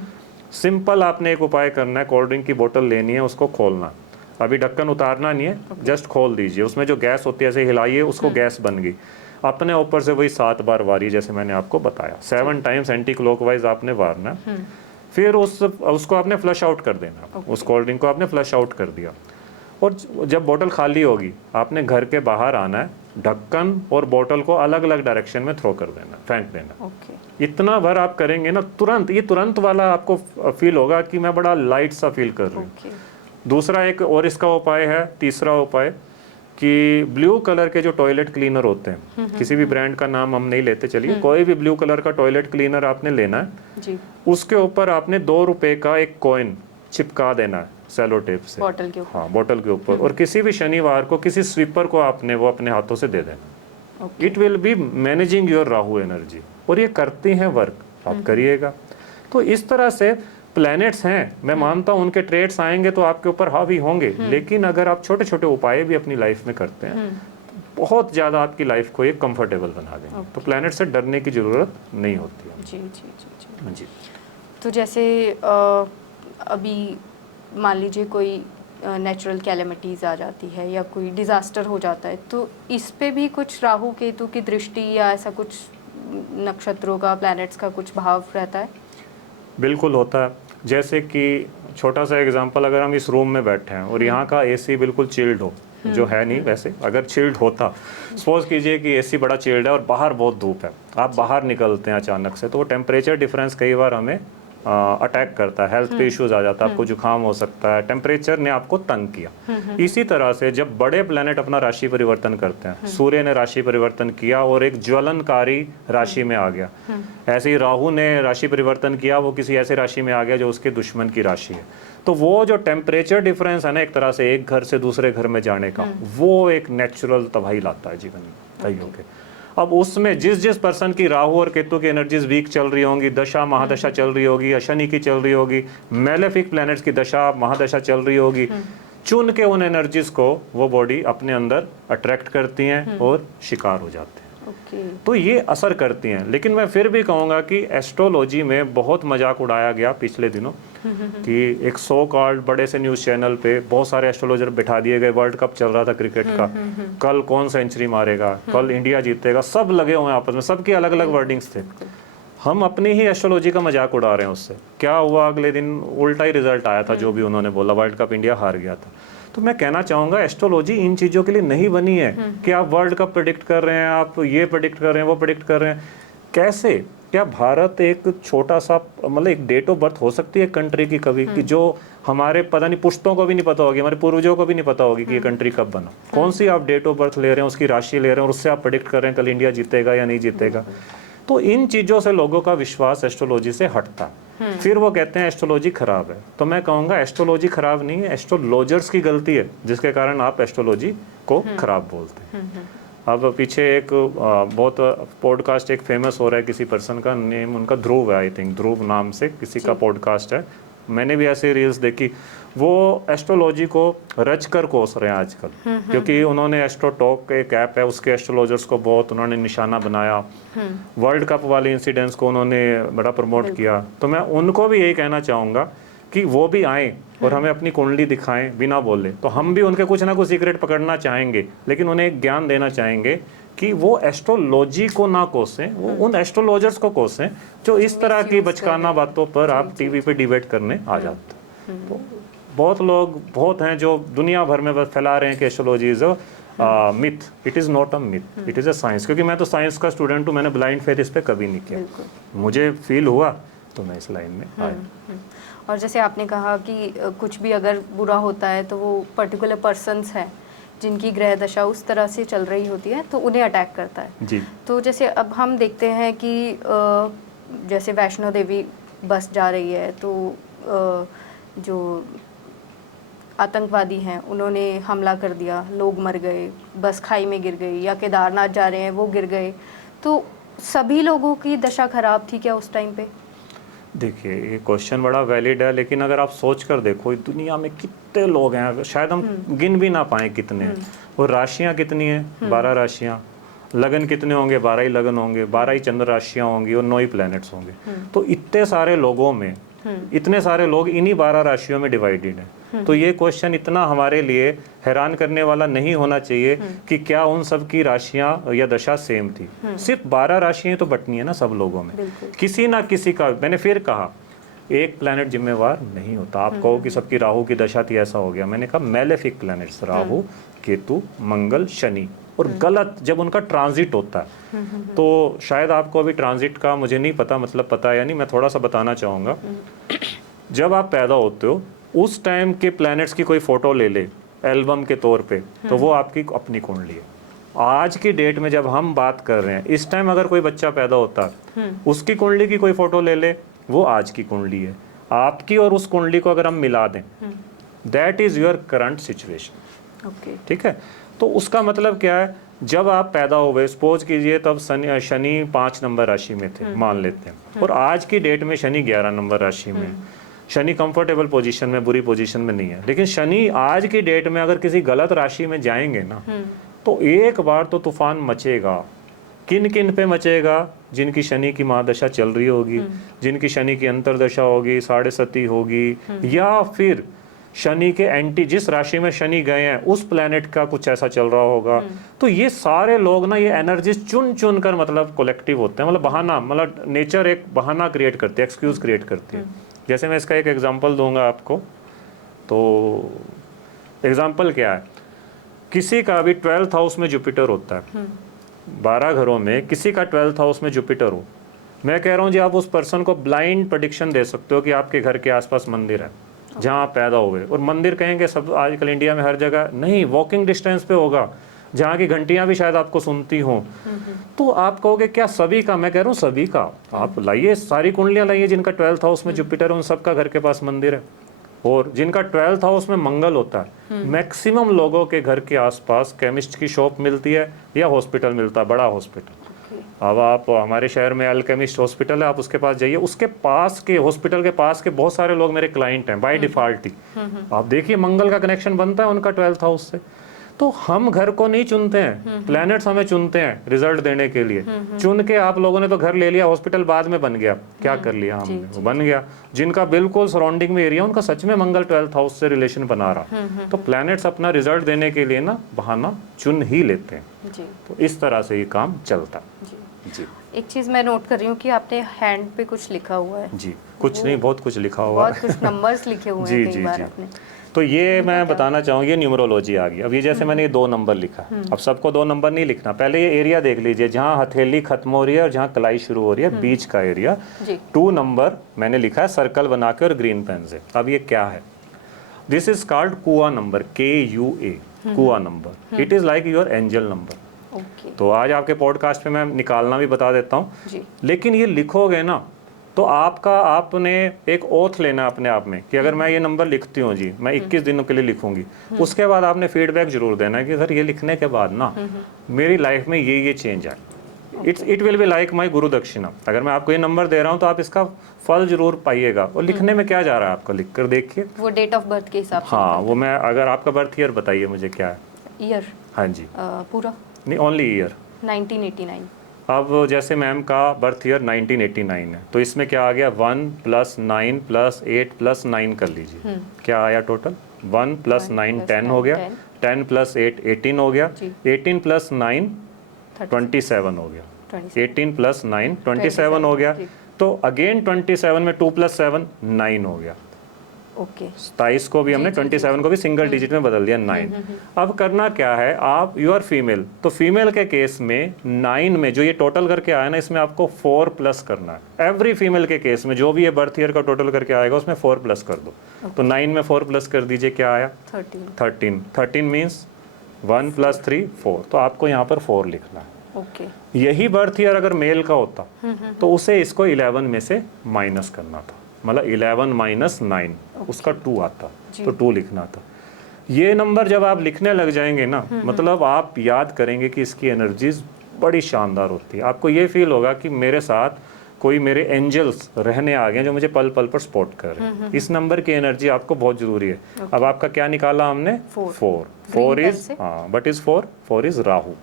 सिंपल आपने एक उपाय करना है, कोल्ड ड्रिंक की बोतल लेनी है, उसको खोलना, अभी ढक्कन उतारना नहीं है, जस्ट खोल दीजिए, उसमें जो गैस होती है ऐसे हिलाइए, उसको गैस बन गई, अपने ऊपर से वही 7 बार वारी, जैसे मैंने आपको बताया, 7 टाइम्स एंटी क्लॉकवाइज आपने वारना। फिर उसको आपने फ्लश आउट कर देना, उस कोल्ड ड्रिंक को आपने फ्लश आउट कर दिया, और जब बोतल खाली होगी आपने घर के बाहर आना है, ढक्कन और बोतल को अलग अलग डायरेक्शन में थ्रो कर देना, फेंक देना। इतना भर आप करेंगे ना, तुरंत वाला आपको फील होगा कि मैं बड़ा लाइट सा फील कर रही हूँ। दूसरा एक और इसका उपाय है, तीसरा उपाय, कि ब्लू कलर के जो टॉयलेट क्लीनर होते हैं, किसी भी ब्रांड का नाम हम नहीं लेते, चलिए, कोई भी ब्लू कलर का टॉयलेट क्लीनर आपने लेना है जी। उसके ऊपर आपने 2 रुपए का एक कॉइन चिपका देना है सेलो टेप से बोतल के ऊपर, हाँ, बोतल के ऊपर, और किसी भी शनिवार को किसी स्वीपर को आपने वो अपने हाथों से दे देना। It will be managing your Rahu energy, और ये करती हैं वर्क, आप करिएगा। तो इस तरह से प्लैनेट्स हैं, मैं मानता हूँ उनके ट्रेड्स आएंगे तो आपके ऊपर हावी होंगे, लेकिन अगर आप छोटे छोटे उपाय भी अपनी लाइफ में करते हैं, बहुत ज़्यादा आपकी लाइफ को एक कंफर्टेबल बना देंगे। तो प्लैनेट से डरने की ज़रूरत नहीं होती है। जी जी जी जी जी। तो जैसे अभी मान लीजिए कोई नेचुरल कैलेमिटीज़ आ जाती है या कोई डिज़ास्टर हो जाता है, तो इस पे भी कुछ राहु केतु की दृष्टि या ऐसा कुछ नक्षत्रों का, प्लैनेट्स का कुछ भाव रहता है? बिल्कुल होता है। जैसे कि छोटा सा एग्जांपल, अगर हम इस रूम में बैठे हैं और यहाँ का एसी बिल्कुल चिल्ड हो, जो है नहीं वैसे, अगर चिल्ड होता, सपोज कीजिए कि एसी बड़ा चिल्ड है और बाहर बहुत धूप है, आप बाहर निकलते हैं अचानक से, तो वो टेम्परेचर डिफरेंस कई बार हमें अटैक करता है, हेल्थ पे इश्यूज आ जाता है, आपको जुकाम हो सकता है, टेम्परेचर ने आपको तंग किया। इसी तरह से जब बड़े प्लैनेट अपना राशि परिवर्तन करते हैं, सूर्य ने राशि परिवर्तन किया और एक ज्वलनकारी राशि में आ गया, ऐसे ही राहु ने राशि परिवर्तन किया, वो किसी ऐसे राशि में आ गया जो उसके दुश्मन की राशि है। तो वो जो टेम्परेचर डिफरेंस है ना, एक तरह से एक घर से दूसरे घर में जाने का, वो एक नेचुरल तबाही लाता है जीवन में तबाहियों के। अब उसमें जिस जिस पर्सन की राहु और केतु की एनर्जीज वीक चल रही होंगी, दशा महादशा चल रही होगी, या शनि की चल रही होगी, मेलेफिक प्लैनेट्स की दशा महादशा चल रही होगी, चुन के उन एनर्जीज को वो बॉडी अपने अंदर अट्रैक्ट करती हैं और शिकार हो जाते हैं। तो ये असर करती हैं। लेकिन मैं फिर भी कहूँगा कि एस्ट्रोलॉजी में बहुत मजाक उड़ाया गया पिछले दिनों कि एक 100 कॉल्ड बड़े से न्यूज़ चैनल पे बहुत सारे एस्ट्रोलॉजर बिठा दिए गए, वर्ल्ड कप चल रहा था क्रिकेट का, कल कौन सेंचुरी मारेगा, कल इंडिया जीतेगा, सब लगे हुए हैं आपस में, सबके अलग अलग वर्डिंग्स थे। हम अपनी ही एस्ट्रोलॉजी का मजाक उड़ा रहे हैं उससे। क्या हुआ, अगले दिन उल्टा ही रिजल्ट आया था, जो भी उन्होंने बोला, वर्ल्ड कप इंडिया हार गया था। तो मैं कहना चाहूँगा एस्ट्रोलॉजी इन चीज़ों के लिए नहीं बनी है कि आप वर्ल्ड कप प्रेडिक्ट कर रहे हैं, आप ये प्रेडिक्ट कर रहे हैं, वो प्रेडिक्ट कर रहे हैं। कैसे, क्या भारत एक छोटा सा, मतलब एक डेट ऑफ बर्थ हो सकती है कंट्री की कभी, कि जो हमारे पता नहीं पुश्तों को भी नहीं पता होगी, हमारे पूर्वजों को भी नहीं पता होगी कि ये कंट्री कब बना। कौन सी आप डेट ऑफ बर्थ ले रहे हैं, उसकी राशि ले रहे हैं और उससे आप प्रेडिक्ट कर रहे हैं कल इंडिया जीतेगा या नहीं जीतेगा। तो इन चीज़ों से लोगों का विश्वास एस्ट्रोलॉजी से हटता। फिर वो कहते हैं एस्ट्रोलॉजी खराब है। तो मैं कहूँगा एस्ट्रोलॉजी खराब नहीं है, एस्ट्रोलॉजर्स की गलती है जिसके कारण आप एस्ट्रोलॉजी को खराब बोलते हैं। अब पीछे एक बहुत पॉडकास्ट एक फेमस हो रहा है, किसी पर्सन का नेम उनका ध्रुव है, आई थिंक ध्रुव नाम से किसी का पॉडकास्ट है, मैंने भी ऐसे रील्स देखी। वो एस्ट्रोलॉजी को रच कर कोस रहे हैं आजकल, क्योंकि उन्होंने एस्ट्रोटॉक एक ऐप है, उसके एस्ट्रोलॉजर्स को बहुत उन्होंने निशाना बनाया, वर्ल्ड कप वाले इंसिडेंट्स को उन्होंने बड़ा प्रमोट किया। तो मैं उनको भी यही कहना चाहूँगा कि वो भी आएँ और हमें अपनी कुंडली दिखाएं बिना बोले। तो हम भी उनके कुछ ना कुछ सीक्रेट पकड़ना चाहेंगे, लेकिन उन्हें एक ज्ञान देना चाहेंगे कि वो एस्ट्रोलॉजी को ना कोसें, वो उन एस्ट्रोलॉजर्स को कोसें जो इस तरह की बचकाना बातों पर आप टीवी पे डिबेट करने आ जाते हैं। तो बहुत लोग बहुत हैं जो दुनिया भर में फैला रहे हैं कि astrology is a myth. It is not a myth, it is a science. क्योंकि मैं तो साइंस का स्टूडेंट हूँ, मैंने ब्लाइंड फेथ इस पर कभी नहीं किया, मुझे फील हुआ तो मैं इस लाइन में आया। और जैसे आपने कहा कि कुछ भी अगर बुरा होता है तो वो पर्टिकुलर पर्सन्स हैं जिनकी ग्रह दशा उस तरह से चल रही होती है तो उन्हें अटैक करता है जी। तो जैसे अब हम देखते हैं कि जैसे वैष्णो देवी बस जा रही है तो जो आतंकवादी हैं उन्होंने हमला कर दिया, लोग मर गए, बस खाई में गिर गई, या केदारनाथ जा रहे हैं वो गिर गए, तो सभी लोगों की दशा खराब थी क्या उस टाइम पे? देखिए ये क्वेश्चन बड़ा वैलिड है, लेकिन अगर आप सोच कर देखो दुनिया में कितने लोग हैं, शायद हम गिन भी ना पाए कितने हैं। और राशियां कितनी हैं? 12 राशियां। लगन कितने होंगे? 12 ही लगन होंगे, 12 ही चंद्र राशियां होंगी और 9 ही प्लैनेट्स होंगे। तो इतने सारे लोगों में इतने सारे लोग इन्हीं 12 राशियों में डिवाइडेड हैं। तो ये क्वेश्चन इतना हमारे लिए हैरान करने वाला नहीं होना चाहिए कि क्या उन सब की राशियां या दशा सेम थी। सिर्फ 12 राशियां तो बटनी है ना सब लोगों में, किसी ना किसी का। मैंने फिर कहा एक प्लैनेट जिम्मेवार नहीं होता। आप कहो कि सबकी राहु की दशा थी ऐसा हो गया, मैंने कहा मेलेफिक प्लैनेट्स राहु, केतु, मंगल, शनि, और गलत जब उनका ट्रांजिट होता है तो शायद आपको अभी ट्रांजिट का मुझे नहीं पता, मतलब पता है या नहीं, मैं थोड़ा सा बताना चाहूँगा। जब आप पैदा होते हो उस टाइम के प्लैनेट्स की कोई फोटो ले ले एल्बम के तौर पे, तो वो आपकी अपनी कुंडली है। आज की डेट में जब हम बात कर रहे हैं, इस टाइम अगर कोई बच्चा पैदा होता है उसकी कुंडली की कोई फोटो ले ले, वो आज की कुंडली है। आपकी और उस कुंडली को अगर हम मिला दें, that is your current situation. ठीक है, तो उसका मतलब क्या है, जब आप पैदा हुए सपोज कीजिए तब शनि 5 नंबर राशि में थे, मान लेते हैं, और आज की डेट में शनि 11 नंबर राशि में। शनि कंफर्टेबल पोजीशन में, बुरी पोजीशन में नहीं है, लेकिन शनि आज की डेट में अगर किसी गलत राशि में जाएंगे ना तो एक बार तो तूफान मचेगा। किन किन पे मचेगा? जिनकी शनि की महादशा चल रही होगी, जिनकी शनि की अंतरदशा होगी, 7.5 होगी, या फिर शनि के एंटी, जिस राशि में शनि गए हैं उस प्लेनेट का कुछ ऐसा चल रहा होगा। तो ये सारे लोग ना ये एनर्जीज चुन चुन कर मतलब कलेक्टिव होते हैं, मतलब बहाना, मतलब नेचर एक बहाना क्रिएट करती है, एक्सक्यूज क्रिएट करती है। जैसे मैं इसका एक एग्जांपल दूंगा आपको, तो एग्जांपल क्या है, किसी का भी 12th हाउस में जुपिटर होता है, 12 घरों में किसी का 12th हाउस में जुपिटर हो, मैं कह रहा हूँ जी आप उस पर्सन को ब्लाइंड प्रेडिक्शन दे सकते हो कि आपके घर के आसपास मंदिर है जहाँ आप पैदा हुए। और मंदिर कहेंगे सब आजकल इंडिया में हर जगह नहीं, वॉकिंग डिस्टेंस पे होगा, जहाँ की घंटियाँ भी शायद आपको सुनती हों। तो आप कहोगे क्या सभी का? मैं कह रहा हूँ सभी का। आप लाइए सारी कुंडलियाँ लाइए जिनका 12th हाउस में जुपिटर है, उन सबका घर के पास मंदिर है। और जिनका 12th हाउस में मंगल होता है, मैक्सिमम लोगों के घर के आसपास केमिस्ट की शॉप मिलती है या हॉस्पिटल मिलता है, बड़ा हॉस्पिटल। अब आप हमारे शहर में अल्केमिस्ट हॉस्पिटल है, आप उसके पास जाइए, उसके पास के हॉस्पिटल के पास के बहुत सारे लोग मेरे क्लाइंट हैं बाय डिफॉल्ट ही। आप देखिए मंगल का कनेक्शन बनता है उनका 12th हाउस से। तो हम घर को नहीं चुनते हैं, प्लैनेट्स हमें चुनते हैं रिजल्ट देने के लिए। चुन के आप लोगों ने तो घर ले लिया, हॉस्पिटल बाद में बन गया, क्या कर लिया हमने, वो बन गया। जिनका बिल्कुल सराउंडिंग में एरिया, उनका सच में मंगल 12th हाउस से रिलेशन बना रहा। तो प्लैनेट्स अपना रिजल्ट देने के लिए ना बहाना चुन ही लेते हैं। तो इस तरह से ये काम चलता है। जी। एक चीज़ मैं नोट कर रही हूँ कि आपने हैंड पे कुछ लिखा हुआ है। जी, कुछ नहीं, बहुत कुछ लिखा हुआ है, बहुत कुछ नंबर्स लिखे हुए हैं कई बार आपने। तो ये मैं बताना चाहूँगी, ये न्यूमरोलॉजी आ गई। अब ये जैसे मैंने ये 2 नंबर लिखा, अब सबको 2 नंबर नहीं लिखना। पहले ये एरिया देख लीजिए जहाँ हथेली खत्म हो रही है और जहाँ कलाई शुरू हो रही है, बीच का एरिया। 2 नंबर मैंने लिखा है सर्कल बना के और ग्रीन पेन से। अब ये क्या है? दिस इज कॉल्ड कुआ नंबर, KUA, कुआ number. It is like your angel number. तो आज आपके पॉडकास्ट पे मैं निकालना भी बता देता हूँ, लेकिन ये लिखोगे ना तो आपने एक ओथ लेना अपने आप में कि अगर मैं ये नंबर लिखती हूँ जी, मैं 21 दिनों के लिए लिखूंगी। उसके बाद आपने फीडबैक जरूर देना है कि सर ये लिखने के बाद ना मेरी लाइफ में ये चेंज आए। It will be like my गुरु दक्षिणा। अगर मैं आपको ये नंबर दे रहा हूँ तो आप इसका फल जरूर पाइएगा। और लिखने में क्या जा रहा है आपका, लिख कर देखिए, वो डेट ऑफ बर्थ के हिसाब से। हाँ, वो मैं, अगर आपका बर्थ ईयर बताइए मुझे क्या है? ईयर? हाँ जी, पूरा नहीं, ओनली ईयर। 1989। अब जैसे मैम का बर्थ ईयर 1989 है, तो इसमें क्या आ गया? 1 + 9 + 8 + 9 कर लीजिए, क्या आया टोटल? 1 + 9 10 हो गया, 10 + 8 18 हो गया, 18 + 9 27 हो गया, 18 + 9 27 हो गया। तो अगेन 27 में 2 + 7 9 हो गया। ओके 27 को भी हमने 27 को भी सिंगल डिजिट में बदल दिया 9। अब करना क्या है, आप यू आर फीमेल, तो फीमेल के केस में 9 में जो ये टोटल करके आया ना, इसमें आपको 4 प्लस करना है। एवरी फीमेल के केस में जो भी ये बर्थ ईयर का टोटल करके आएगा उसमें 4 प्लस कर दो। तो 9 में 4 प्लस कर दीजिए, क्या आया 13 मीन्स 1 + 3 4, तो आपको यहाँ पर 4 लिखना है। ओके यही बर्थ ईयर अगर मेल का होता तो उसे इसको 11 में से माइनस करना था, मतलब 11 - 9 उसका 2 आता, तो 2 लिखना था। ये नंबर जब आप लिखने लग जाएंगे ना, मतलब आप याद करेंगे कि इसकी एनर्जीज बड़ी शानदार होती है। आपको ये फील होगा कि मेरे साथ कोई मेरे एंजल्स रहने आ गए जो मुझे पल पल पर सपोर्ट कर रहे हैं। इस नंबर की एनर्जी आपको बहुत जरूरी है। अब आपका क्या निकाला हमने, 4 इज, हाँ but is 4 is Rahu,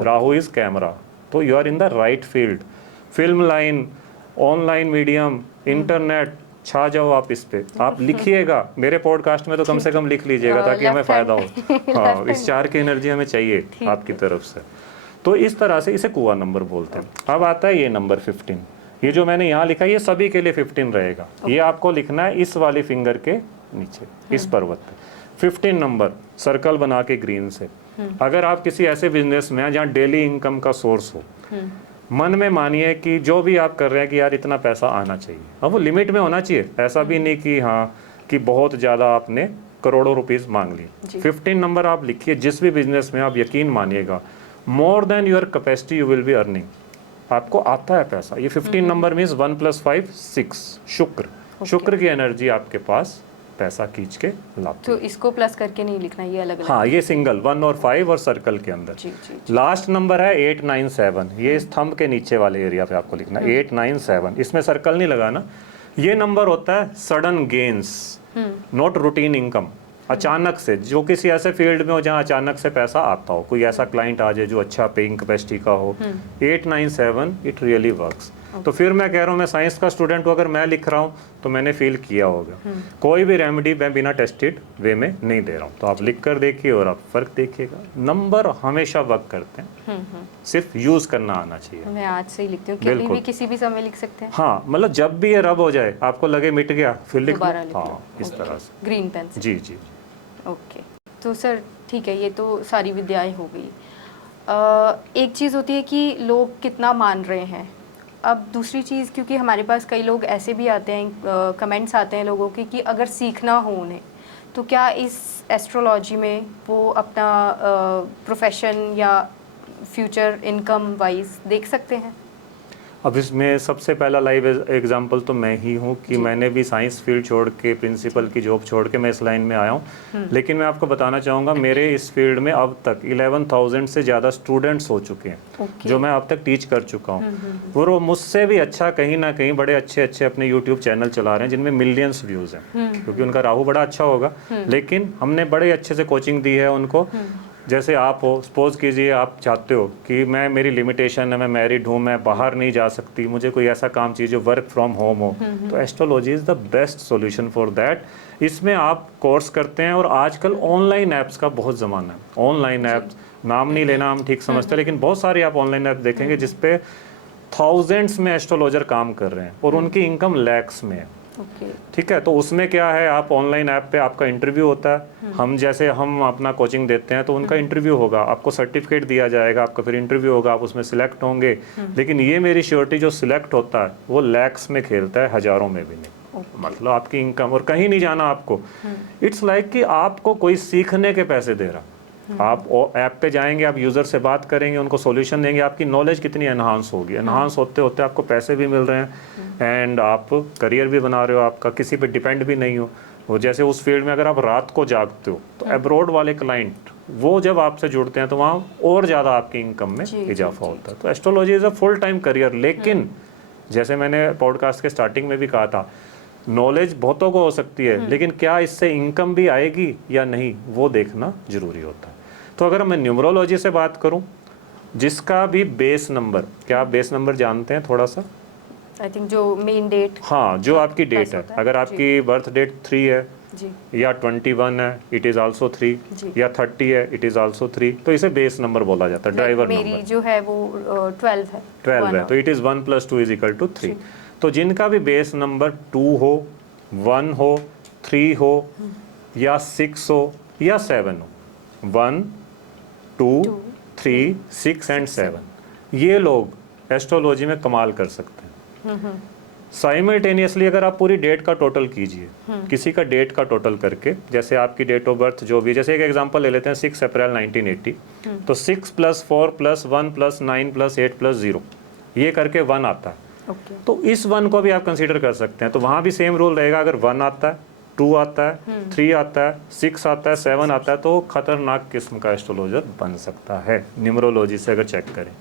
Rahu is camera, तो you are in the right field. Film line, online medium, internet, छा जाओ आप इस पे। आप लिखिएगा, मेरे पॉडकास्ट में तो कम से कम लिख लीजिएगा ताकि हमें फायदा हो। हाँ, इस 4 की एनर्जी हमें चाहिए आपकी तरफ से। तो इस तरह से इसे कुआ नंबर बोलते हैं। अब आता है ये नंबर 15, ये जो मैंने यहाँ लिखा है ये सभी के लिए 15 रहेगा। ये आपको लिखना है इस वाली फिंगर के नीचे, इस पर्वत पे 15 नंबर सर्कल बना के ग्रीन से। अगर आप किसी ऐसे बिजनेस में हैं जहाँ डेली इनकम का सोर्स हो, मन में मानिए कि जो भी आप कर रहे हैं कि यार इतना पैसा आना चाहिए, अब वो लिमिट में होना चाहिए, ऐसा भी नहीं कि हाँ कि बहुत ज़्यादा आपने करोड़ों रुपीस मांग ली। 15 नंबर आप लिखिए जिस भी बिजनेस में, आप यकीन मानिएगा more than your capacity you will be earning, आपको आता है पैसा। ये 15 नंबर मीन्स 1 + 5 6, शुक्र, शुक्र की एनर्जी आपके पास पैसा खींच के लाती। तो इसको प्लस करके नहीं लिखना, ये अलग अलग। हाँ, ये सिंगल 1 और 5 और सर्कल के अंदर। लास्ट नंबर है 8 9 7, ये इस थंब के नीचे वाले एरिया पे आपको लिखना है 8 9 7, इसमें सर्कल नहीं लगाना। ये नंबर होता है sudden gains, not routine income. अचानक से, जो किसी ऐसे फील्ड में हो जहाँ अचानक से पैसा आता हो, कोई ऐसा क्लाइंट आ जाए जो अच्छा पेइंग कैपेसिटी का हो, 8 9 7 इट रियली वर्क्स। तो फिर मैं कह रहा हूँ, मैं साइंस का स्टूडेंट हूँ, अगर मैं लिख रहा हूँ तो मैंने फील किया होगा। कोई भी रेमेडी मैं बिना टेस्टेड वे में नहीं दे रहा हूँ, तो आप लिख कर देखिए और आप फर्क देखिएगा। नंबर हमेशा वर्क करते हैं, सिर्फ यूज करना आना चाहिए। मैं आज से ही लिखती हूँ, कभी भी किसी भी समय लिख सकते हैं। हाँ, मतलब जब भी ये रब हो जाए, आपको लगे मिट गया, फिर लिख लो। हाँ, इस तरह से ग्रीन पेन से। जी जी। ओके, तो सर ठीक है, ये तो सारी विद्याएं हो गई। एक चीज़ होती है कि लोग कितना मान रहे हैं। अब दूसरी चीज़, क्योंकि हमारे पास कई लोग ऐसे भी आते हैं, कमेंट्स आते हैं लोगों के कि अगर सीखना हो उन्हें, तो क्या इस एस्ट्रोलॉजी में वो अपना प्रोफेशन या फ्यूचर इनकम वाइज देख सकते हैं? अब इसमें सबसे पहला लाइव एग्जांपल तो मैं ही हूँ कि मैंने भी साइंस फील्ड छोड़ के, प्रिंसिपल की जॉब छोड़ के मैं इस लाइन में आया हूँ। लेकिन मैं आपको बताना चाहूँगा, मेरे इस फील्ड में अब तक 11,000 से ज़्यादा स्टूडेंट्स हो चुके हैं जो मैं अब तक टीच कर चुका हूँ। वो मुझसे भी अच्छा कहीं ना कहीं बड़े अच्छे अच्छे अपने यूट्यूब चैनल चला रहे हैं जिनमें मिलियंस व्यूज़ हैं, क्योंकि उनका राहु बड़ा अच्छा होगा। लेकिन हमने बड़े अच्छे से कोचिंग दी है उनको। जैसे आप हो, सपोज कीजिए आप चाहते हो कि मेरी लिमिटेशन है, मैं मैरिड हूँ, मैं बाहर नहीं जा सकती, मुझे कोई ऐसा काम चाहिए जो वर्क फ्रॉम होम हो, तो astrology is the best solution for that. इसमें आप कोर्स करते हैं, और आजकल ऑनलाइन ऐप्स का बहुत ज़माना है। ऑनलाइन ऐप्स, नाम नहीं लेना हम ठीक समझते हैं, लेकिन बहुत सारे आप ऑनलाइन ऐप देखेंगे जिसपे थाउजेंड्स में एस्ट्रोलॉजर काम कर रहे हैं और उनकी इनकम लैक्स में है। ठीक है, तो उसमें क्या है, आप ऑनलाइन ऐप पे आपका इंटरव्यू होता है। हम अपना कोचिंग देते हैं तो उनका इंटरव्यू होगा, आपको सर्टिफिकेट दिया जाएगा, आपका फिर इंटरव्यू होगा, आप उसमें सिलेक्ट होंगे। लेकिन ये मेरी श्योरिटी, जो सिलेक्ट होता है वो लैक्स में खेलता है, हज़ारों में भी नहीं। मतलब आपकी इनकम, और कहीं नहीं जाना आपको। इट्स लाइक कि आपको कोई सीखने के पैसे दे रहा। आप ऐप पे जाएंगे, आप यूज़र से बात करेंगे, उनको सॉल्यूशन देंगे, आपकी नॉलेज कितनी एनहांस होगी। एनहांस होते होते आपको पैसे भी मिल रहे हैं एंड आप करियर भी बना रहे हो, आपका किसी पे डिपेंड भी नहीं हो। और जैसे उस फील्ड में अगर आप रात को जागते हो तो अब्रॉड वाले क्लाइंट वो जब आपसे जुड़ते हैं तो वहाँ और ज़्यादा आपकी इनकम में इजाफा होता है। तो astrology is a full time career. लेकिन जैसे मैंने पॉडकास्ट के स्टार्टिंग में भी कहा था, नॉलेज बहुतों को हो सकती है, लेकिन क्या इससे इनकम भी आएगी या नहीं, वो देखना जरूरी होता है। तो अगर मैं न्यूमरोलॉजी से बात करूं, जिसका भी बेस नंबर, क्या आप बेस नंबर जानते हैं थोड़ा सा? आई थिंक जो मेन डेट, हाँ, जो आपकी डेट है, अगर आपकी बर्थ डेट 3 है जी, या 21 है, इट इज़ आल्सो 3, या 30 है, इट इज़ आल्सो 3, तो इसे बेस नंबर बोला जाता है। ड्राइवर नंबर मेरी जो है वो 12 है। 12 है, तो इट इज़ 1 + 2 = 3। तो जिनका भी बेस नंबर 2 हो, 1 हो, 3 हो या 6 हो या 7 हो, 1 2 3 6 एंड 7, ये लोग एस्ट्रोलॉजी में कमाल कर सकते हैं। साइमल्टेनियसली अगर आप पूरी डेट का टोटल कीजिए, किसी का डेट का टोटल करके, जैसे आपकी डेट ऑफ बर्थ जो भी, जैसे एक एग्जांपल ले लेते हैं 6 अप्रैल 1980, तो 6 + 4 + 1 + 9 + 8 + 0, ये करके 1 आता है। तो इस 1 को भी आप कंसीडर कर सकते हैं। तो वहाँ भी सेम रूल रहेगा, अगर 1 आता है, 2 आता है, 3 आता है, 6 आता है, 7 आता है, तो खतरनाक किस्म का एस्ट्रोलॉजर बन सकता है न्यूमरोलॉजी से अगर चेक करें।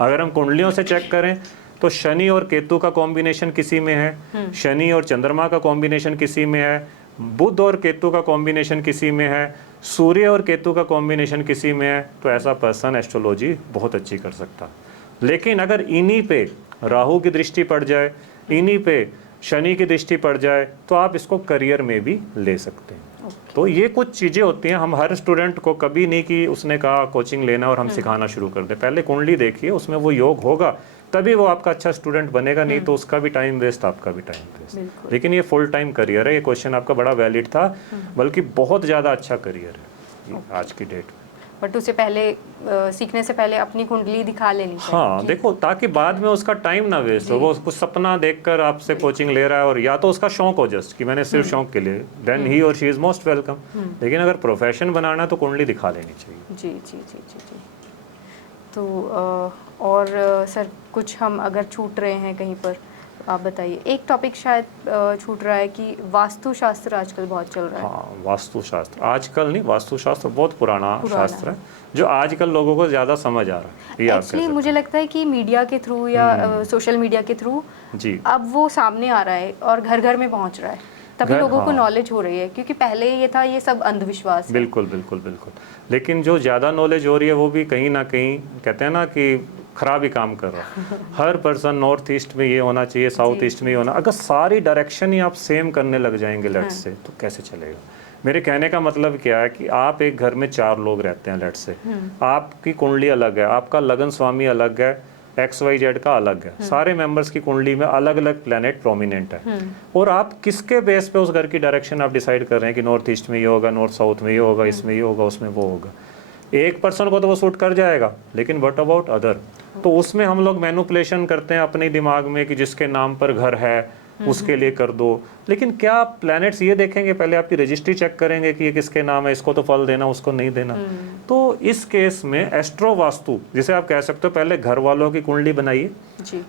अगर हम कुंडलियों से चेक करें तो शनि और केतु का कॉम्बिनेशन किसी में है, शनि और चंद्रमा का कॉम्बिनेशन किसी में है, बुध और केतु का कॉम्बिनेशन किसी में है, सूर्य और केतु का कॉम्बिनेशन किसी में है, तो ऐसा पर्सन एस्ट्रोलॉजी बहुत अच्छी कर सकता है। लेकिन अगर इन्हीं पे राहु की दृष्टि पड़ जाए, इन्हीं पे शनि की दृष्टि पड़ जाए, तो आप इसको करियर में भी ले सकते हैं। तो ये कुछ चीज़ें होती हैं। हम हर स्टूडेंट को कभी नहीं कि उसने कहा कोचिंग लेना और हम सिखाना शुरू कर दें। पहले कुंडली देखिए, उसमें वो योग होगा तभी वो आपका अच्छा स्टूडेंट बनेगा, नहीं तो उसका भी टाइम वेस्ट, आपका भी टाइम वेस्ट। लेकिन ये फुल टाइम करियर है। ये क्वेश्चन आपका बड़ा वैलिड था, बल्कि बहुत ज़्यादा अच्छा करियर है आज की डेट में। बट उससे पहले सीखने से पहले अपनी कुंडली दिखा लेनी चाहिए। हाँ देखो, ताकि बाद में उसका टाइम ना वेस्ट हो। वो कुछ सपना देखकर आपसे कोचिंग ले रहा है, और या तो उसका शौक हो जस्ट कि मैंने सिर्फ शौक के लिए, देन ही और शी इज़ मोस्ट वेलकम। लेकिन अगर प्रोफेशन बनाना है तो कुंडली दिखा लेनी चाहिए। जी जी जी जी जी। तो और सर कुछ हम अगर छूट रहे हैं कहीं पर आप बताइए। एक टॉपिक शायद छूट रहा है कि वास्तुशास्त्र आजकल बहुत चल रहा है। हाँ, वास्तुशास्त्र आजकल नहीं, वास्तुशास्त्र बहुत पुराना शास्त्र है, जो आजकल लोगों को ज़्यादा समझ आ रहा है। एक्चुअली मुझे लगता है कि मीडिया के थ्रू या सोशल मीडिया के थ्रू जी अब वो सामने आ रहा है और घर घर में पहुंच रहा है, तभी लोगों को नॉलेज हो रही है। क्योंकि पहले ये था, ये सब अंधविश्वास है। बिल्कुल बिल्कुल बिल्कुल। लेकिन जो ज़्यादा नॉलेज हो रही है वो भी कहीं ना कहीं कहते हैं ना कि खराब ही काम कर रहा है। हर पर्सन नॉर्थ ईस्ट में ये होना चाहिए, साउथ ईस्ट में ये होना। अगर सारी डायरेक्शन ही आप सेम करने लग जाएंगे लेट्स से, तो कैसे चलेगा। मेरे कहने का मतलब क्या है कि आप एक घर में 4 लोग रहते हैं लेट्स से, आपकी कुंडली अलग है, आपका लगन स्वामी अलग है, XYZ का अलग है, सारे मेंबर्स की कुंडली में अलग अलग प्लेनेट प्रोमिनेंट है, और आप किसके बेस पे उस घर की डायरेक्शन आप डिसाइड कर रहे हैं कि नॉर्थ ईस्ट में ये होगा, नॉर्थ साउथ में ये होगा, इसमें ये होगा, उसमें वो होगा। एक पर्सन को तो वो सूट कर जाएगा, लेकिन व्हाट अबाउट अदर। तो उसमें हम लोग मैनिपुलेशन करते हैं अपने दिमाग में कि जिसके नाम पर घर है उसके लिए कर दो। लेकिन क्या आप प्लैनेट्स ये देखेंगे, पहले आपकी रजिस्ट्री चेक करेंगे कि ये किसके नाम है, इसको तो फल देना, उसको नहीं देना। तो इस केस में एस्ट्रो वास्तु, जिसे आप कह सकते हो, पहले घर वालों की कुंडली बनाइए,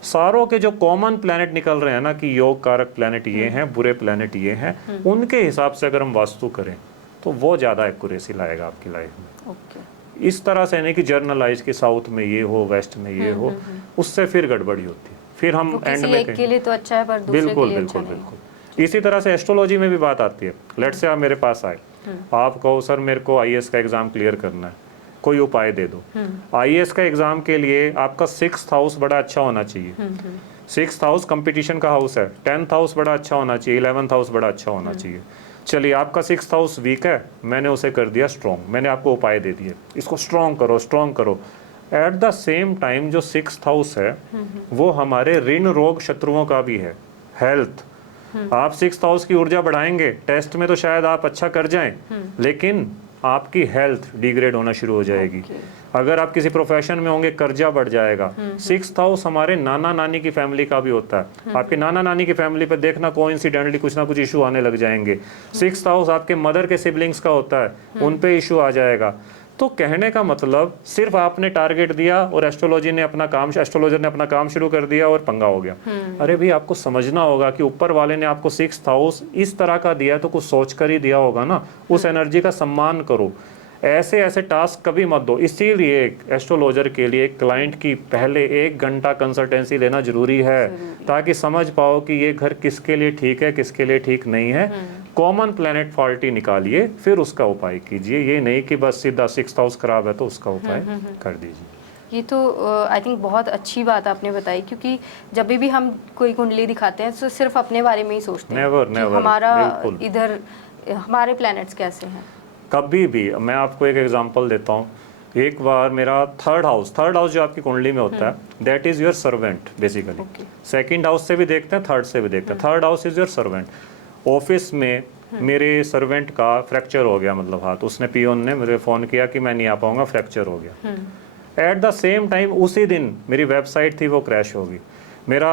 सारों के जो कॉमन प्लैनेट निकल रहे हैं ना कि योग कारक प्लैनेट ये हैं, बुरे प्लैनेट ये हैं, उनके हिसाब से अगर हम वास्तु करें तो वो ज़्यादा एक्यूरेसी लाएगा आपकी लाइफ में। इस तरह से नहीं कि जर्नलाइज कि साउथ में ये हो, वेस्ट में ये हो, उससे फिर गड़बड़ी होती है। फिर हम एंड में एक के लिए तो अच्छा है पर दूसरे बिल्कुल के लिए बिल्कुल अच्छा बिल्कुल। इसी तरह से एस्ट्रोलॉजी में भी बात आती है। लेट से आप मेरे पास आए, आप कहो सर मेरे को IAS का एग्जाम क्लियर करना है, कोई उपाय दे दो। IAS का एग्जाम के लिए आपका 6th हाउस बड़ा अच्छा होना चाहिए। 6th हाउस कंपटीशन का हाउस है, 10th हाउस बड़ा अच्छा होना चाहिए, 11th हाउस बड़ा अच्छा होना चाहिए। चलिए आपका 6th हाउस वीक है, मैंने उसे कर दिया स्ट्रॉन्ग, मैंने आपको उपाय दे दिए, इसको स्ट्रॉन्ग करो, स्ट्रॉन्ग करो। एट द सेम टाइम जो 6th हाउस है वो हमारे ऋण रोग शत्रुओं का भी है, हेल्थ। आप 6th हाउस की ऊर्जा बढ़ाएंगे, टेस्ट में तो शायद आप अच्छा कर जाएं, लेकिन आपकी हेल्थ डिग्रेड होना शुरू हो जाएगी। अगर आप किसी प्रोफेशन में होंगे, कर्जा बढ़ जाएगा। 6th हाउस हमारे नाना नानी की फैमिली का भी होता है। आपके नाना नानी की फैमिली पे देखना कोइंसिडेंटली कुछ ना कुछ इशू आने लग जाएंगे। 6th हाउस आपके मदर के सिबलिंग्स का होता है, उन पे इशू आ जाएगा। तो कहने का मतलब सिर्फ आपने टारगेट दिया और एस्ट्रोलॉजर ने अपना काम शुरू कर दिया और पंगा हो गया। अरे भाई, आपको समझना होगा कि ऊपर वाले ने आपको 6th हाउस इस तरह का दिया तो कुछ सोच कर ही दिया होगा ना। उस एनर्जी का सम्मान करो, ऐसे ऐसे टास्क कभी मत दो। इसीलिए एस्ट्रोलॉजर के लिए क्लाइंट की पहले 1 घंटा कंसल्टेंसी लेना जरूरी है, ताकि समझ पाओ कि ये घर किसके लिए ठीक है, किसके लिए ठीक नहीं है। कॉमन प्लैनेट फॉल्टी निकालिए, फिर उसका उपाय कीजिए। ये नहीं कि बस सीधा 6th हाउस खराब है तो उसका उपाय कर दीजिए। ये तो आई थिंक बहुत अच्छी बात आपने बताई, क्योंकि जब भी हम कोई कुंडली दिखाते हैं तो सिर्फ अपने बारे में ही सोचते हैं कि हमारा इधर हमारे प्लैनेट्स कैसे हैं। कभी भी मैं आपको एक एग्जांपल देता हूँ। एक बार मेरा थर्ड हाउस जो आपकी कुंडली में होता है, that is your servant basically. 2nd house से भी देखते हैं, 3rd से भी देखते हैं। 3rd house is your servant. Office में मेरे सर्वेंट का फ्रैक्चर हो गया, मतलब हाथ, उसने पियोन ने मुझे फ़ोन किया कि मैं नहीं आ पाऊँगा, फ्रैक्चर हो गया। एट द सेम टाइम उसी दिन मेरी वेबसाइट थी वो क्रैश होगी। मेरा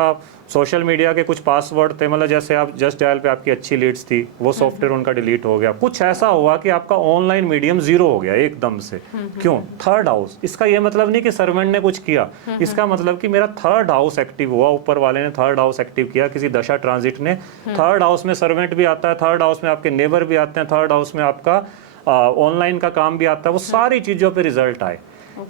सोशल मीडिया के कुछ पासवर्ड थे, मतलब जैसे आप जस्ट डायल पे आपकी अच्छी लीड्स थी, वो सॉफ्टवेयर उनका डिलीट हो गया। कुछ ऐसा हुआ कि आपका ऑनलाइन मीडियम जीरो हो गया एकदम से। क्यों? Third house. इसका ये मतलब नहीं कि सर्वेंट ने कुछ किया, इसका मतलब कि मेरा थर्ड हाउस एक्टिव हुआ, ऊपर वाले ने थर्ड हाउस एक्टिव किया, किसी दशा ट्रांजिट ने। थर्ड हाउस में सर्वेंट भी आता है, थर्ड हाउस में आपके नेबर भी आते हैं, थर्ड हाउस में आपका ऑनलाइन का काम भी आता है। वो सारी चीज़ों पर रिजल्ट आए।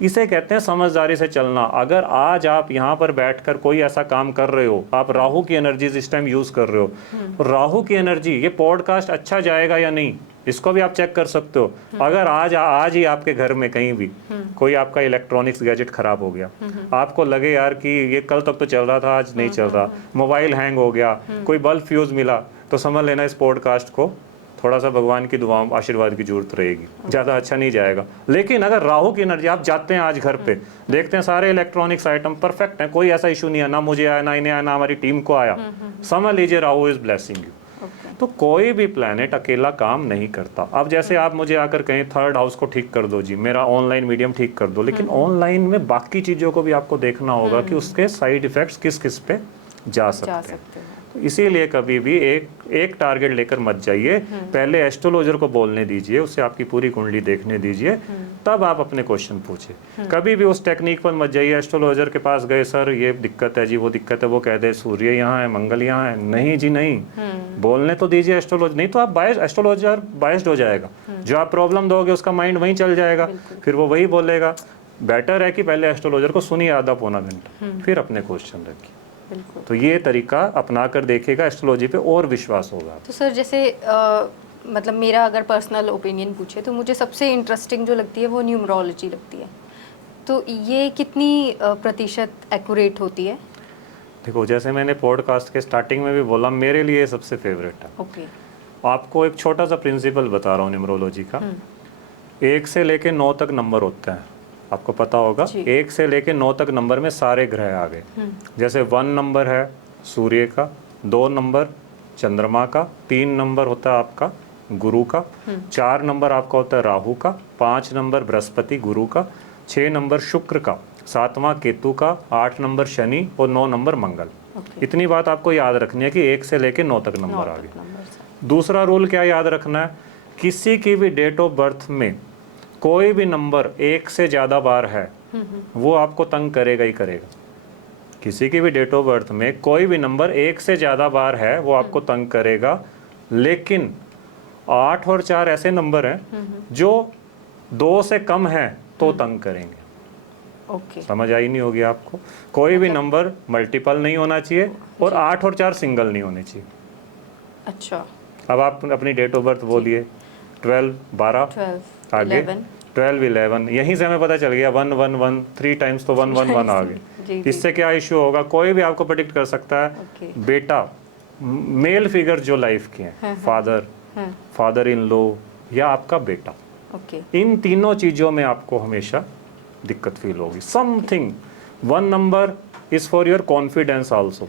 इसे कहते हैं समझदारी से चलना। अगर आज आप यहाँ पर बैठकर कोई ऐसा काम कर रहे हो, आप राहु की एनर्जीज इस टाइम यूज कर रहे हो, राहु की एनर्जी, ये पॉडकास्ट अच्छा जाएगा या नहीं, इसको भी आप चेक कर सकते हो। अगर आज ही आपके घर में कहीं भी कोई आपका इलेक्ट्रॉनिक्स गैजेट खराब हो गया, आपको लगे यार कि ये कल तक तो चल रहा था, आज नहीं चल रहा, मोबाइल हैंग हो गया, कोई बल्ब फ्यूज मिला, तो समझ लेना इस पॉडकास्ट को थोड़ा सा भगवान की दुआओं आशीर्वाद की जरूरत रहेगी, ज़्यादा अच्छा नहीं जाएगा। लेकिन अगर राहु की एनर्जी, आप जाते हैं आज घर पे, देखते हैं सारे इलेक्ट्रॉनिक्स आइटम परफेक्ट हैं, कोई ऐसा इशू नहीं है, ना मुझे आया, ना इन्हें आया, ना हमारी टीम को आया, समझ लीजिए राहु इज ब्लेसिंग यू। तो कोई भी प्लैनेट अकेला काम नहीं करता। अब जैसे आप मुझे आकर कहें थर्ड हाउस को ठीक कर दो जी, मेरा ऑनलाइन मीडियम ठीक कर दो, लेकिन ऑनलाइन में बाकी चीज़ों को भी आपको देखना होगा कि उसके साइड इफेक्ट्स किस किस पे जा सकते हैं। तो इसीलिए कभी भी एक टारगेट लेकर मत जाइए, पहले एस्ट्रोलॉजर को बोलने दीजिए, उससे आपकी पूरी कुंडली देखने दीजिए, तब आप अपने क्वेश्चन पूछिए। कभी भी उस टेक्निक पर मत जाइए, एस्ट्रोलॉजर के पास गए, सर ये दिक्कत है जी, वो दिक्कत है, वो कह दे सूर्य यहाँ है, मंगल यहाँ है, नहीं जी नहीं, बोलने तो दीजिए एस्ट्रोलॉजर, नहीं तो आप एस्ट्रोलॉजर बायस्ड हो जाएगा, जो आप प्रॉब्लम दोगे उसका माइंड वहीं चल जाएगा, फिर वो वही बोलेगा। बेटर है कि पहले एस्ट्रोलॉजर को सुनिए आधा पौना घंटा, फिर अपने क्वेश्चन रखिए। तो ये तरीका अपना कर देखेगा, एस्ट्रोलॉजी पे और विश्वास होगा। तो सर जैसे मतलब मेरा अगर पर्सनल ओपिनियन पूछे तो मुझे सबसे इंटरेस्टिंग जो लगती है वो न्यूमरोलॉजी लगती है। तो ये कितनी प्रतिशत एक्यूरेट होती है? देखो, जैसे मैंने पॉडकास्ट के स्टार्टिंग में भी बोला, मेरे लिए सबसे फेवरेट है। ओके। आपको एक छोटा सा प्रिंसिपल बता रहा हूँ न्यूमरोलॉजी का। 1 से लेके 9 तक नंबर होते हैं, आपको पता होगा। 1 से लेके 9 तक नंबर में सारे ग्रह आ गए। जैसे 1 नंबर है सूर्य का, 2 नंबर चंद्रमा का, 3 नंबर होता है आपका गुरु का, 4 नंबर आपका होता है राहु का, 5 नंबर बृहस्पति गुरु का, 6 नंबर शुक्र का, 7वां केतु का, 8 नंबर शनि और 9 नंबर मंगल। इतनी बात आपको याद रखनी है कि 1 से लेके 9 तक नंबर आ गए। दूसरा रूल क्या याद रखना है, किसी की भी डेट ऑफ बर्थ में कोई भी नंबर 1 से ज़्यादा बार है वो आपको तंग करेगा ही करेगा। किसी की भी डेट ऑफ बर्थ में कोई भी नंबर 1 से ज़्यादा बार है वो आपको तंग करेगा। लेकिन 8 और 4 ऐसे नंबर हैं जो 2 से कम है तो तंग करेंगे। ओके। समझ आई नहीं होगी आपको? कोई भी नंबर मल्टीपल नहीं होना चाहिए और 8 और 4 सिंगल नहीं होने चाहिए। अच्छा। अब आप अपनी डेट ऑफ बर्थ बोलिए, 12 12 आगे 12 11, यहीं से हमें पता चल गया 1 1 1 3 टाइम्स तो 1 1 1 आ गए। इससे क्या इश्यू होगा? कोई भी आपको प्रेडिक्ट कर सकता है। बेटा, मेल फिगर जो लाइफ के हैं, फादर इन लॉ या आपका बेटा, इन तीनों चीज़ों में आपको हमेशा दिक्कत फील होगी। Something 1 number is for your confidence also.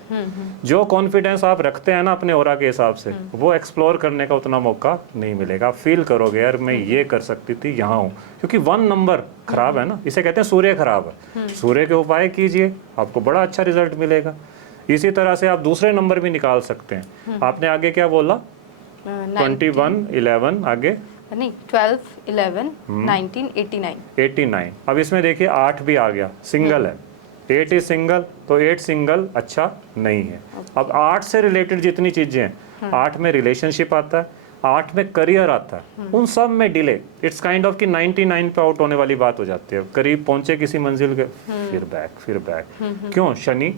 जो कॉन्फिडेंस आप रखते हैं ना अपने ऑरा के हिसाब से, वो एक्सप्लोर करने का उतना मौका नहीं मिलेगा। आप फील करोगे यार मैं ये कर सकती थी, यहाँ हूँ, क्योंकि 1 नंबर खराब है ना, इसे कहते हैं सूर्य खराब है। सूर्य के उपाय कीजिए, आपको बड़ा अच्छा रिजल्ट मिलेगा। इसी तरह से आप दूसरे नंबर भी निकाल सकते हैं। आपने आगे क्या बोला? 21 11 आगे नहीं 12 11 19 89। अब इसमें देखिए 8 भी आ गया, सिंगल है। 8 इज सिंगल, तो 8 सिंगल अच्छा नहीं है। अब 8 से रिलेटेड जितनी चीजें हैं, 8 में रिलेशनशिप आता है, 8 में करियर आता है, उन सब में डिले। इट्स काइंड ऑफ कि 99 पे आउट होने वाली बात हो जाती है। करीब पहुंचे किसी मंजिल के, फिर बैक। क्यों? शनि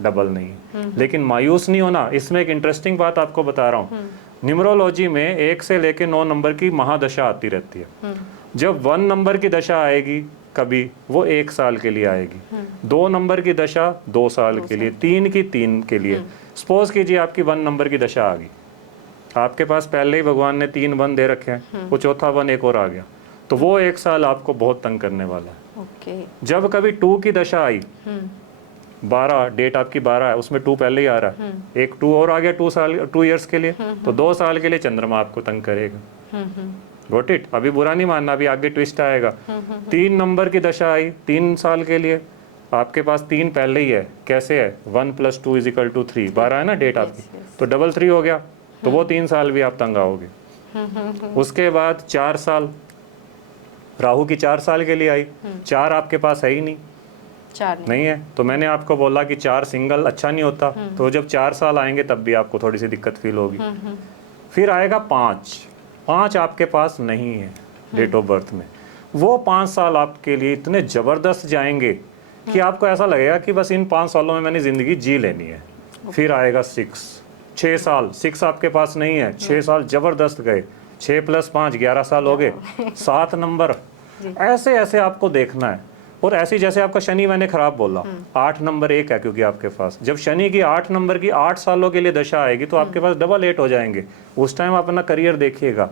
डबल नहीं। लेकिन मायूस नहीं होना। इसमें एक इंटरेस्टिंग बात आपको बता रहा हूँ। न्यूमरोलॉजी में 1 से लेके 9 नंबर की महादशा आती रहती है। जब 1 नंबर की दशा आएगी कभी, वो 1 साल के लिए आएगी। 2 नंबर की दशा 2 साल के लिए, 3 की 3 के लिए। सपोज कीजिए आपकी 1 नंबर की दशा आ गई, आपके पास पहले ही भगवान ने 3 वन दे रखे हैं, वो चौथा वन एक और आ गया, तो वो 1 साल आपको बहुत तंग करने वाला है। जब कभी 2 की दशा आई, 12 डेट आपकी 12 है, उसमें 2 पहले ही आ रहा है, एक 2 और आ गया 2 ईयर्स के लिए, तो 2 साल के लिए चंद्रमा आपको तंग करेगा। Got it? अभी बुरा नहीं मानना, अभी आगे ट्विस्ट आएगा। 3 नंबर की दशा आई 3 साल के लिए, आपके पास 3 पहले ही है, कैसे है? 1 + 2 = 3, 12 है ना डेट आपकी, तो डबल 3 हो गया, तो वो 3 साल भी आप तंग आओगे। उसके बाद 4 साल, राहु की 4 साल के लिए आई, 4 आपके पास है ही नहीं, 4 नहीं है, तो मैंने आपको बोला कि 4 सिंगल अच्छा नहीं होता, तो जब 4 साल आएंगे तब भी आपको थोड़ी सी दिक्कत फील होगी। फिर आएगा 5 आपके पास नहीं है डेट ऑफ बर्थ में, वो 5 साल आपके लिए इतने ज़बरदस्त जाएंगे कि आपको ऐसा लगेगा कि बस इन 5 सालों में मैंने ज़िंदगी जी लेनी है। फिर आएगा 6 साल, 6 आपके पास नहीं है, 6 साल ज़बरदस्त गए, 6 + 5 11 साल हो गए। 7 नंबर, ऐसे ऐसे आपको देखना है। और ऐसे जैसे आपका शनि मैंने खराब बोला, 8 नंबर 1 है क्योंकि आपके पास, जब शनि की 8 नंबर की 8 सालों के लिए दशा आएगी तो आपके पास डबल 8 हो जाएंगे, उस टाइम आप अपना करियर देखिएगा।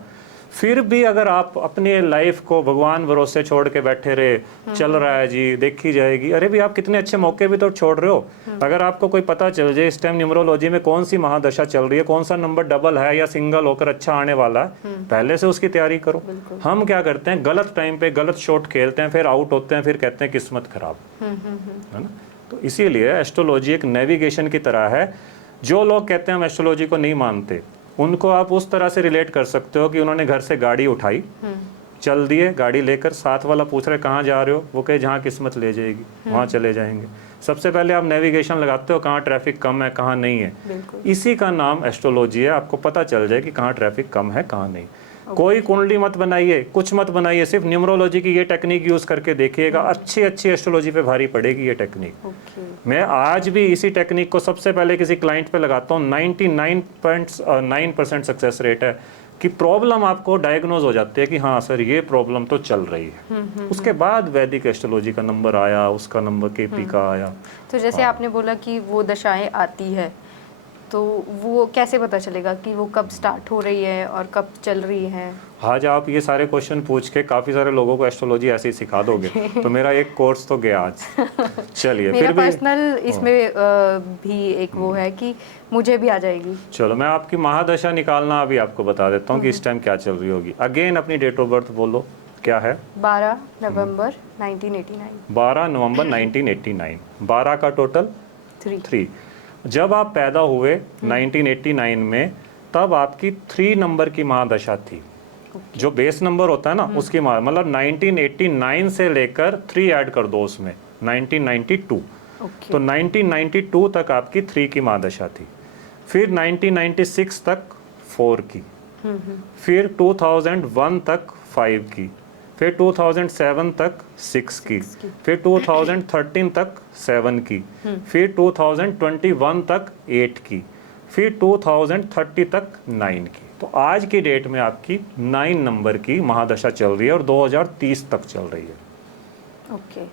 फिर भी अगर आप अपने लाइफ को भगवान भरोसे छोड़ के बैठे रहे, चल रहा है जी देखी जाएगी, अरे भी आप कितने अच्छे मौके भी तो छोड़ रहे हो। अगर आपको कोई पता चल जाए इस टाइम न्यूमरोलॉजी में कौन सी महादशा चल रही है, कौन सा नंबर डबल है या सिंगल होकर अच्छा आने वाला है, पहले से उसकी तैयारी करो। हम क्या करते हैं, गलत टाइम पे गलत शॉट खेलते हैं, फिर आउट होते हैं, फिर कहते हैं किस्मत खराब, है ना। तो इसीलिए एस्ट्रोलॉजी एक नेविगेशन की तरह है। जो लोग कहते हैं हम एस्ट्रोलॉजी को नहीं मानते, उनको आप उस तरह से रिलेट कर सकते हो कि उन्होंने घर से गाड़ी उठाई, चल दिए गाड़ी लेकर, साथ वाला पूछ रहे कहाँ जा रहे हो, वो कहे जहाँ किस्मत ले जाएगी वहाँ चले जाएंगे। सबसे पहले आप नेविगेशन लगाते हो, कहाँ ट्रैफिक कम है कहाँ नहीं है, इसी का नाम एस्ट्रोलॉजी है। आपको पता चल जाए कि कहाँ ट्रैफिक कम है कहाँ नहीं। कोई कुंडली मत बनाइए, कुछ मत बनाइए, सिर्फ न्यूमरोलॉजी की ये टेक्निक यूज करके देखिएगा, अच्छी अच्छी एस्ट्रोलॉजी पे भारी पड़ेगी ये टेक्निक। मैं आज भी इसी टेक्निक को सबसे पहले किसी क्लाइंट पे लगाता हूँ, 99.9% सक्सेस रेट है कि प्रॉब्लम आपको डायग्नोज हो जाती है कि हाँ सर ये प्रॉब्लम तो चल रही है। उसके बाद वैदिक एस्ट्रोलॉजी का नंबर आया, उसका नंबर केपी का आया। तो जैसे आपने बोला कि वो दशाएं आती है, तो वो कैसे पता चलेगा कि वो कब स्टार्ट हो रही है और कब चल रही है? आज आप ये सारे क्वेश्चन पूछ के काफ़ी सारे लोगों को एस्ट्रोलॉजी ऐसे ही सिखा दोगे तो मेरा एक कोर्स तो गया आज। चलिए मेरा फिर भी पर्सनल इसमें भी एक वो है कि मुझे भी आ जाएगी। चलो मैं आपकी महादशा निकालना अभी आपको बता देता हूँ कि इस टाइम क्या चल रही होगी। अगेन अपनी डेट ऑफ बर्थ बोलो, क्या है? 12 नवंबर 1989। 12 नवंबर 1989। 12 का टोटल 3। जब आप पैदा हुए 1989 में, तब आपकी 3 नंबर की महादशा थी। जो बेस नंबर होता है ना उसकी मतलब 1989 से लेकर 3 ऐड कर दो उसमें 1992। तो 1992 तक आपकी 3 की महादशा थी। फिर 1996 तक 4 की, फिर 2001 तक 5 की, फिर 2007 तक 6 की, फिर 2013 तक 7 की, फिर 2021 तक 8 की, फिर 2030 तक 9 की। तो आज की डेट में आपकी 9 नंबर की महादशा चल रही है और 2030 तक चल रही है।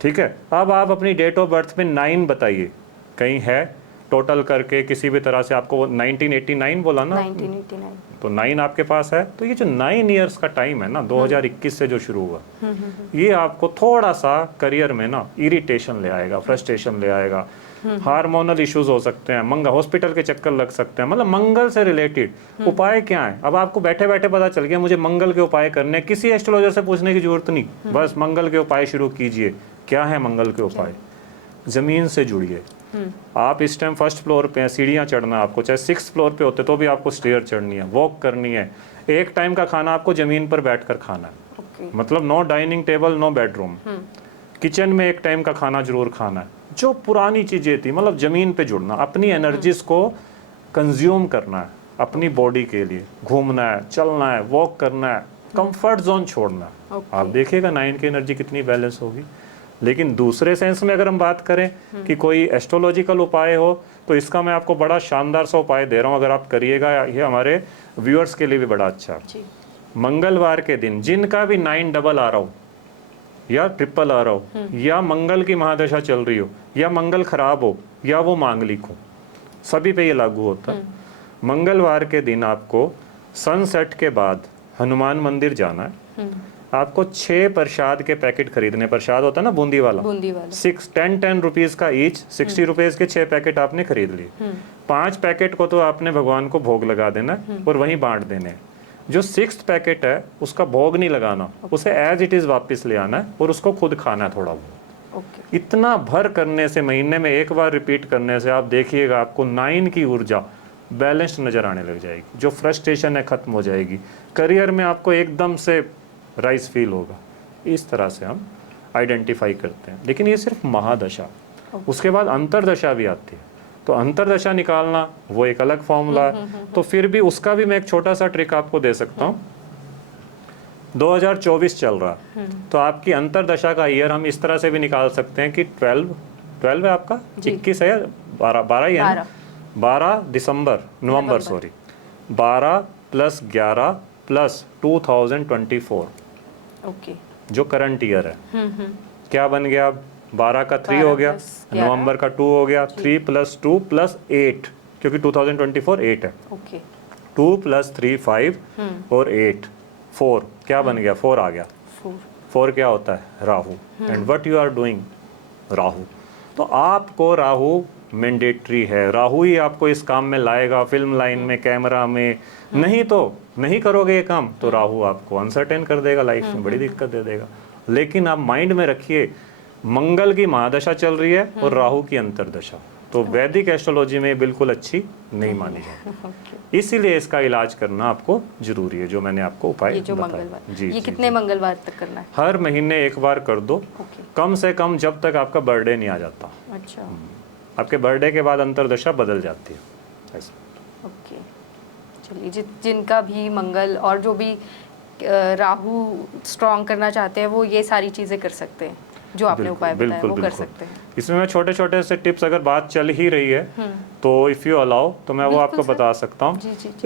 ठीक है, अब आप अपनी डेट ऑफ बर्थ में 9 बताइए, कहीं है टोटल करके किसी भी तरह से? आपको 1989 बोला ना, 1989 तो 9 आपके पास है। तो ये जो 9 इयर्स का टाइम है ना 2021 से जो शुरू हुआ, ये आपको थोड़ा सा करियर में ना इरिटेशन ले आएगा, फ्रस्ट्रेशन ले आएगा, हार्मोनल इश्यूज हो सकते हैं, मंगल हॉस्पिटल के चक्कर लग सकते हैं, मतलब मंगल से रिलेटेड उपाय क्या है। अब आपको बैठे बैठे पता चल गया मुझे मंगल के उपाय करने, किसी एस्ट्रोलॉजर से पूछने की जरूरत नहीं, बस मंगल के उपाय शुरू कीजिए। क्या है मंगल के उपाय? जमीन से जुड़िए। आप इस टाइम फर्स्ट फ्लोर पे हैं, सीढ़ियाँ चढ़ना आपको, चाहे 6th फ्लोर पे होते तो भी आपको स्टेयर चढ़नी है, वॉक करनी है। एक टाइम का खाना आपको जमीन पर बैठकर खाना है, मतलब no dining table, no bedroom. Kitchen में एक टाइम का खाना जरूर खाना है। जो पुरानी चीजें थी, मतलब जमीन पे जुड़ना, अपनी एनर्जीज को कंज्यूम करना है, अपनी बॉडी के लिए घूमना है, चलना है, वॉक करना है, कंफर्ट जोन छोड़ना है। आप देखिएगा 9 की एनर्जी कितनी बैलेंस होगी। लेकिन दूसरे सेंस में अगर हम बात करें कि कोई एस्ट्रोलॉजिकल उपाय हो, तो इसका मैं आपको बड़ा शानदार सा उपाय दे रहा हूँ, अगर आप करिएगा ये हमारे व्यूअर्स के लिए भी बड़ा अच्छा। मंगलवार के दिन जिनका भी 9 डबल आ रहा हो या ट्रिपल आ रहा हो, या मंगल की महादशा चल रही हो, या मंगल खराब हो, या वो मांगलिक हो, सभी पे ये लागू होता है। मंगलवार के दिन आपको सनसेट के बाद हनुमान मंदिर जाना है। आपको 6 प्रसाद के पैकेट खरीदने, प्रसाद होता है ना बूंदी वाला, 10 रुपीज़ का ईच, 60 रुपीज़ के 6 पैकेट आपने खरीद लिए। 5 पैकेट को तो आपने भगवान को भोग लगा देना और वहीं बांट देने हैं। जो 6th पैकेट है उसका भोग नहीं लगाना, उसे एज इट इज़ वापस ले आना है और उसको खुद खाना है थोड़ा बहुत। इतना भर करने से, महीने में एक बार रिपीट करने से आप देखिएगा आपको 9 की ऊर्जा बैलेंस्ड नज़र आने लग जाएगी। जो फ्रस्ट्रेशन है ख़त्म हो जाएगी, करियर में आपको एकदम से राइज फील होगा। इस तरह से हम आइडेंटिफाई करते हैं। लेकिन ये सिर्फ महादशा, उसके बाद अंतरदशा भी आती है। तो अंतरदशा निकालना वो एक अलग फॉर्मूला है। तो फिर भी उसका भी मैं एक छोटा सा ट्रिक आपको दे सकता हूँ। 2024 चल रहा, तो आपकी अंतरदशा का ईयर हम इस तरह से भी निकाल सकते हैं कि 12 है आपका, 21 है या 12 ही है ना? 12 नवंबर 12 + 11 + 2024 जो करंट ईयर है। क्या बन गया? 12 का 3 हो गया, नवंबर का 2 हो गया, 3 + 2 + 8, क्योंकि 2024 8 है। 2 + 3 5 और 8 4, क्या बन गया? 4 आ गया। 4 क्या होता है? Rahu. And what you are doing? Rahu. तो आपको राहु मैंडेटरी है, राहु ही आपको इस काम में लाएगा, फिल्म लाइन में, कैमरा में। नहीं तो नहीं करोगे ये काम तो राहु आपको अनसर्टेन कर देगा, लाइफ में बड़ी दिक्कत दे देगा। लेकिन आप माइंड में रखिए, मंगल की महादशा चल रही है और राहु की अंतरदशा, तो वैदिक एस्ट्रोलॉजी में बिल्कुल अच्छी नहीं मानी जाती। इसीलिए इसका इलाज करना आपको जरूरी है, जो मैंने आपको उपाय बताया। जी, ये कितने मंगलवार तक करना है? हर महीने एक बार कर दो, कम से कम जब तक आपका बर्थडे नहीं आ जाता। अच्छा, आपके बर्थडे के बाद अंतरदशा बदल जाती है ऐसा। ओके, चलिए, जिनका भी मंगल और जो भी राहु स्ट्रॉन्ग करना चाहते हैं वो ये सारी चीज़ें कर सकते हैं, जो आपने उपाय बताया वो कर सकते हैं। इसमें मैं छोटे छोटे से टिप्स, अगर बात चल ही रही है तो इफ़ यू अलाउ तो मैं वो आपको बता सकता हूँ।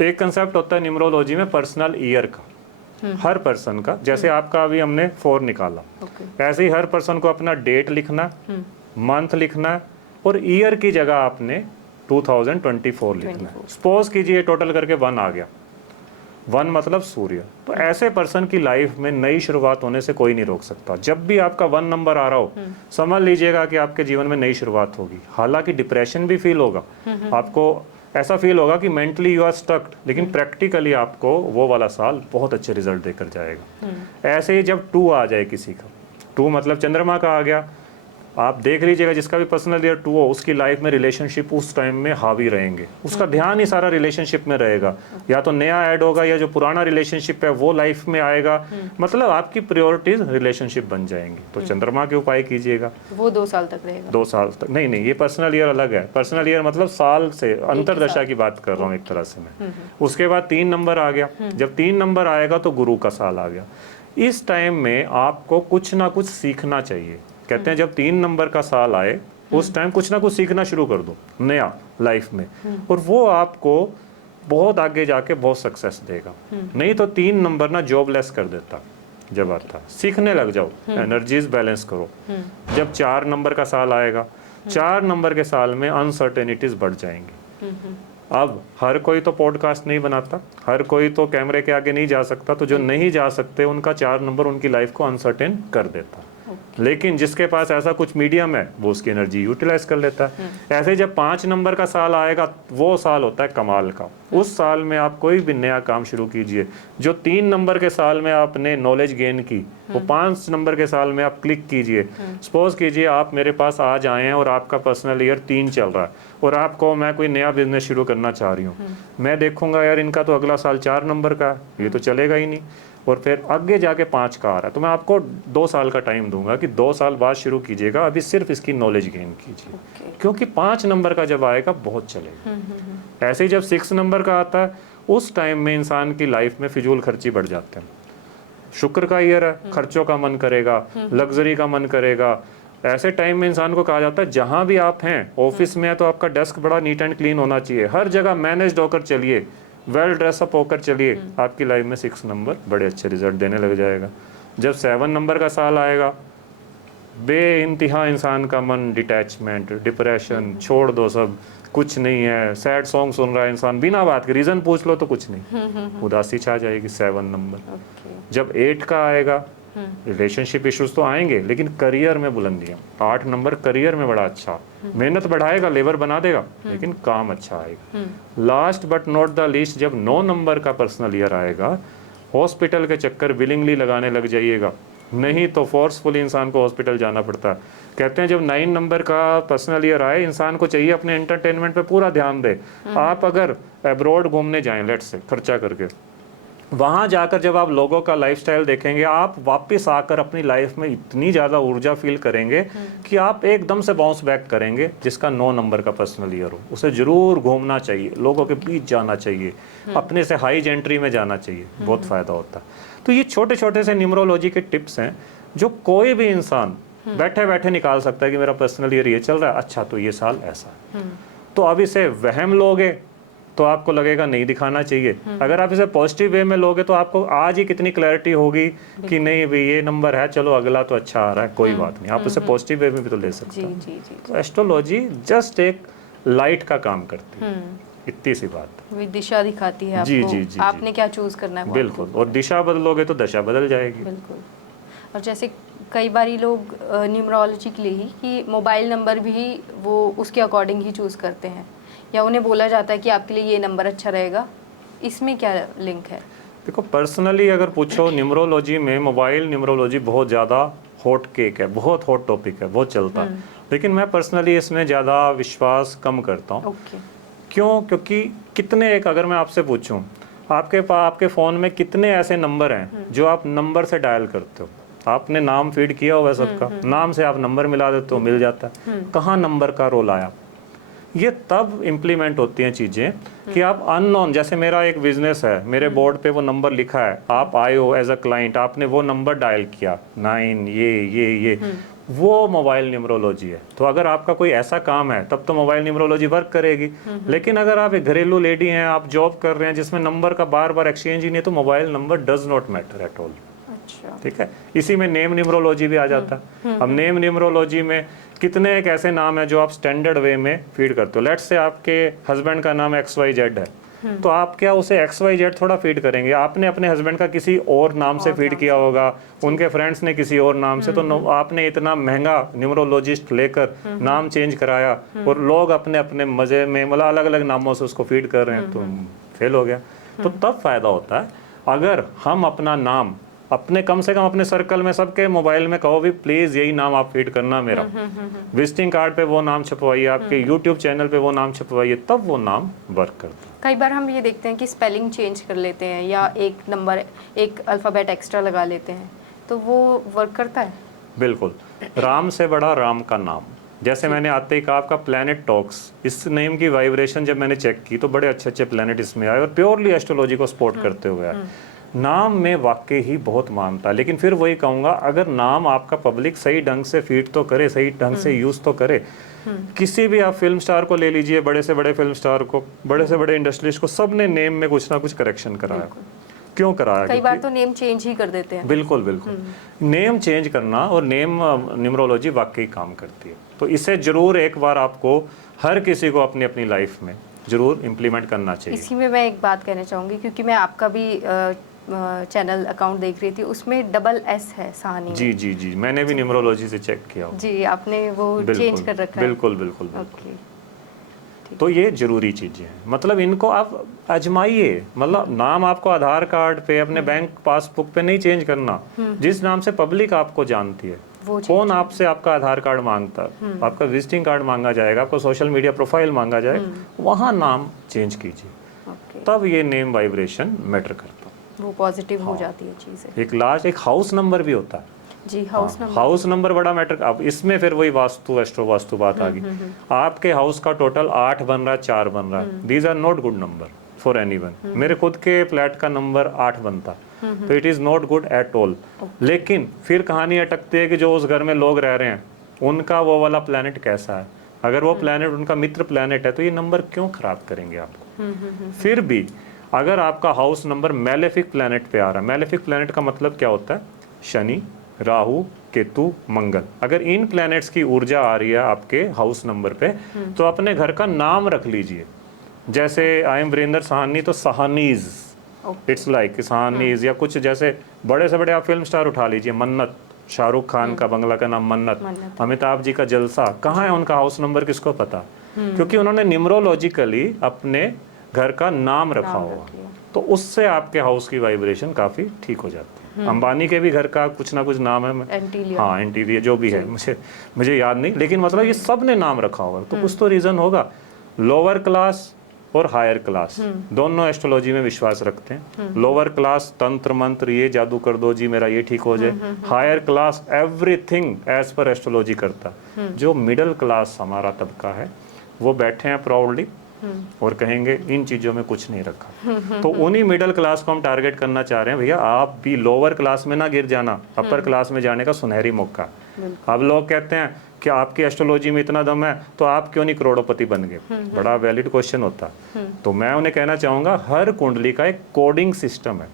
एक कंसेप्ट होता है न्यूमरोलॉजी में पर्सनल ईयर का, हर पर्सन का। जैसे आपका अभी हमने 4 निकाला, ऐसे ही हर पर्सन को अपना डेट लिखना, मंथ लिखना है और ईयर की जगह आपने 2024 लिखना है। सपोज कीजिए टोटल करके 1 आ गया, 1 मतलब सूर्य। तो ऐसे पर्सन की लाइफ में नई शुरुआत होने से कोई नहीं रोक सकता। जब भी आपका 1 नंबर आ रहा हो, समझ लीजिएगा कि आपके जीवन में नई शुरुआत होगी। हालांकि डिप्रेशन भी फील होगा, आपको ऐसा फील होगा कि मेंटली यू आर स्टक, लेकिन प्रैक्टिकली आपको वो वाला साल बहुत अच्छे रिजल्ट देकर जाएगा। ऐसे ही जब 2 आ जाए किसी का, 2 मतलब चंद्रमा का आ गया, आप देख लीजिएगा जिसका भी पर्सनल ईयर 2 हो, उसकी लाइफ में रिलेशनशिप उस टाइम में हावी रहेंगे, उसका ध्यान ही सारा रिलेशनशिप में रहेगा। या तो नया ऐड होगा या जो पुराना रिलेशनशिप है वो लाइफ में आएगा। मतलब आपकी प्रायोरिटीज रिलेशनशिप बन जाएंगी। तो चंद्रमा के उपाय कीजिएगा, वो 2 साल तक रहेगा। 2 साल तक नहीं, ये पर्सनल ईयर अलग है। पर्सनल ईयर मतलब साल से, अंतरदशा की बात कर रहा हूँ एक तरह से मैं। उसके बाद 3 नंबर आ गया, जब 3 नंबर आएगा तो गुरु का साल आ गया। इस टाइम में आपको कुछ ना कुछ सीखना चाहिए। कहते हैं जब 3 नंबर का साल आए उस टाइम कुछ ना कुछ सीखना शुरू कर दो नया लाइफ में, और वो आपको बहुत आगे जाके बहुत सक्सेस देगा। नहीं तो 3 नंबर ना जॉबलेस कर देता जब आता। सीखने लग जाओ, एनर्जीज बैलेंस करो। जब 4 नंबर का साल आएगा, 4 नंबर के साल में अनसर्टेनिटीज बढ़ जाएंगी। अब हर कोई तो पॉडकास्ट नहीं बनाता, हर कोई तो कैमरे के आगे नहीं जा सकता, तो जो नहीं जा सकते उनका 4 नंबर उनकी लाइफ को अनसर्टेन कर देता। लेकिन जिसके पास ऐसा कुछ मीडियम है वो उसकी एनर्जी यूटिलाइज कर लेता है। ऐसे जब 5 नंबर का साल आएगा, वो साल होता है कमाल का। उस साल में आप कोई भी नया काम शुरू कीजिए। जो 3 नंबर के साल में आपने नॉलेज गेन की, वो 5 नंबर के साल में आप क्लिक कीजिए। सपोज कीजिए आप मेरे पास आज आए हैं और आपका पर्सनल ईयर 3 चल रहा है और आपको मैं कोई नया बिजनेस शुरू करना चाह रही हूँ। मैं देखूंगा यार इनका तो अगला साल 4 नंबर का है, ये तो चलेगा ही नहीं, और फिर आगे जाके 5 का आ रहा है। तो मैं आपको 2 साल का टाइम दूंगा कि 2 साल बाद शुरू कीजिएगा, अभी सिर्फ इसकी नॉलेज गेन कीजिए। क्योंकि 5 नंबर का जब आएगा बहुत चलेगा। ऐसे ही जब 6 नंबर का आता है, उस टाइम में इंसान की लाइफ में फिजूल खर्ची बढ़ जाते हैं। शुक्र का ईयर है, खर्चों का मन करेगा, लग्जरी का मन करेगा। ऐसे टाइम में इंसान को कहा जाता है जहां भी आप हैं, ऑफिस में है तो आपका डेस्क बड़ा नीट एंड क्लीन होना चाहिए, हर जगह मैनेज्ड होकर चलिए, वेल ड्रेसअप होकर चलिए। आपकी लाइफ में 6 नंबर बड़े अच्छे रिजल्ट देने लग जाएगा। जब 7 नंबर का साल आएगा, बेइंतहा इंसान का मन डिटैचमेंट, डिप्रेशन, छोड़ दो सब, कुछ नहीं है, सैड सॉन्ग सुन रहा है इंसान बिना बात के, रीज़न पूछ लो तो कुछ नहीं, उदासी छा जाएगी। 7 नंबर। जब 8 का आएगा रिलेशनशिप इश्यूज तो आएंगे, लेकिन करियर में बुलंदियाँ। 8 नंबर करियर में बड़ा अच्छा, मेहनत बढ़ाएगा, लेबर बना देगा, लेकिन काम अच्छा आएगा। Last but not the least, जब 9 नंबर का पर्सनल ईयर आएगा, हॉस्पिटल के चक्कर विलिंगली लगाने लग जाइएगा, नहीं तो फोर्सफुली इंसान को हॉस्पिटल जाना पड़ता है। कहते हैं जब 9 नंबर का पर्सनल ईयर आए, इंसान को चाहिए अपने एंटरटेनमेंट पे पूरा ध्यान दे। आप अगर अब्रॉड घूमने जाएं, लेट्स से खर्चा करके, वहाँ जाकर जब आप लोगों का लाइफस्टाइल देखेंगे, आप वापस आकर अपनी लाइफ में इतनी ज़्यादा ऊर्जा फील करेंगे कि आप एकदम से बाउंस बैक करेंगे। जिसका 9 नंबर का पर्सनल ईयर हो, उसे ज़रूर घूमना चाहिए, लोगों के बीच जाना चाहिए, अपने से हाई जेंट्री में जाना चाहिए, बहुत फ़ायदा होता है। तो ये छोटे छोटे से न्यूमरोलॉजी के टिप्स हैं जो कोई भी इंसान बैठे बैठे निकाल सकता है कि मेरा पर्सनल ईयर ये चल रहा है, अच्छा तो ये साल ऐसा है। तो अब इसे वहम लोगे तो आपको लगेगा नहीं दिखाना चाहिए। अगर आप इसे पॉजिटिव वे में लोगे तो आपको आज ही कितनी क्लैरिटी होगी कि नहीं भाई ये नंबर है, चलो अगला तो अच्छा आ रहा है, कोई बात नहीं। आप इसे पॉजिटिव वे में भी तो ले सकते हैं। तो एस्ट्रोलॉजी जस्ट एक लाइट का काम करती है, इतनी सी बात। दिशा दिखाती है आपको, जी जी जी, आपने क्या चूज करना है। बिल्कुल, और दिशा बदलोगे तो दशा बदल जाएगी। बिल्कुल। और जैसे कई बार लोग न्यूमरोलॉजी के लिए ही कि मोबाइल नंबर भी वो उसके अकॉर्डिंग ही चूज करते हैं, या उन्हें बोला जाता है कि आपके लिए ये नंबर अच्छा रहेगा, इसमें क्या लिंक है? देखो पर्सनली अगर पूछो, न्यूमरोलॉजी में मोबाइल न्यूमरोलॉजी बहुत ज़्यादा हॉट केक है, बहुत हॉट टॉपिक है, बहुत चलता है। लेकिन मैं पर्सनली इसमें ज़्यादा विश्वास कम करता हूँ। क्यों? क्योंकि कितने एक, अगर मैं आपसे पूछूं, आपके फ़ोन में कितने ऐसे नंबर हैं जो आप नंबर से डायल करते हो? आपने नाम फीड किया हुआ है सबका, नाम से आप नंबर मिला देते हो, मिल जाता है। कहाँ नंबर का रोल आया? ये तब इम्प्लीमेंट होती हैं चीज़ें कि आप अननोन, जैसे मेरा एक बिजनेस है, मेरे बोर्ड पे वो नंबर लिखा है, आप आए हो एज अ क्लाइंट, आपने वो नंबर डायल किया 9 ये वो मोबाइल न्यूमरोलॉजी है। तो अगर आपका कोई ऐसा काम है तब तो मोबाइल न्यूमरोलॉजी वर्क करेगी। लेकिन अगर आप एक घरेलू लेडी हैं, आप जॉब कर रहे हैं जिसमें नंबर का बार बार एक्सचेंज ही नहीं है, तो mobile number does not matter at all. ठीक है, इसी में नेम न्यूमरोलॉजी भी आ जाता है। अब नेम न्यूमरोलॉजी में कितने एक ऐसे नाम है जो आप स्टैंडर्ड वे में फीड करते हो। लेट्स से आपके हस्बैंड का नाम XYZ है, तो आप क्या उसे XYZ थोड़ा फीड करेंगे? आपने अपने हस्बैंड का किसी और नाम से फीड किया होगा, उनके फ्रेंड्स ने किसी और नाम से, तो आपने इतना महंगा न्यूमरोलॉजिस्ट लेकर नाम चेंज कराया और लोग अपने अपने मजे में मतलब अलग अलग नामों से उसको फीड कर रहे हैं, तो फेल हो गया। तो तब फायदा होता है अगर हम अपना नाम अपने कम से कम अपने सर्कल में सबके मोबाइल में कहो भी प्लीज यही नाम आप फीड करना मेरा, विजिटिंग कार्ड पे वो नाम छपवाइए, आपके यूट्यूब चैनल पे वो नाम छपवाइए, तब वो नाम वर्क करता है। कई बार हम ये देखते हैं कि स्पेलिंग चेंज कर लेते हैं या एक नंबर, एक अल्फ़ाबेट एक्स्ट्रा लगा लेते हैं, तो वो वर्क करता है? बिल्कुल, राम से बड़ा राम का नाम। जैसे मैंने आते ही कहा आपका प्लैनेट टॉक्स, इस नेम की वाइब्रेशन जब मैंने चेक की तो बड़े अच्छे अच्छे प्लैनेट इसमें आए और प्योरली एस्ट्रोलॉजी को सपोर्ट करते हुए आए। नाम में वाकई ही बहुत मानता है, लेकिन फिर वही कहूँगा, अगर नाम आपका पब्लिक सही ढंग से फीड तो करे, सही ढंग से यूज़ तो करे। किसी भी आप फिल्म स्टार को ले लीजिए, बड़े से बड़े फिल्म स्टार को, बड़े से बड़े इंडस्ट्रीज को, सब ने नेम में कुछ ना कुछ करेक्शन कराया। क्यों कराया? कई बार तो नेम चेंज ही कर देते हैं। बिल्कुल बिल्कुल, नेम चेंज करना और नेम न्यूमरोलॉजी वाकई काम करती है। तो इसे जरूर एक बार आपको हर किसी को अपनी अपनी लाइफ में जरूर इम्प्लीमेंट करना चाहिए। इसी में मैं एक बात कहना चाहूँगी, क्योंकि मैं आपका भी चैनल अकाउंट देख रही थी, उसमें $S है साहनी। जी जी जी, मैंने भी न्यूमरोलॉजी से चेक किया। जी, आपने वो चेंज कर रखा है। बिल्कुल बिल्कुल बिल्कुल। तो ये जरूरी चीज़ें हैं, मतलब इनको आप आजमाइए। मतलब नाम आपको आधार कार्ड पे, अपने बैंक पासबुक पे नहीं चेंज करना। जिस नाम से पब्लिक आपको जानती है, कौन आपसे आपका आधार कार्ड मांगता है, आपका विजिटिंग कार्ड मांगा जाएगा, आपको सोशल मीडिया प्रोफाइल मांगा जाएगा, वहाँ नाम चेंज कीजिए, तब ये नेम वाइब्रेशन मैटर करता है, वो पॉजिटिव हो जाती है चीज़ें। एक लास्ट एक हाउस नंबर भी होता है। जी, हाउस नंबर बड़ा मैटर। अब इसमें फिर वही वास्तु एस्ट्रो वास्तु बात आ गई। आपके हाउस का टोटल 8 बन रहा है, 4 बन रहा है, these are not good number for anyone. मेरे खुद के फ्लैट का नंबर 8 बनता, तो it is not good at all. लेकिन फिर कहानी अटकती है कि जो उस घर में लोग रह रहे हैं उनका वो वाला प्लैनेट कैसा है। अगर वो प्लैनेट उनका मित्र प्लैनेट है तो ये नंबर क्यों खराब करेंगे आपको। फिर भी अगर आपका हाउस नंबर मैलेफिक प्लैनेट पे आ रहा है, मैलेफिक प्लैनेट का मतलब क्या होता है? शनि, राहु, केतु, मंगल। अगर इन प्लैनेट्स की ऊर्जा आ रही है आपके हाउस नंबर पे, तो अपने घर का नाम रख लीजिए। जैसे आई एम वीरेंद्र साहनी, तो साहनीज इट्स लाइक किसान इज, या कुछ जैसे बड़े से बड़े आप फिल्म स्टार उठा लीजिए, मन्नत, शाहरुख खान का बंगला का नाम मन्नत, अमिताभ जी का जलसा, कहाँ है उनका हाउस नंबर किसको पता? क्योंकि उन्होंने न्यूमरोलॉजिकली अपने घर का नाम रखा हुआ, तो उससे आपके हाउस की वाइब्रेशन काफ़ी ठीक हो जाती है। अंबानी के भी घर का कुछ ना कुछ नाम है, हाँ एंटीरियर जो भी है, मुझे याद नहीं, लेकिन मतलब ये सब ने नाम रखा होगा, तो कुछ तो रीज़न होगा। लोअर क्लास और हायर क्लास दोनों एस्ट्रोलॉजी में विश्वास रखते हैं। लोअर क्लास तंत्र मंत्र, ये जादू कर दो जी मेरा ये ठीक हो जाए। Higher class everything as per astrology करता। जो मिडिल क्लास हमारा तबका है वो बैठे हैं प्राउडली और कहेंगे इन चीज़ों में कुछ नहीं रखा। तो उन्हीं मिडिल क्लास को हम टारगेट करना चाह रहे हैं, भैया आप भी लोअर क्लास में ना गिर जाना, अपर क्लास में जाने का सुनहरी मौका। अब लोग कहते हैं कि आपकी एस्ट्रोलॉजी में इतना दम है तो आप क्यों नहीं करोड़पति बन गए, बड़ा वैलिड क्वेश्चन होता। तो मैं उन्हें कहना चाहूँगा हर कुंडली का एक कोडिंग सिस्टम है।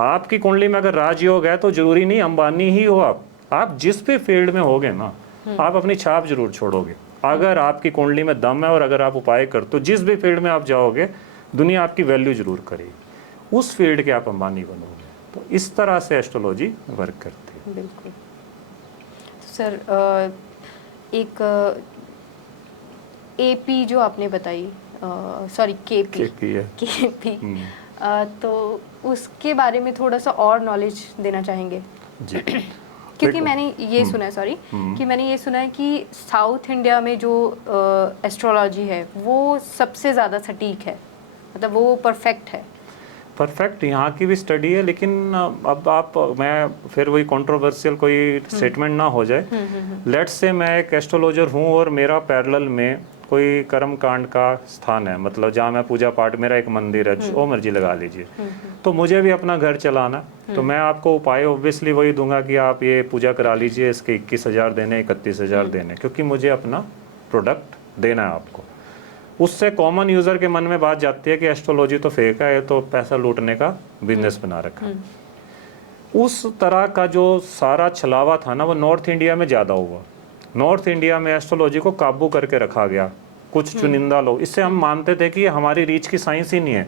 आपकी कुंडली में अगर राजयोग है तो जरूरी नहीं अंबानी ही हो आप जिस भी फील्ड में होगे ना, आप अपनी छाप जरूर छोड़ोगे। अगर आपकी कुंडली में दम है और अगर आप उपाय करते हो, जिस भी फील्ड में आप जाओगे दुनिया आपकी वैल्यू जरूर करेगी, उस फील्ड के आप अंबानी बनोगे। तो इस तरह से एस्ट्रोलॉजी वर्क करती है। बिल्कुल। तो सर एक एपी जो आपने बताई, सॉरी केपी तो उसके बारे में थोड़ा सा और नॉलेज देना चाहेंगे जी? क्योंकि मैंने ये सुना है, सॉरी, कि मैंने ये सुना है कि साउथ इंडिया में जो एस्ट्रोलॉजी है वो सबसे ज़्यादा सटीक है, मतलब वो परफेक्ट है। परफेक्ट यहाँ की भी स्टडी है, लेकिन अब आप मैं फिर वही कंट्रोवर्शियल कोई स्टेटमेंट ना हो जाए। लेट्स से मैं एक एस्ट्रोलॉजर हूँ और मेरा पैरेलल में कोई कर्म कांड का स्थान है, मतलब जहाँ मैं पूजा पाठ, मेरा एक मंदिर है, जो मर्जी लगा लीजिए, तो मुझे भी अपना घर चलाना, तो मैं आपको उपाय ऑब्वियसली वही दूंगा कि आप ये पूजा करा लीजिए, इसके 21,000 देने, 31,000 देने, क्योंकि मुझे अपना प्रोडक्ट देना है आपको। उससे कॉमन यूज़र के मन में बात जाती है कि एस्ट्रोलॉजी तो फेक है, तो पैसा लूटने का बिजनेस बना रखा है। उस तरह का जो सारा छलावा था ना, वो नॉर्थ इंडिया में ज़्यादा हुआ। नॉर्थ इंडिया में एस्ट्रोलॉजी को काबू करके रखा गया कुछ चुनिंदा लोग। इससे हम मानते थे कि ये हमारी रीच की साइंस ही नहीं है।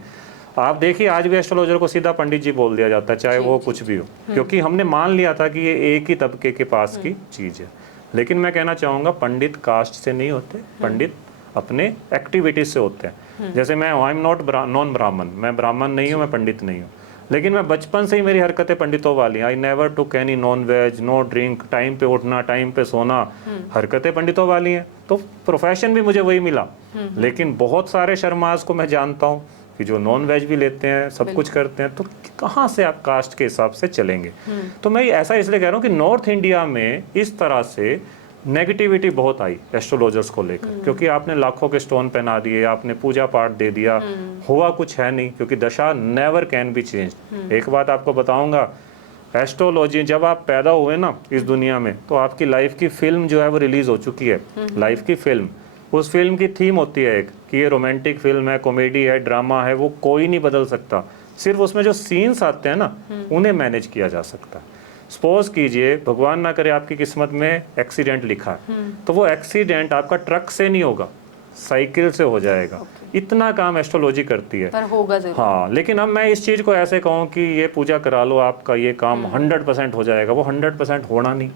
आप देखिए आज भी एस्ट्रोलॉजर को सीधा पंडित जी बोल दिया जाता है, चाहे वो कुछ भी हो, क्योंकि हमने मान लिया था कि ये एक ही तबके के पास की चीज़ है। लेकिन मैं कहना चाहूँगा पंडित कास्ट से नहीं होते, पंडित अपने एक्टिविटीज से होते हैं। जैसे मैं आई एम नॉट नॉन ब्राह्मण, मैं ब्राह्मण नहीं हूँ, मैं पंडित नहीं हूँ, लेकिन मैं बचपन से ही मेरी हरकतें पंडितों वाली हैं। I never took any non veg, no drink, time पे उठना, टाइम पे सोना, हरकतें पंडितों वाली हैं। तो प्रोफेशन भी मुझे वही मिला। लेकिन बहुत सारे शर्माज को मैं जानता हूँ कि जो नॉन वेज भी लेते हैं, सब कुछ करते हैं, तो कहाँ से आप कास्ट के हिसाब से चलेंगे? तो मैं ऐसा इसलिए कह रहा हूँ कि नॉर्थ इंडिया में इस तरह से नेगेटिविटी बहुत आई एस्ट्रोलॉजर्स को लेकर, क्योंकि आपने लाखों के स्टोन पहना दिए, आपने पूजा पाठ दे दिया, हुआ कुछ है नहीं, क्योंकि दशा नेवर कैन बी चेंज। एक बात आपको बताऊंगा, एस्ट्रोलॉजी जब आप पैदा हुए ना इस दुनिया में, तो आपकी लाइफ की फिल्म जो है वो रिलीज हो चुकी है। लाइफ की फिल्म, उस फिल्म की थीम होती है एक कि ये रोमांटिक फिल्म है, कॉमेडी है, ड्रामा है, वो कोई नहीं बदल सकता। सिर्फ उसमें जो सीन्स आते हैं ना, उन्हें मैनेज किया जा सकता है। सपोज कीजिए भगवान ना करे आपकी किस्मत में एक्सीडेंट लिखा है, तो वो एक्सीडेंट आपका ट्रक से नहीं होगा, साइकिल से हो जाएगा। इतना काम एस्ट्रोलॉजी करती है, पर होगा जरूर। हाँ, लेकिन अब मैं इस चीज़ को ऐसे कहूँ कि ये पूजा करा लो, आपका ये काम 100% हो जाएगा, वो 100% होना नहीं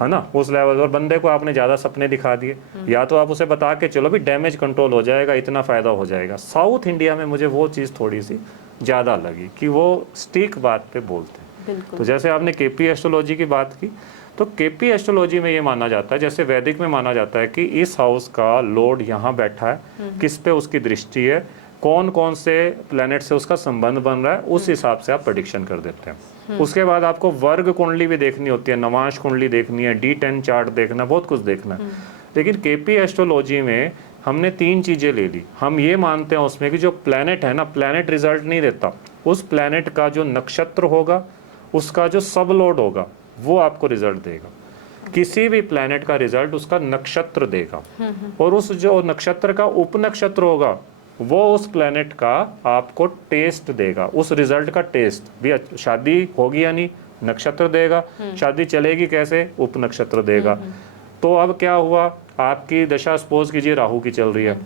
है ना उस लेवल। और बंदे को आपने ज़्यादा सपने दिखा दिए, या तो आप उसे बता के चलो भी डैमेज कंट्रोल हो जाएगा, इतना फ़ायदा हो जाएगा। साउथ इंडिया में मुझे वो चीज़ थोड़ी सी ज़्यादा लगी कि वो स्टिक बात पे बोलते हैं। तो जैसे आपने केपी एस्ट्रोलॉजी की बात की, तो केपी एस्ट्रोलॉजी में ये माना जाता है, जैसे वैदिक में माना जाता है कि इस हाउस का लॉर्ड यहाँ बैठा है, किस पे उसकी दृष्टि है, कौन कौन से प्लेनेट से उसका संबंध बन रहा है, उस हिसाब से आप प्रेडिक्शन कर देते हैं। उसके बाद आपको वर्ग कुंडली भी देखनी होती है, नवांश कुंडली देखनी है, D10 चार्ट देखना, बहुत कुछ देखना है। लेकिन केपी एस्ट्रोलॉजी में हमने 3 चीज़ें ले ली। हम ये मानते हैं उसमें कि जो प्लेनेट है ना, प्लेनेट रिजल्ट नहीं देता, उस प्लेनेट का जो नक्षत्र होगा, उसका जो सब लॉर्ड होगा, वो आपको रिजल्ट देगा। किसी भी प्लेनेट का रिजल्ट उसका नक्षत्र देगा, और उस जो नक्षत्र का उपनक्षत्र होगा वो उस प्लेनेट का आपको टेस्ट देगा, उस रिजल्ट का टेस्ट भी। शादी होगी या नहीं, नक्षत्र देगा, शादी चलेगी कैसे, उपनक्षत्र देगा। तो अब क्या हुआ, आपकी दशा सपोज कीजिए राहु की चल रही है,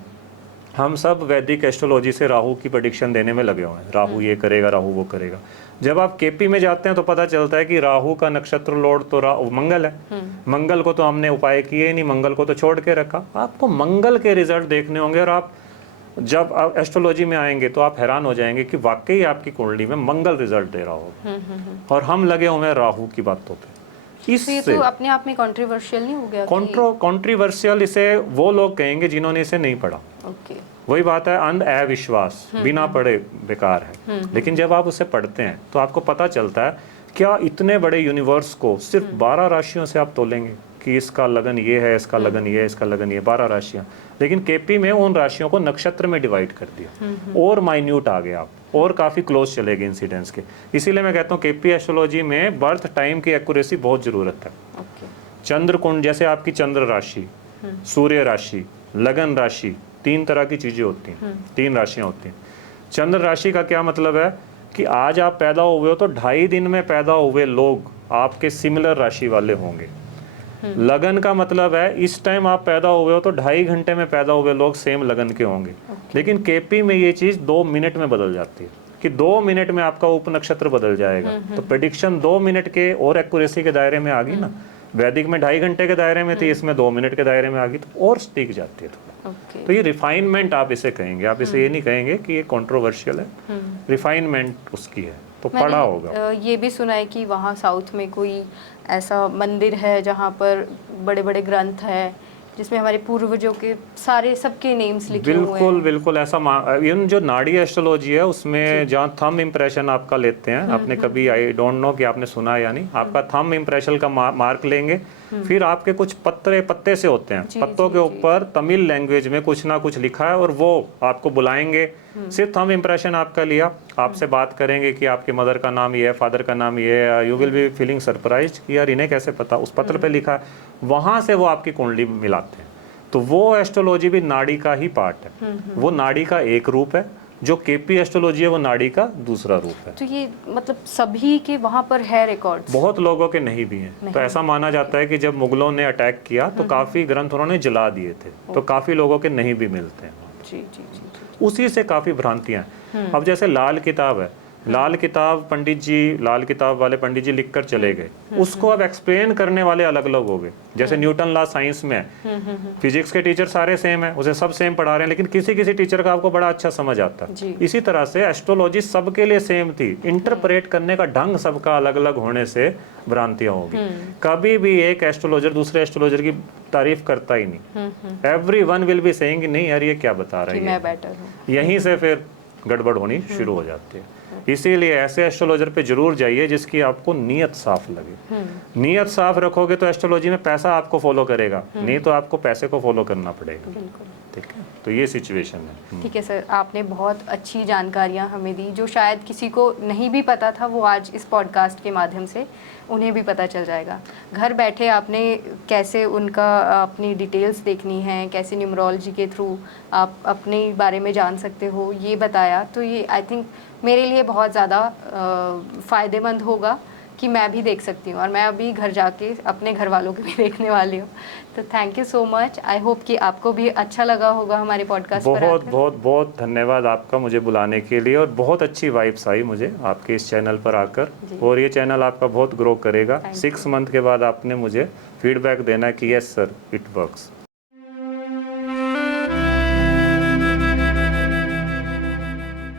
हम सब वैदिक एस्ट्रोलॉजी से राहु की प्रेडिक्शन देने में लगे हुए हैं, राहु ये करेगा, राहु वो करेगा। जब आप केपी में जाते हैं तो पता चलता है कि राहु का नक्षत्र लॉर्ड तो मंगल है। मंगल को तो हमने उपाय किए ही नहीं, मंगल को तो छोड़ के रखा। आपको मंगल के रिजल्ट देखने होंगे और आप जब आप एस्ट्रोलॉजी में आएंगे तो आप हैरान हो जाएंगे कि वाकई आपकी कुंडली में मंगल रिजल्ट दे रहा होगा, और हम लगे हुए हैं राहु की बातों पे। इससे तो अपने आप में कंट्रोवर्शियल नहीं हो गया? कंट्रोवर्शियल इसे वो लोग कहेंगे जिन्होंने इसे नहीं पढ़ा। ओके, वही बात है, अंध अविश्वास बिना पढ़े बेकार है। लेकिन जब आप उसे पढ़ते हैं तो आपको पता चलता है क्या इतने बड़े यूनिवर्स को सिर्फ 12 राशियों से आप तोलेंगे कि इसका लगन ये है, इसका लगन ये है, इसका लगन ये, 12 राशियां। लेकिन केपी में उन राशियों को नक्षत्र में डिवाइड कर दिया और माइन्यूट आ गए आप, और काफ़ी क्लोज चले गए इंसिडेंट्स के। इसीलिए मैं कहता हूँ केपी एस्ट्रोलॉजी में बर्थ टाइम की एक्यूरेसी बहुत ज़रूरत है। चंद्र कुंड, जैसे आपकी चंद्र राशि, सूर्य राशि, लगन राशि, 3 तरह की चीज़ें होती हैं, 3 राशियाँ होती हैं। चंद्र राशि का क्या मतलब है कि आज आप पैदा हुए हो तो 2.5 दिन में पैदा हुए लोग आपके सिमिलर राशि वाले होंगे। लगन का मतलब है इस टाइम आप पैदा हुए हो तो 2.5 घंटे में पैदा हुए लोग सेम लगन के होंगे। लेकिन केपी में ये चीज़ 2 मिनट में बदल जाती है कि 2 मिनट में आपका उपनक्षत्र बदल जाएगा। तो प्रेडिक्शन 2 मिनट के और एक्यूरेसी के दायरे में आ गई ना। वैदिक में 2.5 घंटे के दायरे में थी, इसमें 2 मिनट के दायरे में आ गई, तो और टिक जाती है थोड़ा। तो ये रिफाइनमेंट आप इसे कहेंगे, आप इसे ये नहीं कहेंगे कि ये कंट्रोवर्शियल है, रिफाइनमेंट उसकी है। तो पढ़ा होगा। ये भी सुना है कि वहाँ साउथ में कोई ऐसा मंदिर है जहाँ पर बड़े बड़े ग्रंथ है जिसमें हमारे पूर्वजों के सारे सबके नेम्स लिखे हुए हैं। बिल्कुल बिल्कुल ऐसा। इवन जो नाड़ी एस्ट्रोलॉजी है उसमें जहाँ थंब इम्प्रेशन आपका लेते हैं, आपने कभी, आई डोंट नो कि आपने सुना या नहीं, आपका थंब इम्प्रेशन का मार्क लेंगे, फिर आपके कुछ पत्ते से होते हैं, पत्तों के ऊपर तमिल लैंग्वेज में कुछ ना कुछ लिखा है और वो आपको बुलाएंगे। सिर्फ थंब इम्प्रेशन आपका लिया, आपसे बात करेंगे कि आपके मदर का नाम ये है, फादर का नाम ये है, you will be feeling surprised कि यार इन्हें कैसे पता, उस पत्र पे लिखा है। वहाँ से वो आपकी कुंडली मिलाते हैं। तो वो एस्ट्रोलॉजी भी नाड़ी का ही पार्ट है, वो नाड़ी का एक रूप है। जो केपी एस्ट्रोलॉजी है वो नाड़ी का दूसरा रूप है। तो ये मतलब सभी के वहाँ पर है रिकॉर्ड्स? बहुत लोगों के नहीं भी हैं। तो ऐसा माना जाता है कि जब मुगलों ने अटैक किया तो काफी ग्रंथ उन्होंने जला दिए थे, तो काफी लोगों के नहीं भी मिलते हैं। जी जी जी। उसी से काफी भ्रांतियां हैं। अब जैसे लाल किताब है, लाल किताब लाल किताब वाले पंडित जी लिखकर चले गए, उसको अब एक्सप्लेन करने वाले अलग अलग हो गए। जैसे न्यूटन लॉ साइंस में है, फिजिक्स के टीचर सारे सेम है, उसे सब सेम पढ़ा रहे हैं, लेकिन किसी किसी टीचर का आपको बड़ा अच्छा समझ आता है। इसी तरह से एस्ट्रोलॉजी सबके लिए सेम थी, इंटरप्रेट करने का ढंग सबका अलग अलग होने से भ्रांतियां होगी। कभी भी एक एस्ट्रोलॉजर दूसरे एस्ट्रोलॉजर की तारीफ करता ही नहीं। एवरीवन विल बी सेइंग नहीं यार ये क्या बता रही है, यहीं से फिर गड़बड़ होनी शुरू हो जाती है। इसीलिए ऐसे एस्ट्रोलॉजर पे जरूर जाइए जिसकी आपको नीयत साफ लगे। नीयत साफ रखोगे तो एस्ट्रोलॉजी में पैसा आपको फॉलो करेगा, नहीं तो आपको पैसे को फॉलो करना पड़ेगा। ठीक है, तो ये सिचुएशन है। ठीक है सर, आपने बहुत अच्छी जानकारियां हमें दी जो शायद किसी को नहीं भी पता था, वो आज इस पॉडकास्ट के माध्यम से उन्हें भी पता चल जाएगा। घर बैठे आपने कैसे उनका अपनी डिटेल्स देखनी है, कैसे न्यूमरोलॉजी के थ्रू आप अपने बारे में जान सकते हो, ये बताया। तो ये आई थिंक मेरे लिए बहुत ज़्यादा फ़ायदेमंद होगा कि मैं भी देख सकती हूँ, और मैं अभी घर जाके अपने घर वालों को भी देखने वाली हूँ। तो thank you so much. I hope कि आपको भी अच्छा लगा होगा हमारे पॉडकास्ट पर आकर। बहुत बहुत धन्यवाद आपका मुझे बुलाने के लिए, और बहुत अच्छी वाइब्स आई मुझे आपके इस चैनल पर आकर, और ये चैनल आपका बहुत ग्रो करेगा। 6 मंथ के बाद आपने मुझे फीडबैक देना है कि यस सर इट वर्क्स।